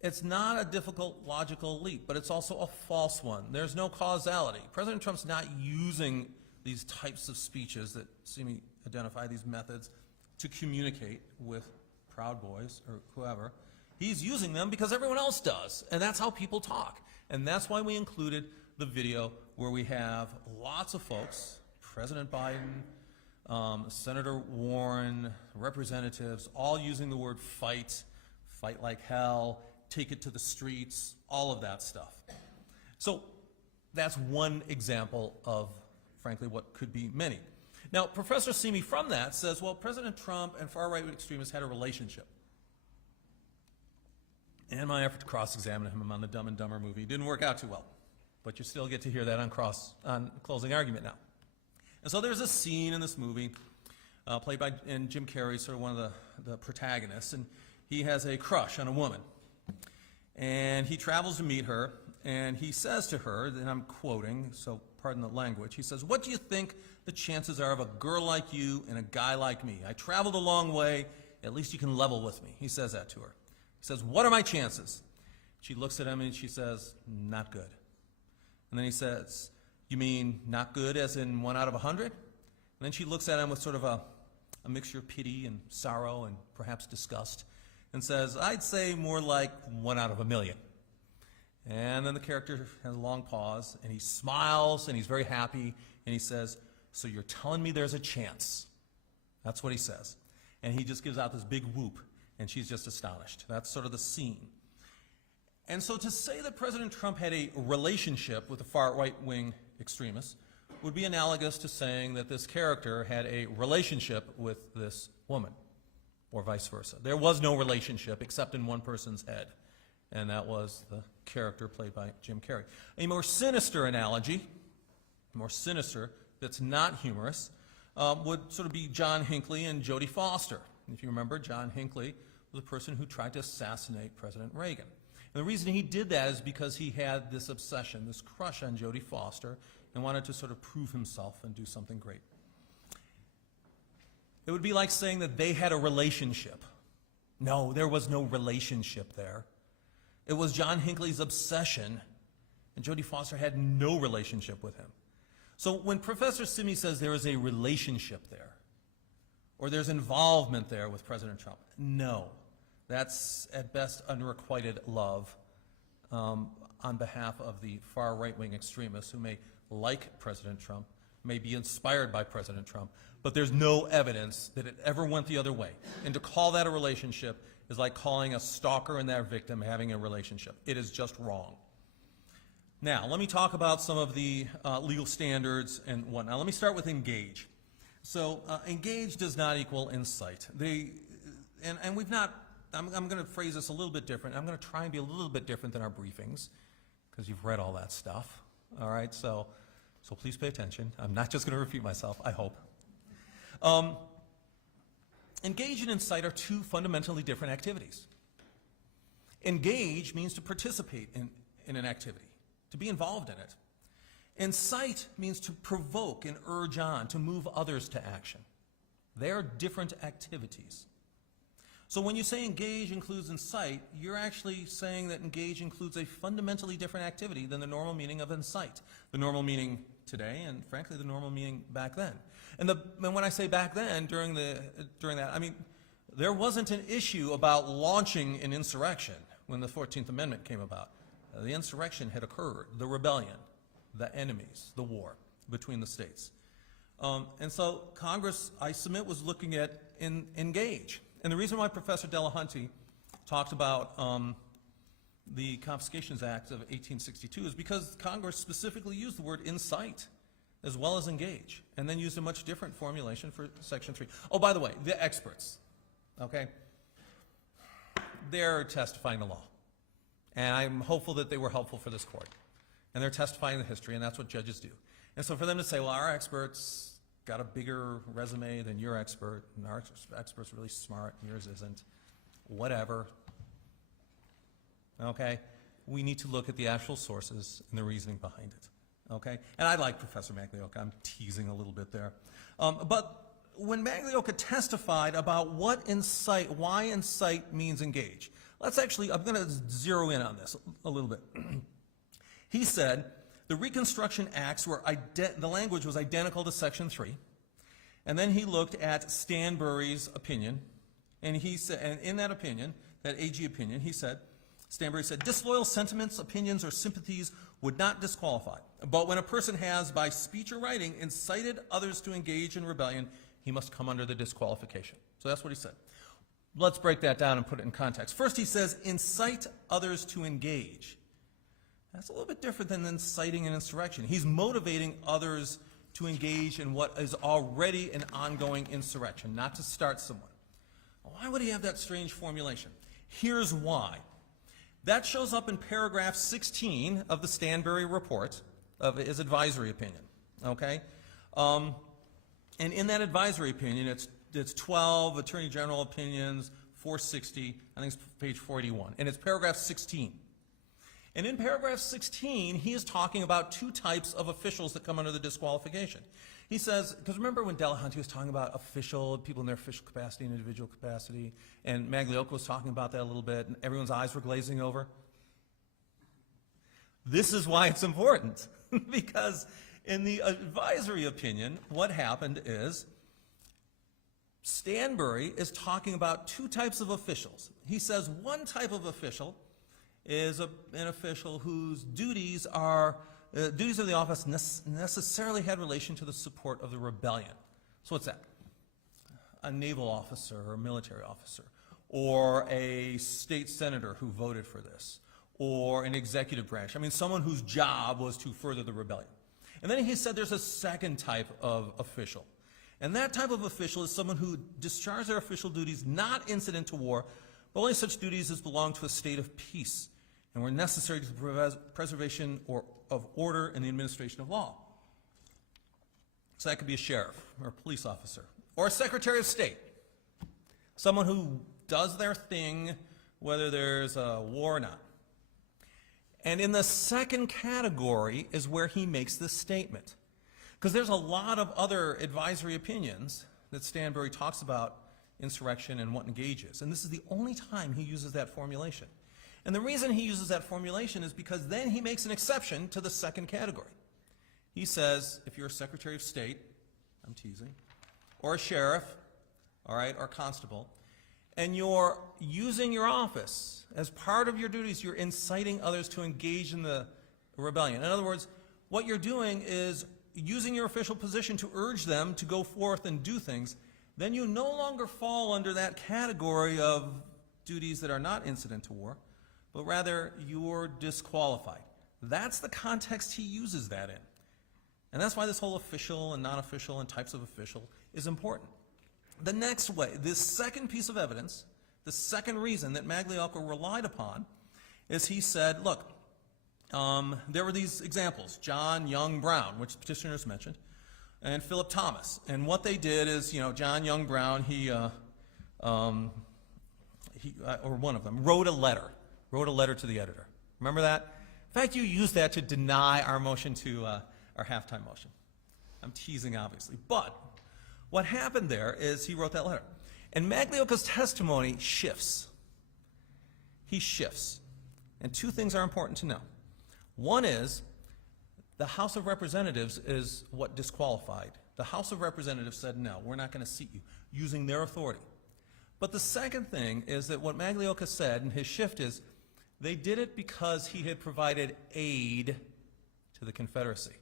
it's not a difficult logical leap, but it's also a false one. There's no causality. President Trump's not using these types of speeches that seem to identify these methods to communicate with Proud Boys or whoever. He's using them because everyone else does, and that's how people talk. And that's why we included the video where we have lots of folks, President Biden, Senator Warren, representatives, all using the word fight like hell, take it to the streets, all of that stuff. So that's one example of, frankly, what could be many. Now, Professor Simi from that says, well, President Trump and far-right extremists had a relationship. And my effort to cross-examine him on the Dumb and Dumber movie didn't work out too well. But you still get to hear that on closing argument now. And so there's a scene in this movie played by Jim Carrey, sort of one of the protagonists, and he has a crush on a woman. And he travels to meet her, and he says to her, and I'm quoting, so pardon the language, he says, what do you think the chances are of a girl like you and a guy like me? I traveled a long way, at least you can level with me. He says that to her. He says, what are my chances? She looks at him and she says, not good. And then he says, you mean not good as in 1 out of 100? And then she looks at him with sort of a mixture of pity and sorrow and perhaps disgust and says, I'd say more like 1 out of 1,000,000. And then the character has a long pause, and he smiles, and he's very happy, and he says, so you're telling me there's a chance? That's what he says. And he just gives out this big whoop, and she's just astonished. That's sort of the scene. And so to say that President Trump had a relationship with the far right-wing extremists would be analogous to saying that this character had a relationship with this woman, or vice versa. There was no relationship except in one person's head, and that was the character played by Jim Carrey. A more sinister analogy, more sinister, that's not humorous, would sort of be John Hinckley and Jodie Foster. If you remember, John Hinckley was a person who tried to assassinate President Reagan. And the reason he did that is because he had this obsession, this crush on Jodie Foster, and wanted to sort of prove himself and do something great. It would be like saying that they had a relationship. No, there was no relationship there. It was John Hinckley's obsession, and Jodie Foster had no relationship with him. So when Professor Simi says there is a relationship there, or there's involvement there with President Trump, no. That's at best unrequited love on behalf of the far right-wing extremists who may like President Trump, may be inspired by President Trump, but there's no evidence that it ever went the other way. And to call that a relationship is like calling a stalker and their victim having a relationship. It is just wrong. Now, let me talk about some of the legal standards and whatnot. Let me start with engage. So engage does not equal incite. And we've not, I'm going to phrase this a little bit different. I'm going to try and be a little bit different than our briefings because you've read all that stuff. All right, so please pay attention. I'm not just going to repeat myself, I hope. Engage and incite are two fundamentally different activities. Engage means to participate in an activity, to be involved in it. Incite means to provoke and urge on, to move others to action. They are different activities. So when you say engage includes incite, you're actually saying that engage includes a fundamentally different activity than the normal meaning of incite, the normal meaning today, and frankly, the normal meaning back then. And when I say back then, during that, I mean, there wasn't an issue about launching an insurrection when the 14th Amendment came about. The insurrection had occurred, the rebellion, the enemies, the war between the states. And so Congress, I submit, was looking at engage. And the reason why Professor Delahunty talked about the Confiscations Act of 1862 is because Congress specifically used the word incite as well as engage, and then used a much different formulation for Section 3. Oh, by the way, the experts, okay? They're testifying the law. And I'm hopeful that they were helpful for this court. And they're testifying the history, and that's what judges do. And so for them to say, well, our experts got a bigger resume than your expert, and our expert's really smart, and yours isn't, whatever. Okay? We need to look at the actual sources and the reasoning behind it. Okay? And I like Professor Maglioka. I'm teasing a little bit there. But when Maglioka testified about what incite, why incite means engage, let's actually, I'm going to zero in on this a little bit. He said the Reconstruction Acts were, the language was identical to Section 3. And then he looked at Stanbury's opinion, and he said, and in that opinion, that AG opinion, he said, Stanbury said, disloyal sentiments, opinions, or sympathies would not disqualify. But when a person has, by speech or writing, incited others to engage in rebellion, he must come under the disqualification. So that's what he said. Let's break that down and put it in context. First, he says, incite others to engage. That's a little bit different than inciting an insurrection. He's motivating others to engage in what is already an ongoing insurrection, not to start someone. Why would he have that strange formulation? Here's why. That shows up in paragraph 16 of the Stanbury report of his advisory opinion, okay? And in that advisory opinion, it's 12 Attorney General opinions, 460, I think it's page 41, and it's paragraph 16. And in paragraph 16, he is talking about two types of officials that come under the disqualification. He says, because remember when Delahunty was talking about official, people in their official capacity and individual capacity, and Maglioka was talking about that a little bit, and everyone's eyes were glazing over? This is why it's important, because in the advisory opinion, what happened is Stanbury is talking about two types of officials. He says one type of official is an official whose duties of the office necessarily had relation to the support of the rebellion. So what's that? A naval officer or a military officer, or a state senator who voted for this, or an executive branch. I mean, someone whose job was to further the rebellion. And then he said there's a second type of official. And that type of official is someone who discharged their official duties not incident to war, but only such duties as belong to a state of peace and were necessary to the preservation of order and the administration of law. So that could be a sheriff or a police officer or a secretary of state, someone who does their thing whether there's a war or not. And in the second category is where he makes this statement. Because there's a lot of other advisory opinions that Stanbury talks about insurrection and what engages. And this is the only time he uses that formulation. And the reason he uses that formulation is because then he makes an exception to the second category. He says, if you're a Secretary of State, I'm teasing, or a sheriff, all right, or constable, and you're using your office as part of your duties, you're inciting others to engage in the rebellion. In other words, what you're doing is using your official position to urge them to go forth and do things, then you no longer fall under that category of duties that are not incident to war, but rather you're disqualified. That's the context he uses that in. And that's why this whole official and non-official and types of official is important. The next way, this second piece of evidence, the second reason that Maglioka relied upon is he said, look, there were these examples, John Young Brown, which petitioners mentioned, and Philip Thomas. And what they did is, John Young Brown, or one of them, wrote a letter to the editor. Remember that? In fact, you used that to deny our motion to, our halftime motion. I'm teasing, obviously. But what happened there is he wrote that letter. And Magliocca's testimony shifts. He shifts. And two things are important to know. One is the House of Representatives is what disqualified. The House of Representatives said, no, we're not going to seat you, using their authority. But the second thing is that what Magliocca said, and his shift is, they did it because he had provided aid to the Confederacy.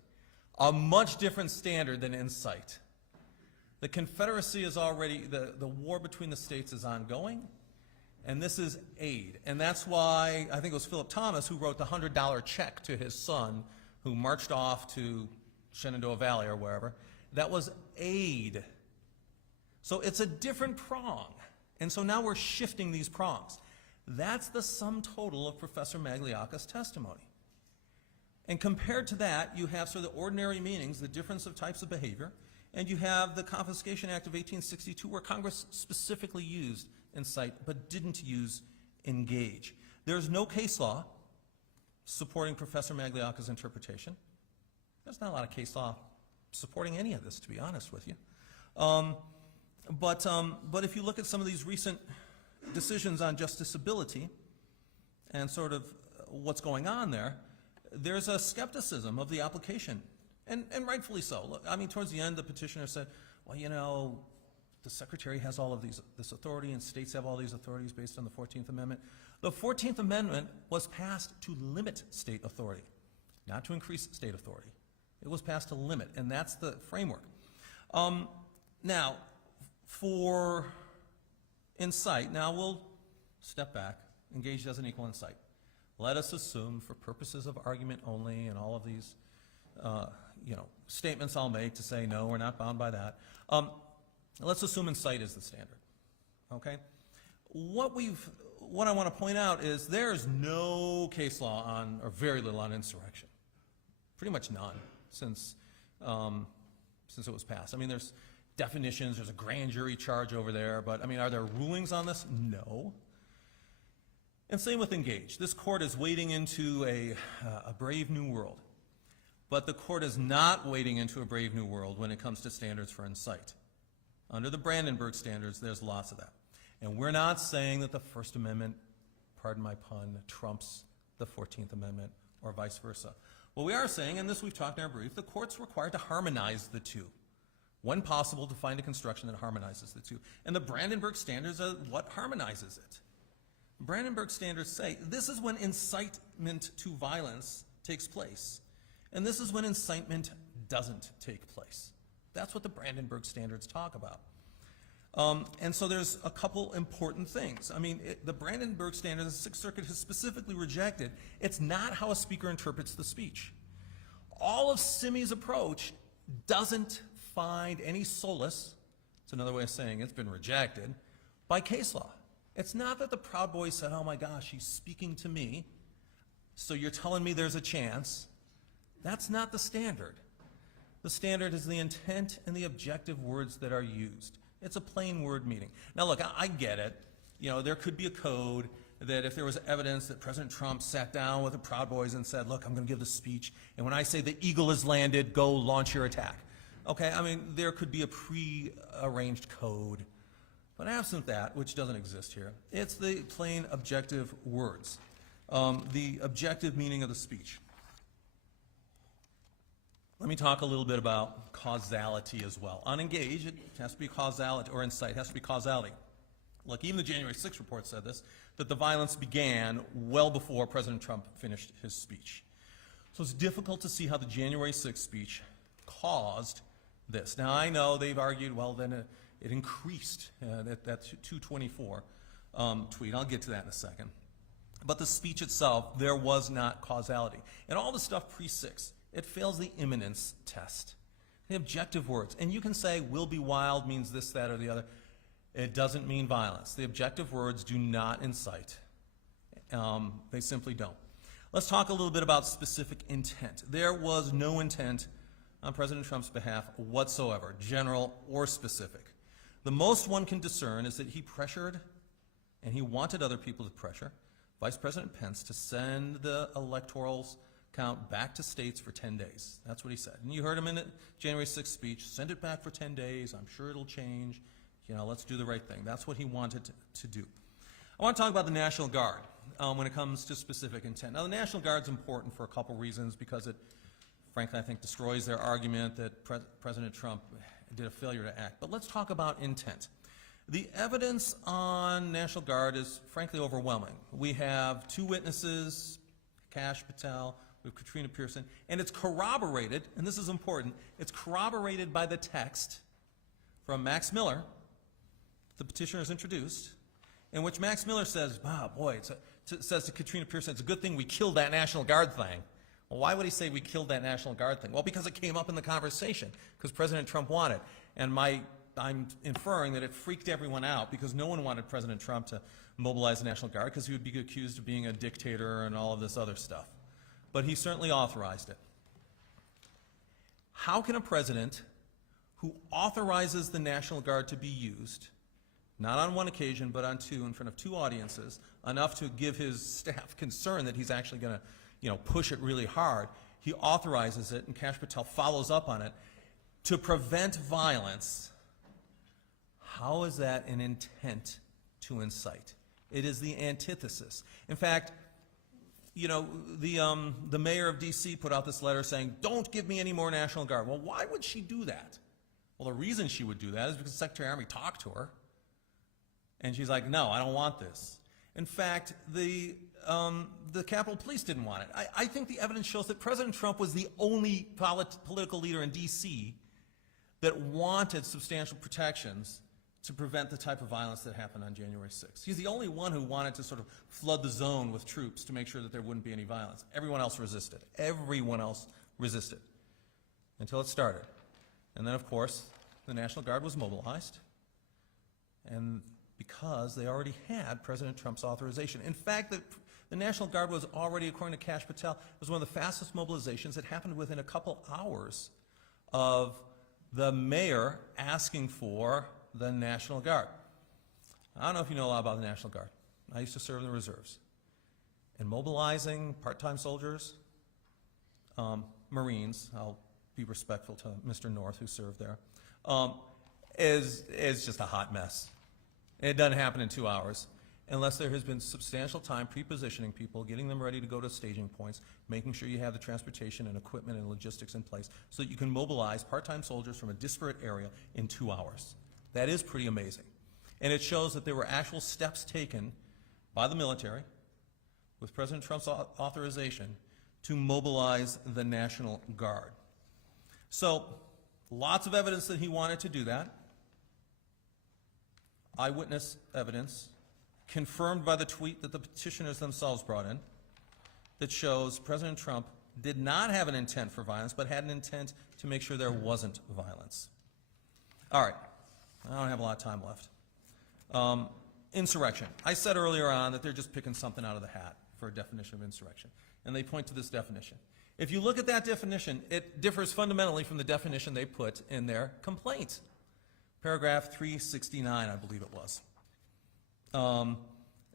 A much different standard than incite. The Confederacy is already, the war between the states is ongoing, and this is aid. And that's why, I think it was Philip Thomas who wrote the $100 check to his son who marched off to Shenandoah Valley or wherever. That was aid. So it's a different prong. And so now we're shifting these prongs. That's the sum total of Professor Magliocca's testimony. And compared to that, you have sort of the ordinary meanings, the difference of types of behavior, and you have the Confiscation Act of 1862 where Congress specifically used incite but didn't use engage. There's no case law supporting Professor Magliocca's interpretation. There's not a lot of case law supporting any of this, to be honest with you. But if you look at some of these recent decisions on justiciability and sort of what's going on there, there's a skepticism of the application, and rightfully so. Look, I mean, towards the end, the petitioner said, well, you know, the Secretary has all of this authority and states have all these authorities based on the 14th Amendment. The 14th Amendment was passed to limit state authority, not to increase state authority. It was passed to limit, and that's the framework. Now, for incite, now we'll step back. Engage doesn't equal incite. Let us assume, for purposes of argument only, and all of these, statements I'll make to say no, we're not bound by that. Let's assume incite is the standard. Okay. What I want to point out is there's no case law on, or very little on insurrection. Pretty much none since it was passed. I mean, there's definitions, there's a grand jury charge over there, but I mean, are there rulings on this? No. And same with engage. This court is wading into a brave new world, but the court is not wading into a brave new world when it comes to standards for incite. Under the Brandenburg standards, there's lots of that. And we're not saying that the First Amendment, pardon my pun, trumps the 14th Amendment or vice versa. What we are saying, and this we've talked in our brief, the court's required to harmonize the two. When possible, to find a construction that harmonizes the two. And the Brandenburg standards are what harmonizes it. Brandenburg standards say this is when incitement to violence takes place. And this is when incitement doesn't take place. That's what the Brandenburg standards talk about. And so there's a couple important things. I mean, the Brandenburg standards, the Sixth Circuit has specifically rejected, it's not how a speaker interprets the speech. All of Simi's approach doesn't find any solace, it's another way of saying it's been rejected, by case law. It's not that the Proud Boys said, oh my gosh, he's speaking to me, so you're telling me there's a chance. That's not the standard. The standard is the intent and the objective words that are used. It's a plain word meaning. Now look, I get it. You know, there could be a code that if there was evidence that President Trump sat down with the Proud Boys and said, look, I'm going to give this speech, and when I say the eagle has landed, go launch your attack. Okay, I mean, there could be a pre-arranged code. But absent that, which doesn't exist here, it's the plain objective words, the objective meaning of the speech. Let me talk a little bit about causality as well. On engage, it has to be causality, or incite, it has to be causality. Look, even the January 6th report said this, that the violence began well before President Trump finished his speech. So it's difficult to see how the January 6th speech caused this. Now, I know they've argued, well, then it increased, that 224 tweet. I'll get to that in a second. But the speech itself, there was not causality. And all the stuff pre-6, it fails the imminence test. The objective words. And you can say, will be wild means this, that, or the other. It doesn't mean violence. The objective words do not incite. They simply don't. Let's talk a little bit about specific intent. There was no intent on President Trump's behalf whatsoever, general or specific. The most one can discern is that he pressured, and he wanted other people to pressure, Vice President Pence to send the electoral count back to states for 10 days. That's what he said. And you heard him in the January 6th speech, send it back for 10 days, I'm sure it'll change. let's do the right thing. That's what he wanted to do. I want to talk about the National Guard when it comes to specific intent. Now, the National Guard's important for a couple reasons because it, frankly, I think destroys their argument that President Trump did a failure to act. But let's talk about intent. The evidence on National Guard is, frankly, overwhelming. We have 2 witnesses, Kash Patel, we have Katrina Pearson, and it's corroborated, and this is important, it's corroborated by the text from Max Miller, the petitioners introduced, in which Max Miller says, says to Katrina Pearson, it's a good thing we killed that National Guard thing. Well, why would he say we killed that National Guard thing? Well, because it came up in the conversation, because President Trump wanted. And I'm inferring that it freaked everyone out because no one wanted President Trump to mobilize the National Guard because he would be accused of being a dictator and all of this other stuff. But he certainly authorized it. How can a president who authorizes the National Guard to be used, not on one occasion, but on 2, in front of 2 audiences, enough to give his staff concern that he's actually going to, push it really hard, he authorizes it, and Kash Patel follows up on it, to prevent violence? How is that an intent to incite? It is the antithesis. In fact, the mayor of D.C. put out this letter saying, don't give me any more National Guard. Well, why would she do that? Well, the reason she would do that is because Secretary of the Army talked to her, and she's like, no, I don't want this. In fact, the Capitol Police didn't want it. I think the evidence shows that President Trump was the only political leader in D.C. that wanted substantial protections to prevent the type of violence that happened on January 6th. He's the only one who wanted to sort of flood the zone with troops to make sure that there wouldn't be any violence. Everyone else resisted. Everyone else resisted until it started. And then, of course, the National Guard was mobilized, and because they already had President Trump's authorization. In fact, the National Guard was already, according to Kash Patel, was one of the fastest mobilizations. It happened within a couple hours of the mayor asking for the National Guard. I don't know if you know a lot about the National Guard. I used to serve in the reserves. And mobilizing part-time soldiers, Marines, I'll be respectful to Mr. North who served there, is just a hot mess. It doesn't happen in 2 hours unless there has been substantial time pre-positioning people, getting them ready to go to staging points, making sure you have the transportation and equipment and logistics in place so that you can mobilize part-time soldiers from a disparate area in 2 hours. That is pretty amazing. And it shows that there were actual steps taken by the military with President Trump's authorization to mobilize the National Guard. So, lots of evidence that he wanted to do that. Eyewitness evidence, confirmed by the tweet that the petitioners themselves brought in, that shows President Trump did not have an intent for violence, but had an intent to make sure there wasn't violence. All right, I don't have a lot of time left. Insurrection. I said earlier on that they're just picking something out of the hat for a definition of insurrection, and they point to this definition. If you look at that definition, it differs fundamentally from the definition they put in their complaint. Paragraph 369, I believe it was.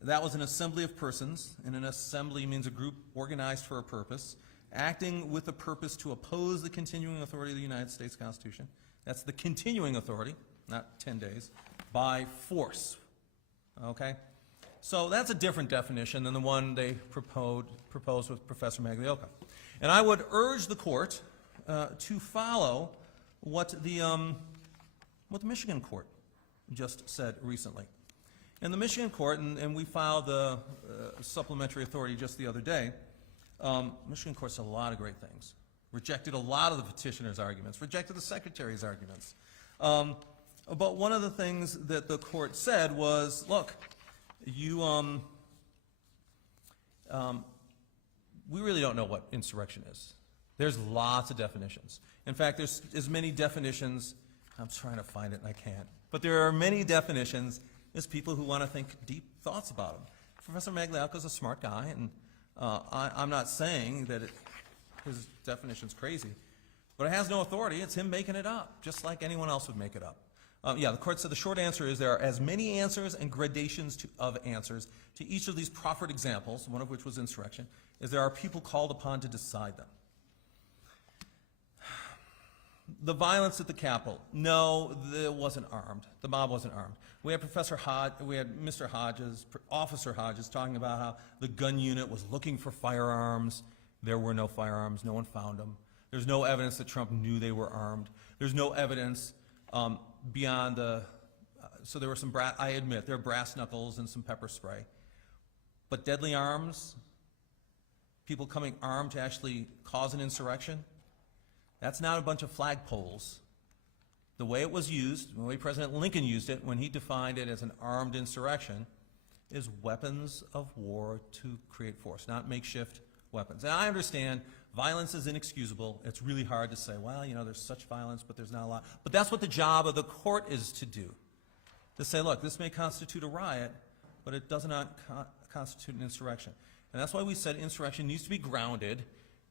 That was an assembly of persons, and an assembly means a group organized for a purpose, acting with a purpose to oppose the continuing authority of the United States Constitution. That's the continuing authority, not 10 days, by force. Okay? So that's a different definition than the one they proposed with Professor Magliocca. And I would urge the court to follow what the Michigan court just said recently. In the Michigan court, and we filed the supplementary authority just the other day, Michigan court said a lot of great things. Rejected a lot of the petitioner's arguments, rejected the secretary's arguments. But one of the things that the court said was, look, we really don't know what insurrection is. There's lots of definitions. In fact, there's as many definitions, I'm trying to find it and I can't, but there are many definitions as people who want to think deep thoughts about them. Professor Magliocca is a smart guy, and I'm not saying that his definition's crazy, but it has no authority. It's him making it up, just like anyone else would make it up. The court said the short answer is there are as many answers and gradations of answers to each of these proffered examples, one of which was insurrection, as there are people called upon to decide them. The violence at the Capitol. No, it wasn't armed. The mob wasn't armed. We had Mr. Hodges, Officer Hodges, talking about how the gun unit was looking for firearms. There were no firearms. No one found them. There's no evidence that Trump knew they were armed. There's no evidence beyond the. So there were some. I admit there were brass knuckles and some pepper spray, but deadly arms. People coming armed to actually cause an insurrection. That's not a bunch of flagpoles. The way it was used, the way President Lincoln used it when he defined it as an armed insurrection, is weapons of war to create force, not makeshift weapons. And I understand violence is inexcusable. It's really hard to say, well, there's such violence, but there's not a lot. But that's what the job of the court is to do. To say, look, this may constitute a riot, but it does not constitute an insurrection. And that's why we said insurrection needs to be grounded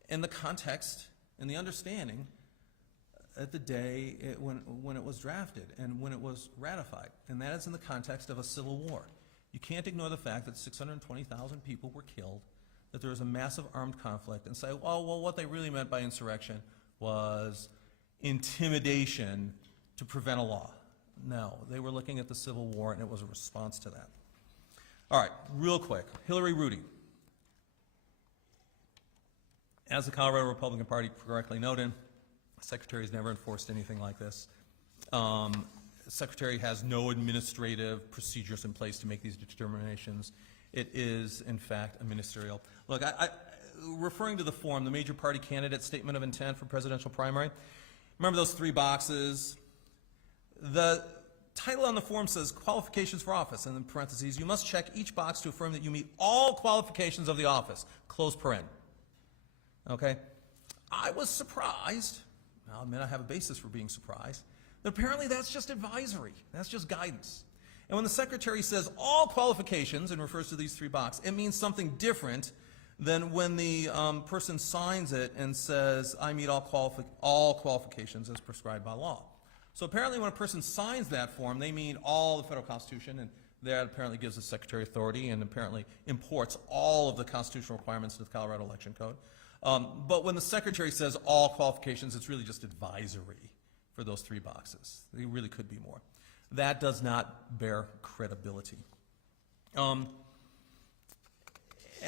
in the context and the understanding at the day when it was drafted and when it was ratified. And that is in the context of a civil war. You can't ignore the fact that 620,000 people were killed, that there was a massive armed conflict, and say, well, what they really meant by insurrection was intimidation to prevent a law. No, they were looking at the Civil War, and it was a response to that. All right, real quick, Hillary Rudy. As the Colorado Republican Party correctly noted, the Secretary has never enforced anything like this. The Secretary has no administrative procedures in place to make these determinations. It is, in fact, a ministerial. Look, referring to the form, the major party candidate statement of intent for presidential primary, remember those 3 boxes? The title on the form says qualifications for office, and in parentheses, you must check each box to affirm that you meet all qualifications of the office, close paren. Okay? I was surprised, I'll admit I have a basis for being surprised, that apparently that's just advisory. That's just guidance. And when the Secretary says all qualifications and refers to these 3 boxes, it means something different than when the person signs it and says, I meet all qualifications as prescribed by law. So apparently when a person signs that form, they mean all the federal Constitution, and that apparently gives the Secretary authority and apparently imports all of the constitutional requirements of the Colorado Election Code. But when the Secretary says all qualifications, it's really just advisory for those 3 boxes. They really could be more. That does not bear credibility. And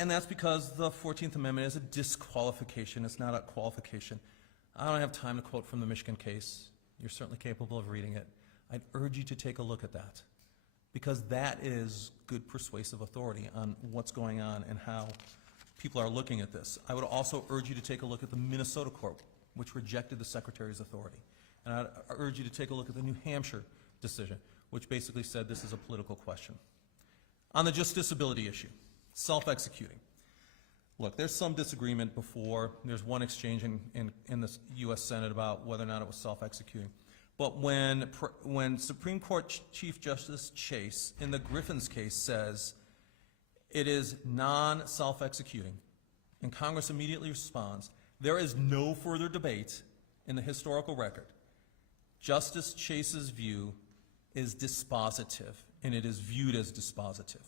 that's because the 14th Amendment is a disqualification. It's not a qualification. I don't have time to quote from the Michigan case. You're certainly capable of reading it. I'd urge you to take a look at that, because that is good persuasive authority on what's going on and how people are looking at this. I would also urge you to take a look at the Minnesota court, which rejected the Secretary's authority. And I'd urge you to take a look at the New Hampshire decision, which basically said this is a political question. On the justiciability issue, self-executing. Look, there's some disagreement before. There's one exchange in the U.S. Senate about whether or not it was self-executing. But when Supreme Court Chief Justice Chase in the Griffin's case says it is non-self-executing, and Congress immediately responds, there is no further debate in the historical record. Justice Chase's view is dispositive, and it is viewed as dispositive.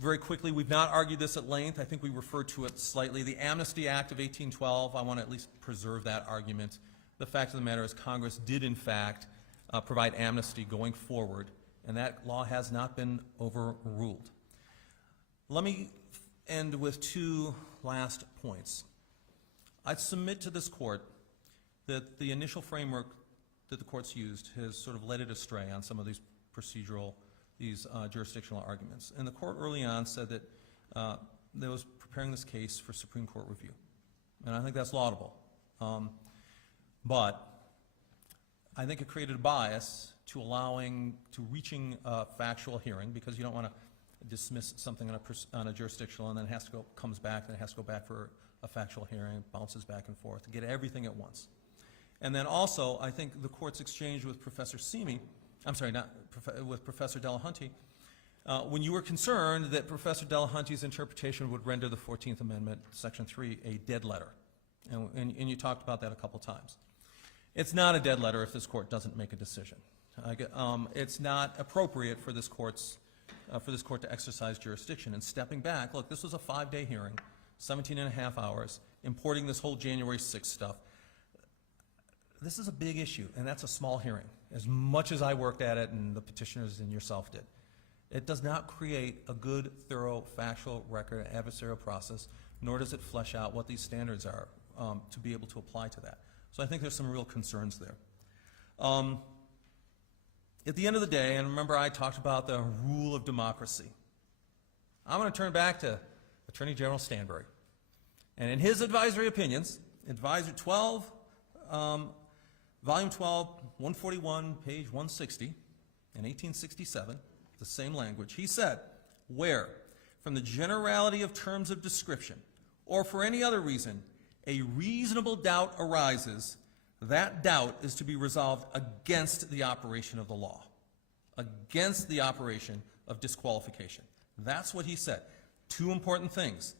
Very quickly, we've not argued this at length. I think we referred to it slightly. The Amnesty Act of 1812, I want to at least preserve that argument. The fact of the matter is Congress did, in fact, provide amnesty going forward, and that law has not been overruled. Let me end with 2 last points. I'd submit to this court that the initial framework that the court's used has sort of led it astray on some of these jurisdictional arguments. And the court early on said that they was preparing this case for Supreme Court review. And I think that's laudable. But I think it created a bias to reaching a factual hearing, because you don't want to dismiss something on a jurisdictional and then comes back, and it has to go back for a factual hearing, bounces back and forth to get everything at once. And then also, I think the court's exchange with Professor with Professor Delahunty, when you were concerned that Professor Delahunty's interpretation would render the 14th Amendment, Section 3, a dead letter. And you talked about that a couple times. It's not a dead letter if this court doesn't make a decision. It's not appropriate for this court to exercise jurisdiction. And stepping back, look, this was a 5-day hearing, 17 and a half hours, importing this whole January 6th stuff. this is a big issue, and that's a small hearing, as much as I worked at it and the petitioners and yourself did. It does not create a good, thorough, factual record, adversarial process, nor does it flesh out what these standards are to be able to apply to that. So I think there's some real concerns there. At the end of the day, and remember I talked about the rule of democracy, I'm going to turn back to Attorney General Stanbury. And in his advisory opinions, Advisory 12, Volume 12, 141, page 160, in 1867, the same language, he said, where, from the generality of terms of description, or for any other reason, a reasonable doubt arises, that doubt is to be resolved against the operation of the law, against the operation of disqualification. That's what he said. Two important things.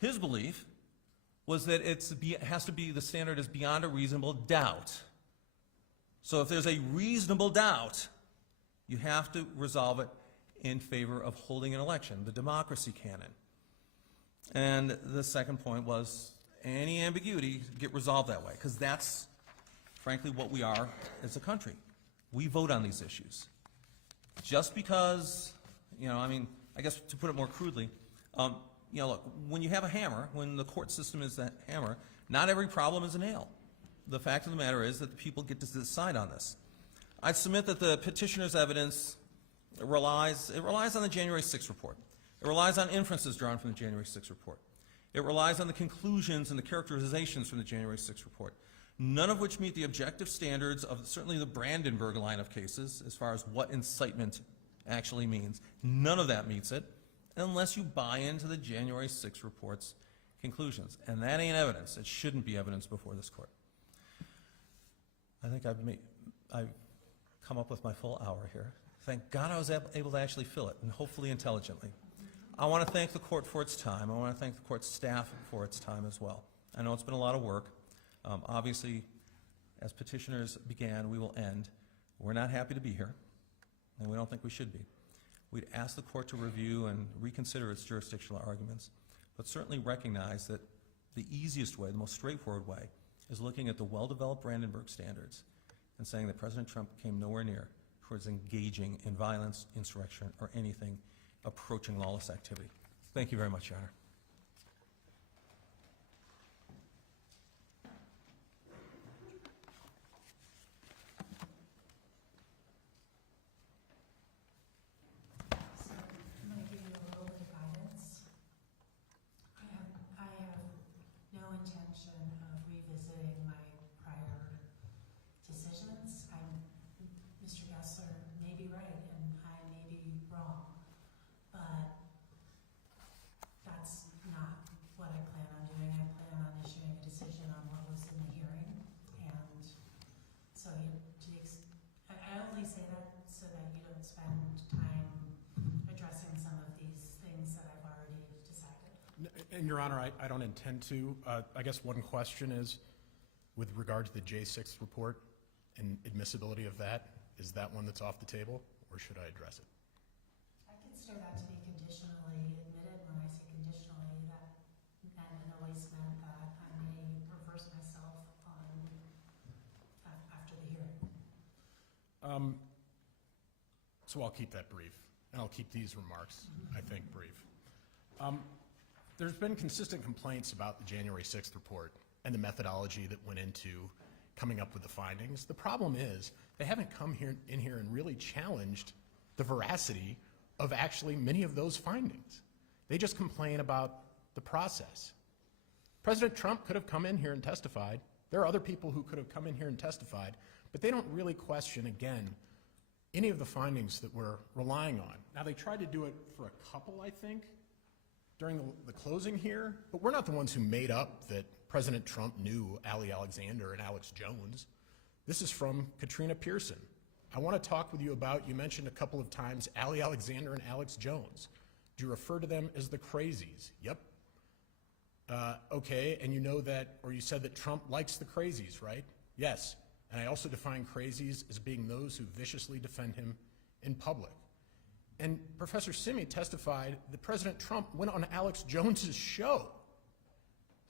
His belief was that it has to be, the standard is beyond a reasonable doubt. So if there's a reasonable doubt, you have to resolve it in favor of holding an election, the democracy canon. And the second point was any ambiguity get resolved that way, because that's frankly what we are as a country. We vote on these issues. Just because, I guess to put it more crudely, look, when you have a hammer, when the court system is that hammer, not every problem is a nail. The fact of the matter is that the people get to decide on this. I submit that the petitioner's evidence relies on the January 6th report. It relies on inferences drawn from the January 6th report. It relies on the conclusions and the characterizations from the January 6th report, none of which meet the objective standards of certainly the Brandenburg line of cases as far as what incitement actually means. None of that meets it unless you buy into the January 6th report's conclusions. And that ain't evidence. It shouldn't be evidence before this court. I think I've come up with my full hour here. Thank God I was able to actually fill it, and hopefully intelligently. I want to thank the court for its time. I want to thank the court staff for its time as well. I know it's been a lot of work. Obviously, as petitioners began, we will end. We're not happy to be here, and we don't think we should be. We'd ask the court to review and reconsider its jurisdictional arguments, but certainly recognize that the easiest way, the most straightforward way, is looking at the well-developed Brandenburg standards and saying that President Trump came nowhere near towards engaging in violence, insurrection, or anything approaching lawless activity. Thank you very much, Your Honor. So I'm going to give you a little bit of guidance. I have no intention of revisiting my prior decisions. Mr. Gessler may be right and I may be wrong, but that's not what I plan on doing. I plan on issuing a decision on what was in the hearing, and so I only say that so that you don't spend time addressing some of these things that I've already decided. And Your Honor, I don't intend to. I guess one question is, with regard to the J6 report and admissibility of that, is that one that's off the table, or should I address it? I consider that to be conditionally admitted. When I say conditionally, that always meant that I may reverse myself after the hearing. So I'll keep that brief, and I'll keep these remarks, I think, brief. There's been consistent complaints about the January 6th report and the methodology that went into coming up with the findings. The problem is they haven't come in here and really challenged the veracity of actually many of those findings. They just complain about the process. President Trump could have come in here and testified. There are other people who could have come in here and testified, but they don't really question, again, any of the findings that we're relying on. Now, they tried to do it for a couple, I think, during the closing here, but we're not the ones who made up that President Trump knew Ali Alexander and Alex Jones. This is from Katrina Pearson. I want to talk with you about, you mentioned a couple of times, Ali Alexander and Alex Jones. Do you refer to them as the crazies? Yep. Okay, and you know that, or you said that Trump likes the crazies, right? Yes. And I also define crazies as being those who viciously defend him in public. And Professor Simi testified that President Trump went on Alex Jones's show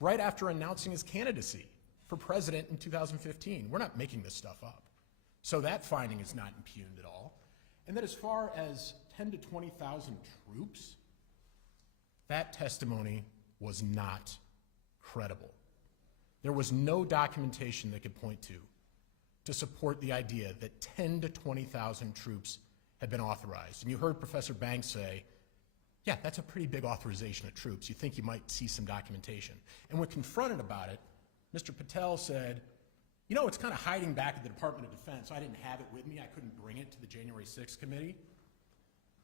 right after announcing his candidacy for president in 2015. We're not making this stuff up. So that finding is not impugned at all. And that as far as 10 to 20,000 troops, that testimony was not credible. There was no documentation they could point to support the idea that 10 to 20,000 troops had been authorized. And you heard Professor Banks say, yeah, that's a pretty big authorization of troops. You think you might see some documentation. And when confronted about it, Mr. Patel said, you know, it's kind of hiding back at the Department of Defense. I didn't have it with me. I couldn't bring it to the January 6th committee.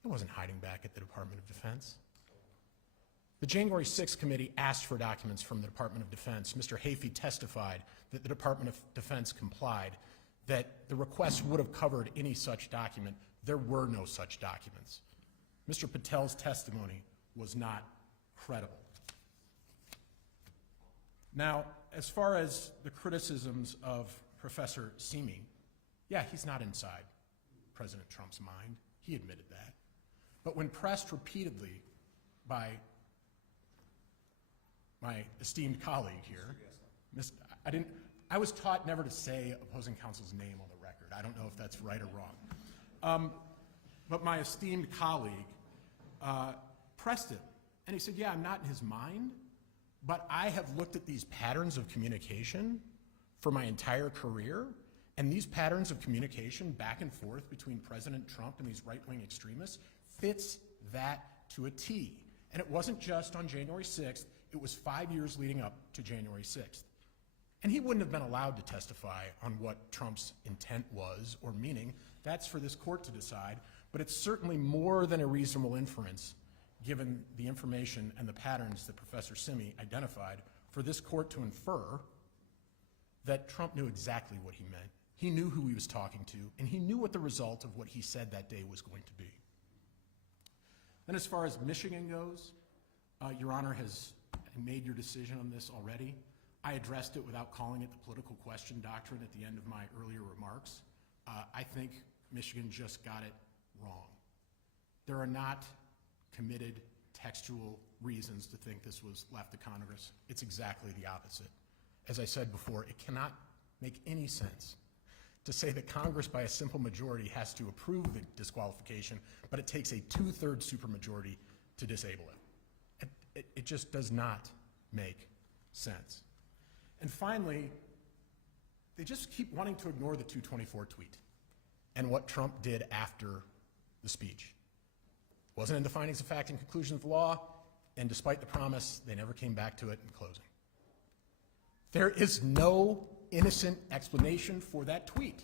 It wasn't hiding back at the Department of Defense. The January 6th committee asked for documents from the Department of Defense. Mr. Hafey testified that the Department of Defense complied, that the request would have covered any such document. There were no such documents. Mr. Patel's testimony was not credible. Now, as far as the criticisms of Professor Simi, yeah, he's not inside President Trump's mind. He admitted that. But when pressed repeatedly by my esteemed colleague here, I was taught never to say opposing counsel's name on the record. I don't know if that's right or wrong. But my esteemed colleague pressed him, and he said, yeah, I'm not in his mind, but I have looked at these patterns of communication for my entire career, and these patterns of communication back and forth between President Trump and these right-wing extremists fits that to a T. And it wasn't just on January 6th, it was 5 years leading up to January 6th. And he wouldn't have been allowed to testify on what Trump's intent was or meaning. That's for this court to decide, but it's certainly more than a reasonable inference given the information and the patterns that Professor Simi identified for this court to infer that Trump knew exactly what he meant. He knew who he was talking to, and he knew what the result of what he said that day was going to be. Then as far as Michigan goes, Your Honor has made your decision on this already. I addressed it without calling it the political question doctrine at the end of my earlier remarks. I think Michigan just got it wrong. There are not committed textual reasons to think this was left to Congress. It's exactly the opposite. As I said before, it cannot make any sense to say that Congress by a simple majority has to approve the disqualification, but it takes a 2/3 supermajority to disable it. It just does not make sense. And finally, they just keep wanting to ignore the 224 tweet and what Trump did after the speech. Wasn't in the findings of fact and conclusions of law, and despite the promise, they never came back to it in closing. There is no innocent explanation for that tweet,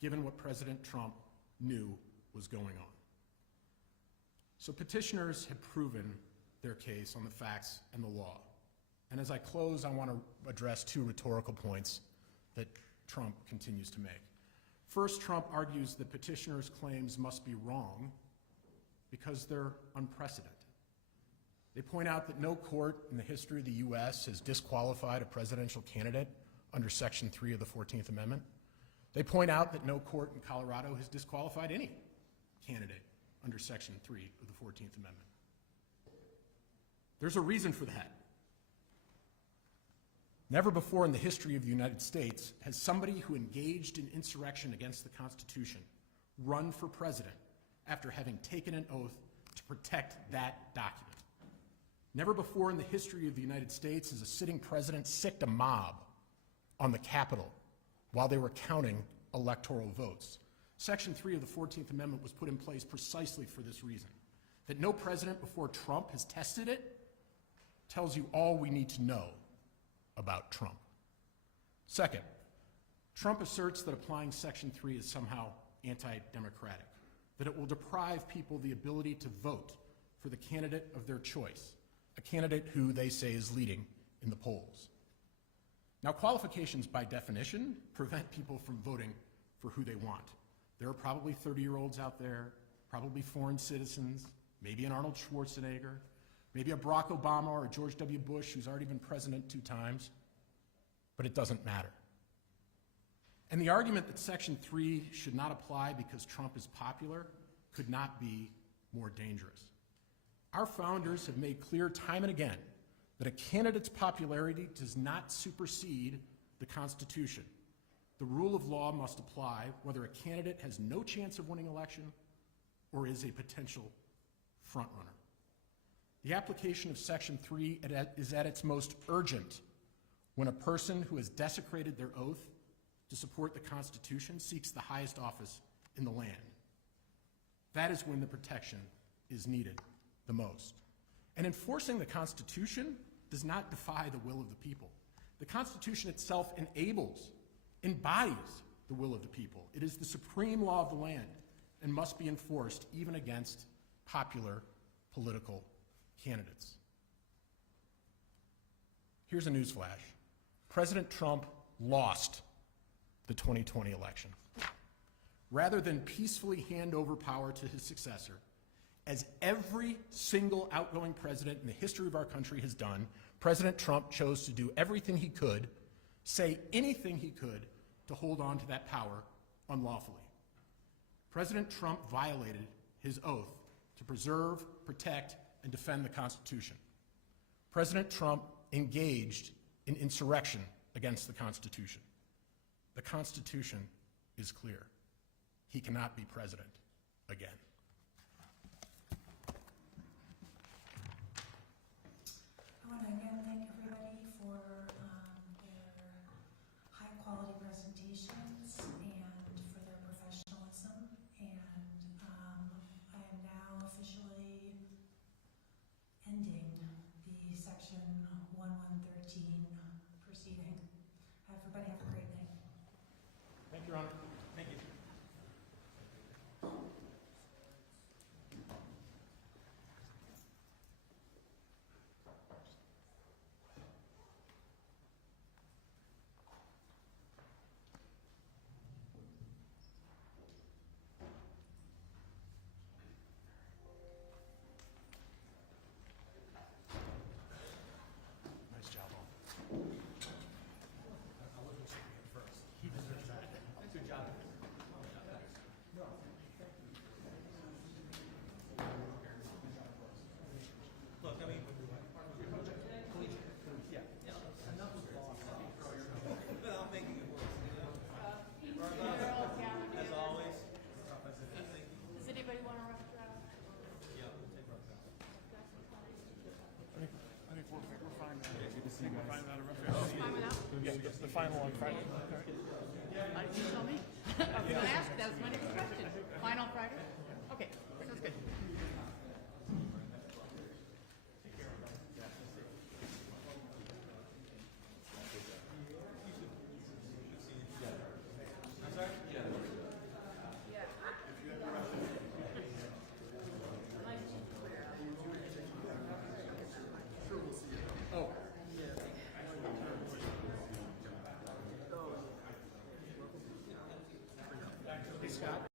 given what President Trump knew was going on. So petitioners have proven their case on the facts and the law. And as I close, I want to address two rhetorical points that Trump continues to make. First, Trump argues that petitioners' claims must be wrong because they're unprecedented. They point out that no court in the history of the U.S. has disqualified a presidential candidate under Section 3 of the 14th Amendment. They point out that no court in Colorado has disqualified any candidate under Section 3 of the 14th Amendment. There's a reason for that. Never before in the history of the United States has somebody who engaged in insurrection against the Constitution run for president after having taken an oath to protect that document. Never before in the history of the United States has a sitting president sicked a mob on the Capitol while they were counting electoral votes. Section 3 of the 14th Amendment was put in place precisely for this reason, that no president before Trump has tested it tells you all we need to know about Trump. Second, Trump asserts that applying Section 3 is somehow anti-democratic, that it will deprive people the ability to vote for the candidate of their choice, a candidate who they say is leading in the polls. Now, qualifications by definition prevent people from voting for who they want. There are probably 30-year-olds out there, probably foreign citizens, maybe an Arnold Schwarzenegger, maybe a Barack Obama or a George W. Bush who's already been president 2 times, but it doesn't matter. And the argument that Section 3 should not apply because Trump is popular could not be more dangerous. Our founders have made clear time and again that a candidate's popularity does not supersede the Constitution. The rule of law must apply whether a candidate has no chance of winning election or is a potential frontrunner. The application of Section 3 is at its most urgent when a person who has desecrated their oath to support the Constitution seeks the highest office in the land. That is when the protection is needed the most. And enforcing the Constitution does not defy the will of the people. The Constitution itself embodies the will of the people. It is the supreme law of the land and must be enforced even against popular political candidates. Here's a newsflash. President Trump lost the 2020 election. Rather than peacefully hand over power to his successor, as every single outgoing president in the history of our country has done, President Trump chose to do everything he could, say anything he could, to hold on to that power unlawfully. President Trump violated his oath to preserve, protect, and defend the Constitution. President Trump engaged in insurrection against the Constitution. The Constitution is clear. He cannot be president again. I want to again thank everybody for their high-quality presentations and for their professionalism. And I am now officially ending the Section 1113 proceeding. Everybody have a great night. Thank you, Your Honor. Thank you. Nice job, all. I wasn't saying it first. He deserves that. Good job. Look, I mean, yeah, enough of boss. Without making it worse, you know? As always. Does anybody want to rough draft? Yeah, we'll take rough draft. I think we're fine now. Good to see you guys. Fine Fine with that? Yeah, the final on Friday. You tell me. I was going to ask, that was my next question. Final Friday? Okay, sounds good. I'm sorry? Yeah. Oh. Hey, Scott.